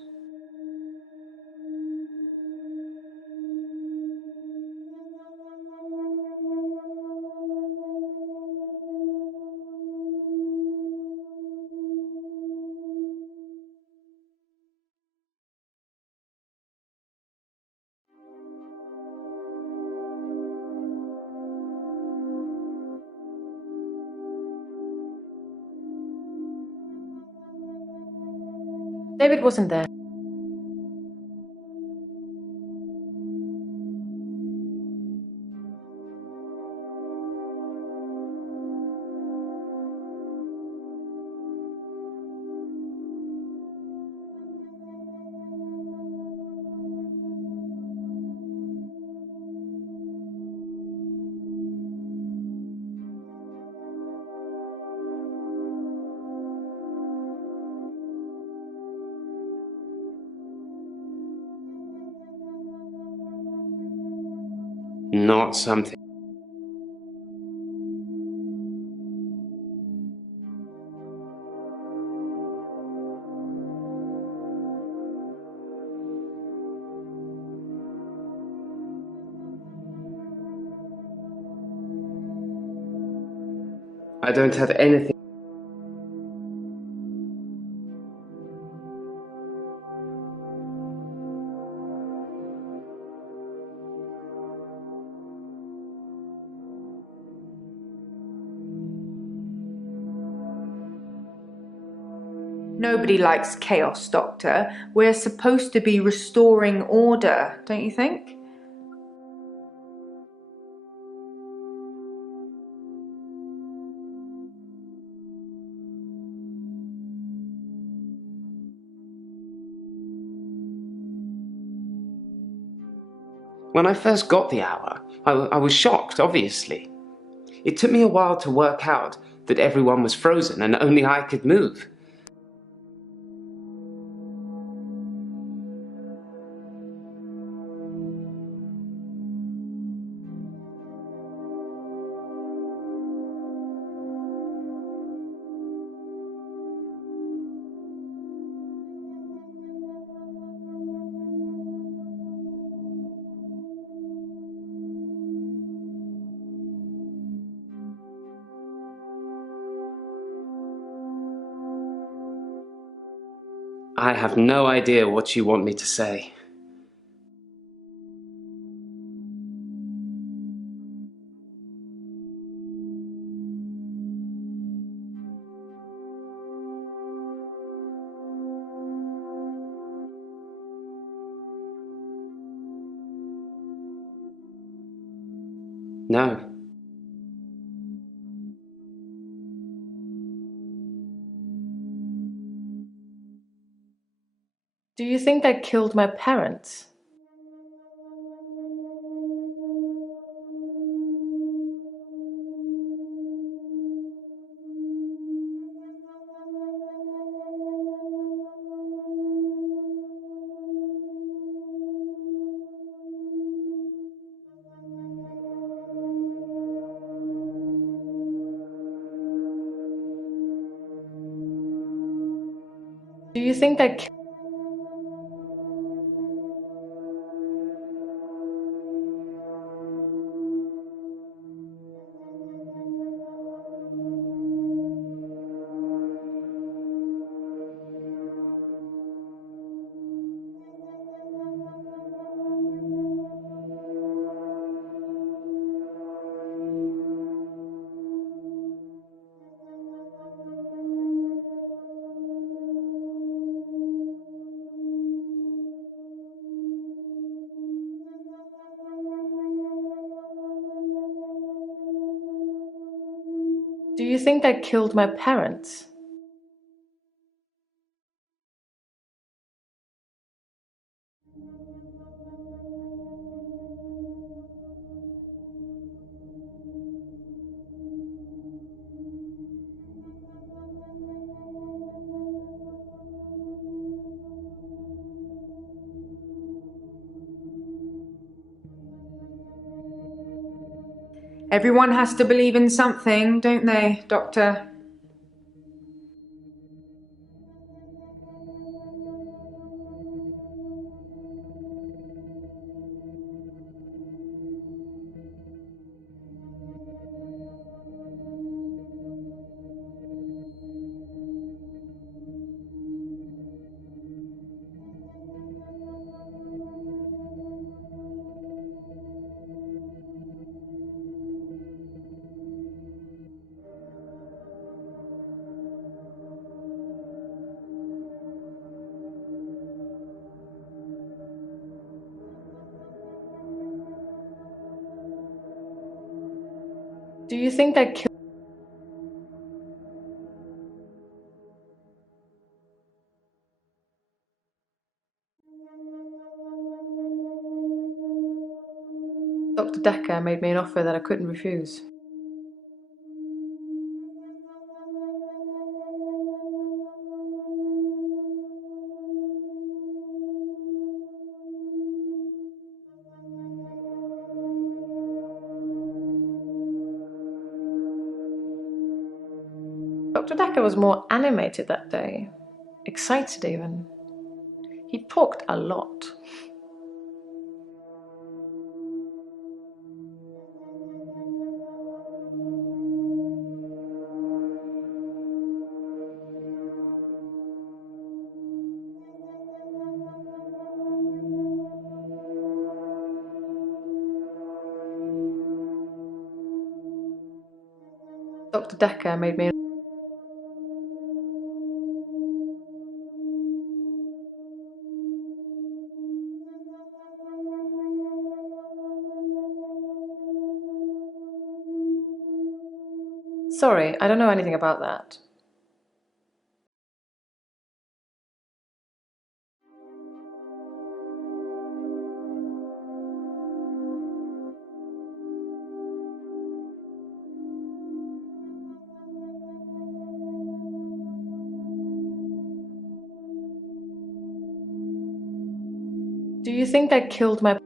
David wasn't there. Not something. I don't have anything. Nobody likes chaos, Doctor. We're supposed to be restoring order, don't you think? When I first got the hour, I was shocked, obviously. It took me a while to work out that everyone was frozen and only I could move. I have no idea what you want me to say. No. Do you think I killed my parents? Do you think I killed... Do you think I killed my parents? Everyone has to believe in something, don't they, Doctor? Do you think that killed... Dr. Dekker made me an offer that I couldn't refuse. Dr. Dekker was more animated that day, excited even. He talked a lot. Dr. Dekker made me... Sorry, I don't know anything about that. Do you think I killed my...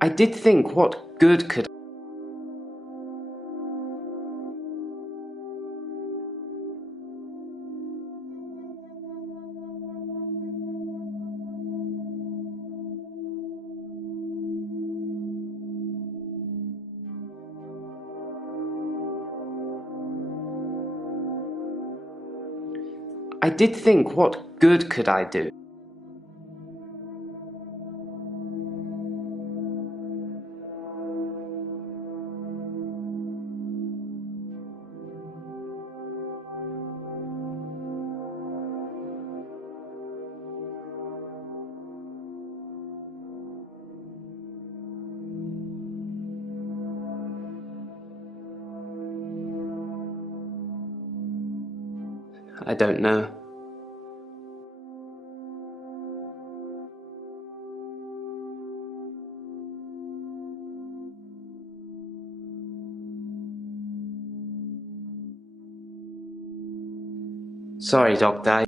I did think, what good could... I did think, what good could I do? I don't know. Sorry, Doctor.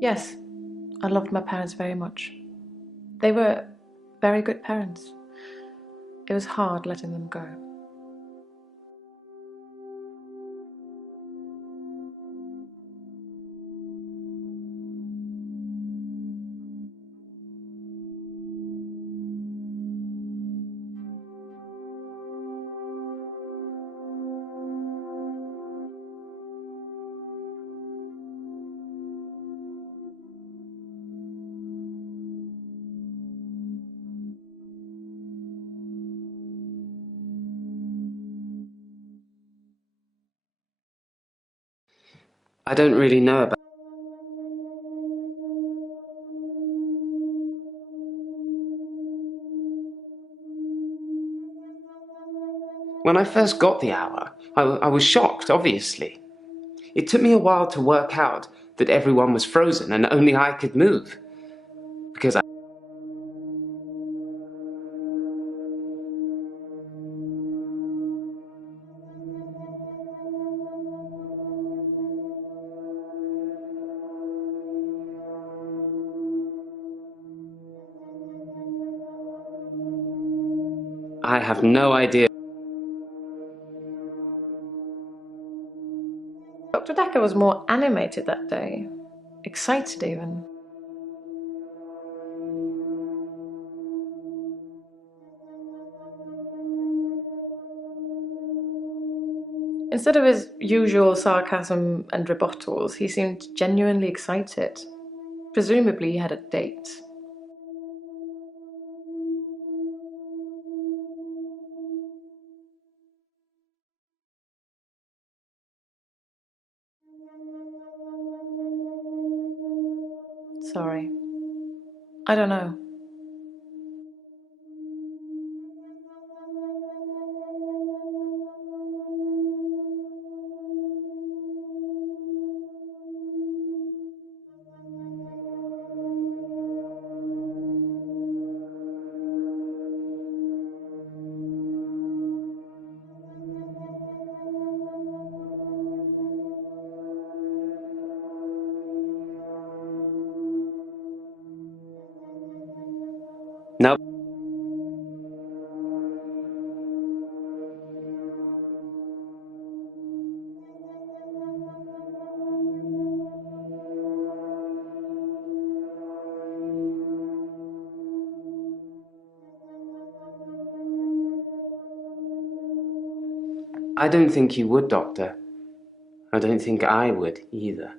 Yes, I loved my parents very much. They were very good parents. It was hard letting them go. I don't really know about... When I first got the hour, I was shocked, obviously. It took me a while to work out that everyone was frozen and only I could move. Because I... I have no idea. Dr. Dekker was more animated that day. Excited even. Instead of his usual sarcasm and rebuttals, he seemed genuinely excited. Presumably he had a date. Sorry. I don't know. Nope. I don't think you would, Doctor. I don't think I would either.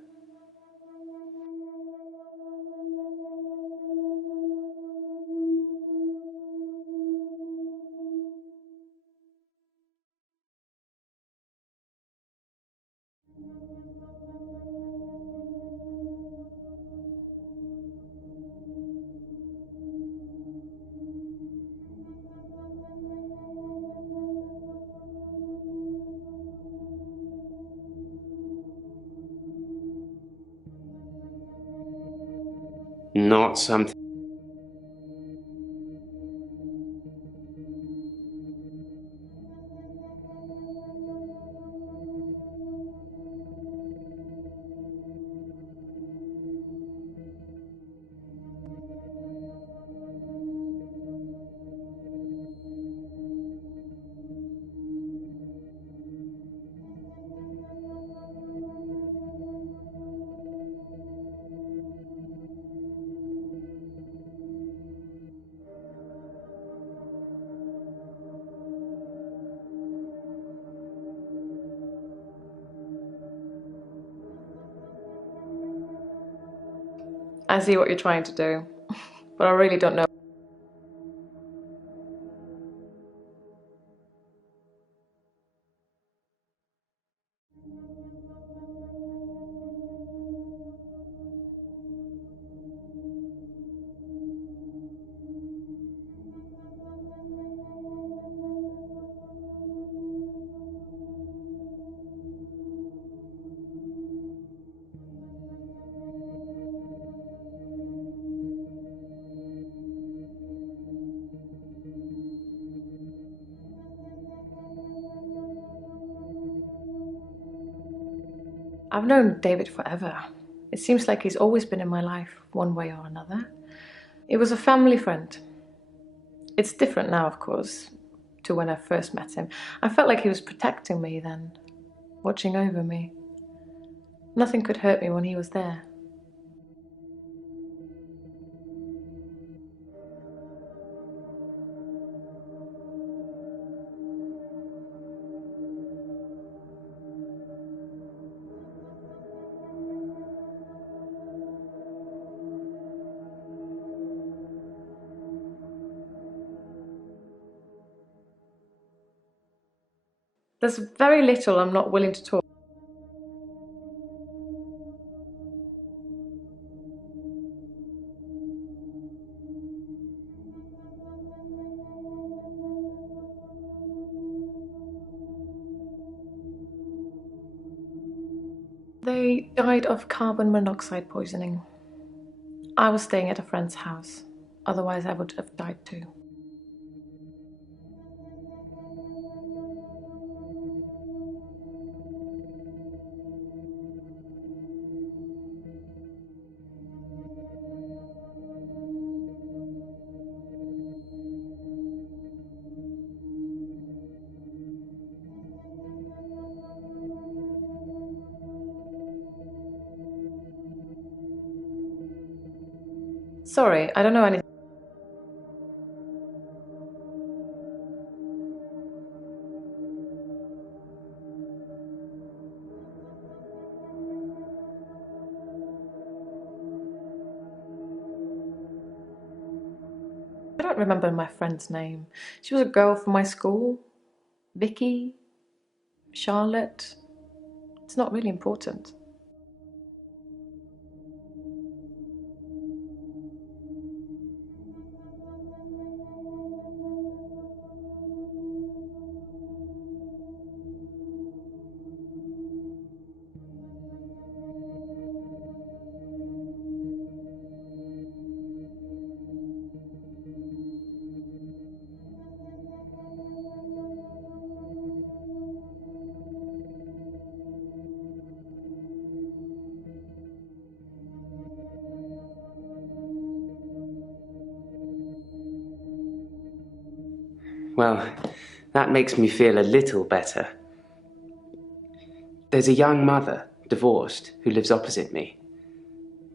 Not something. I see what you're trying to do, but I really don't know. I've known David forever. It seems like he's always been in my life, one way or another. He was a family friend. It's different now, of course, to when I first met him. I felt like he was protecting me then, watching over me. Nothing could hurt me when he was there. There's very little I'm not willing to talk. They died of carbon monoxide poisoning. I was staying at a friend's house. Otherwise, I would have died too. Sorry, I don't know anything. I don't remember my friend's name. She was a girl from my school. Vicky? Charlotte? It's not really important. Well, that makes me feel a little better. There's a young mother, divorced, who lives opposite me.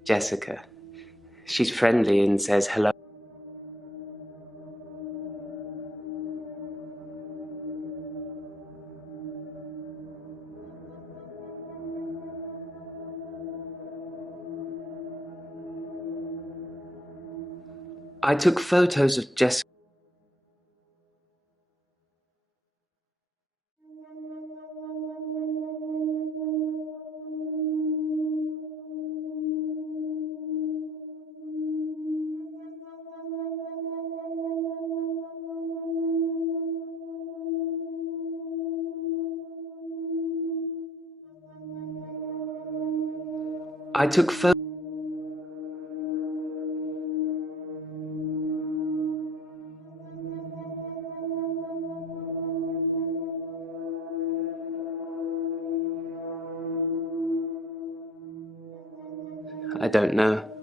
Jessica. She's friendly and says hello. I took photos of Jessica. I took photos. I don't know.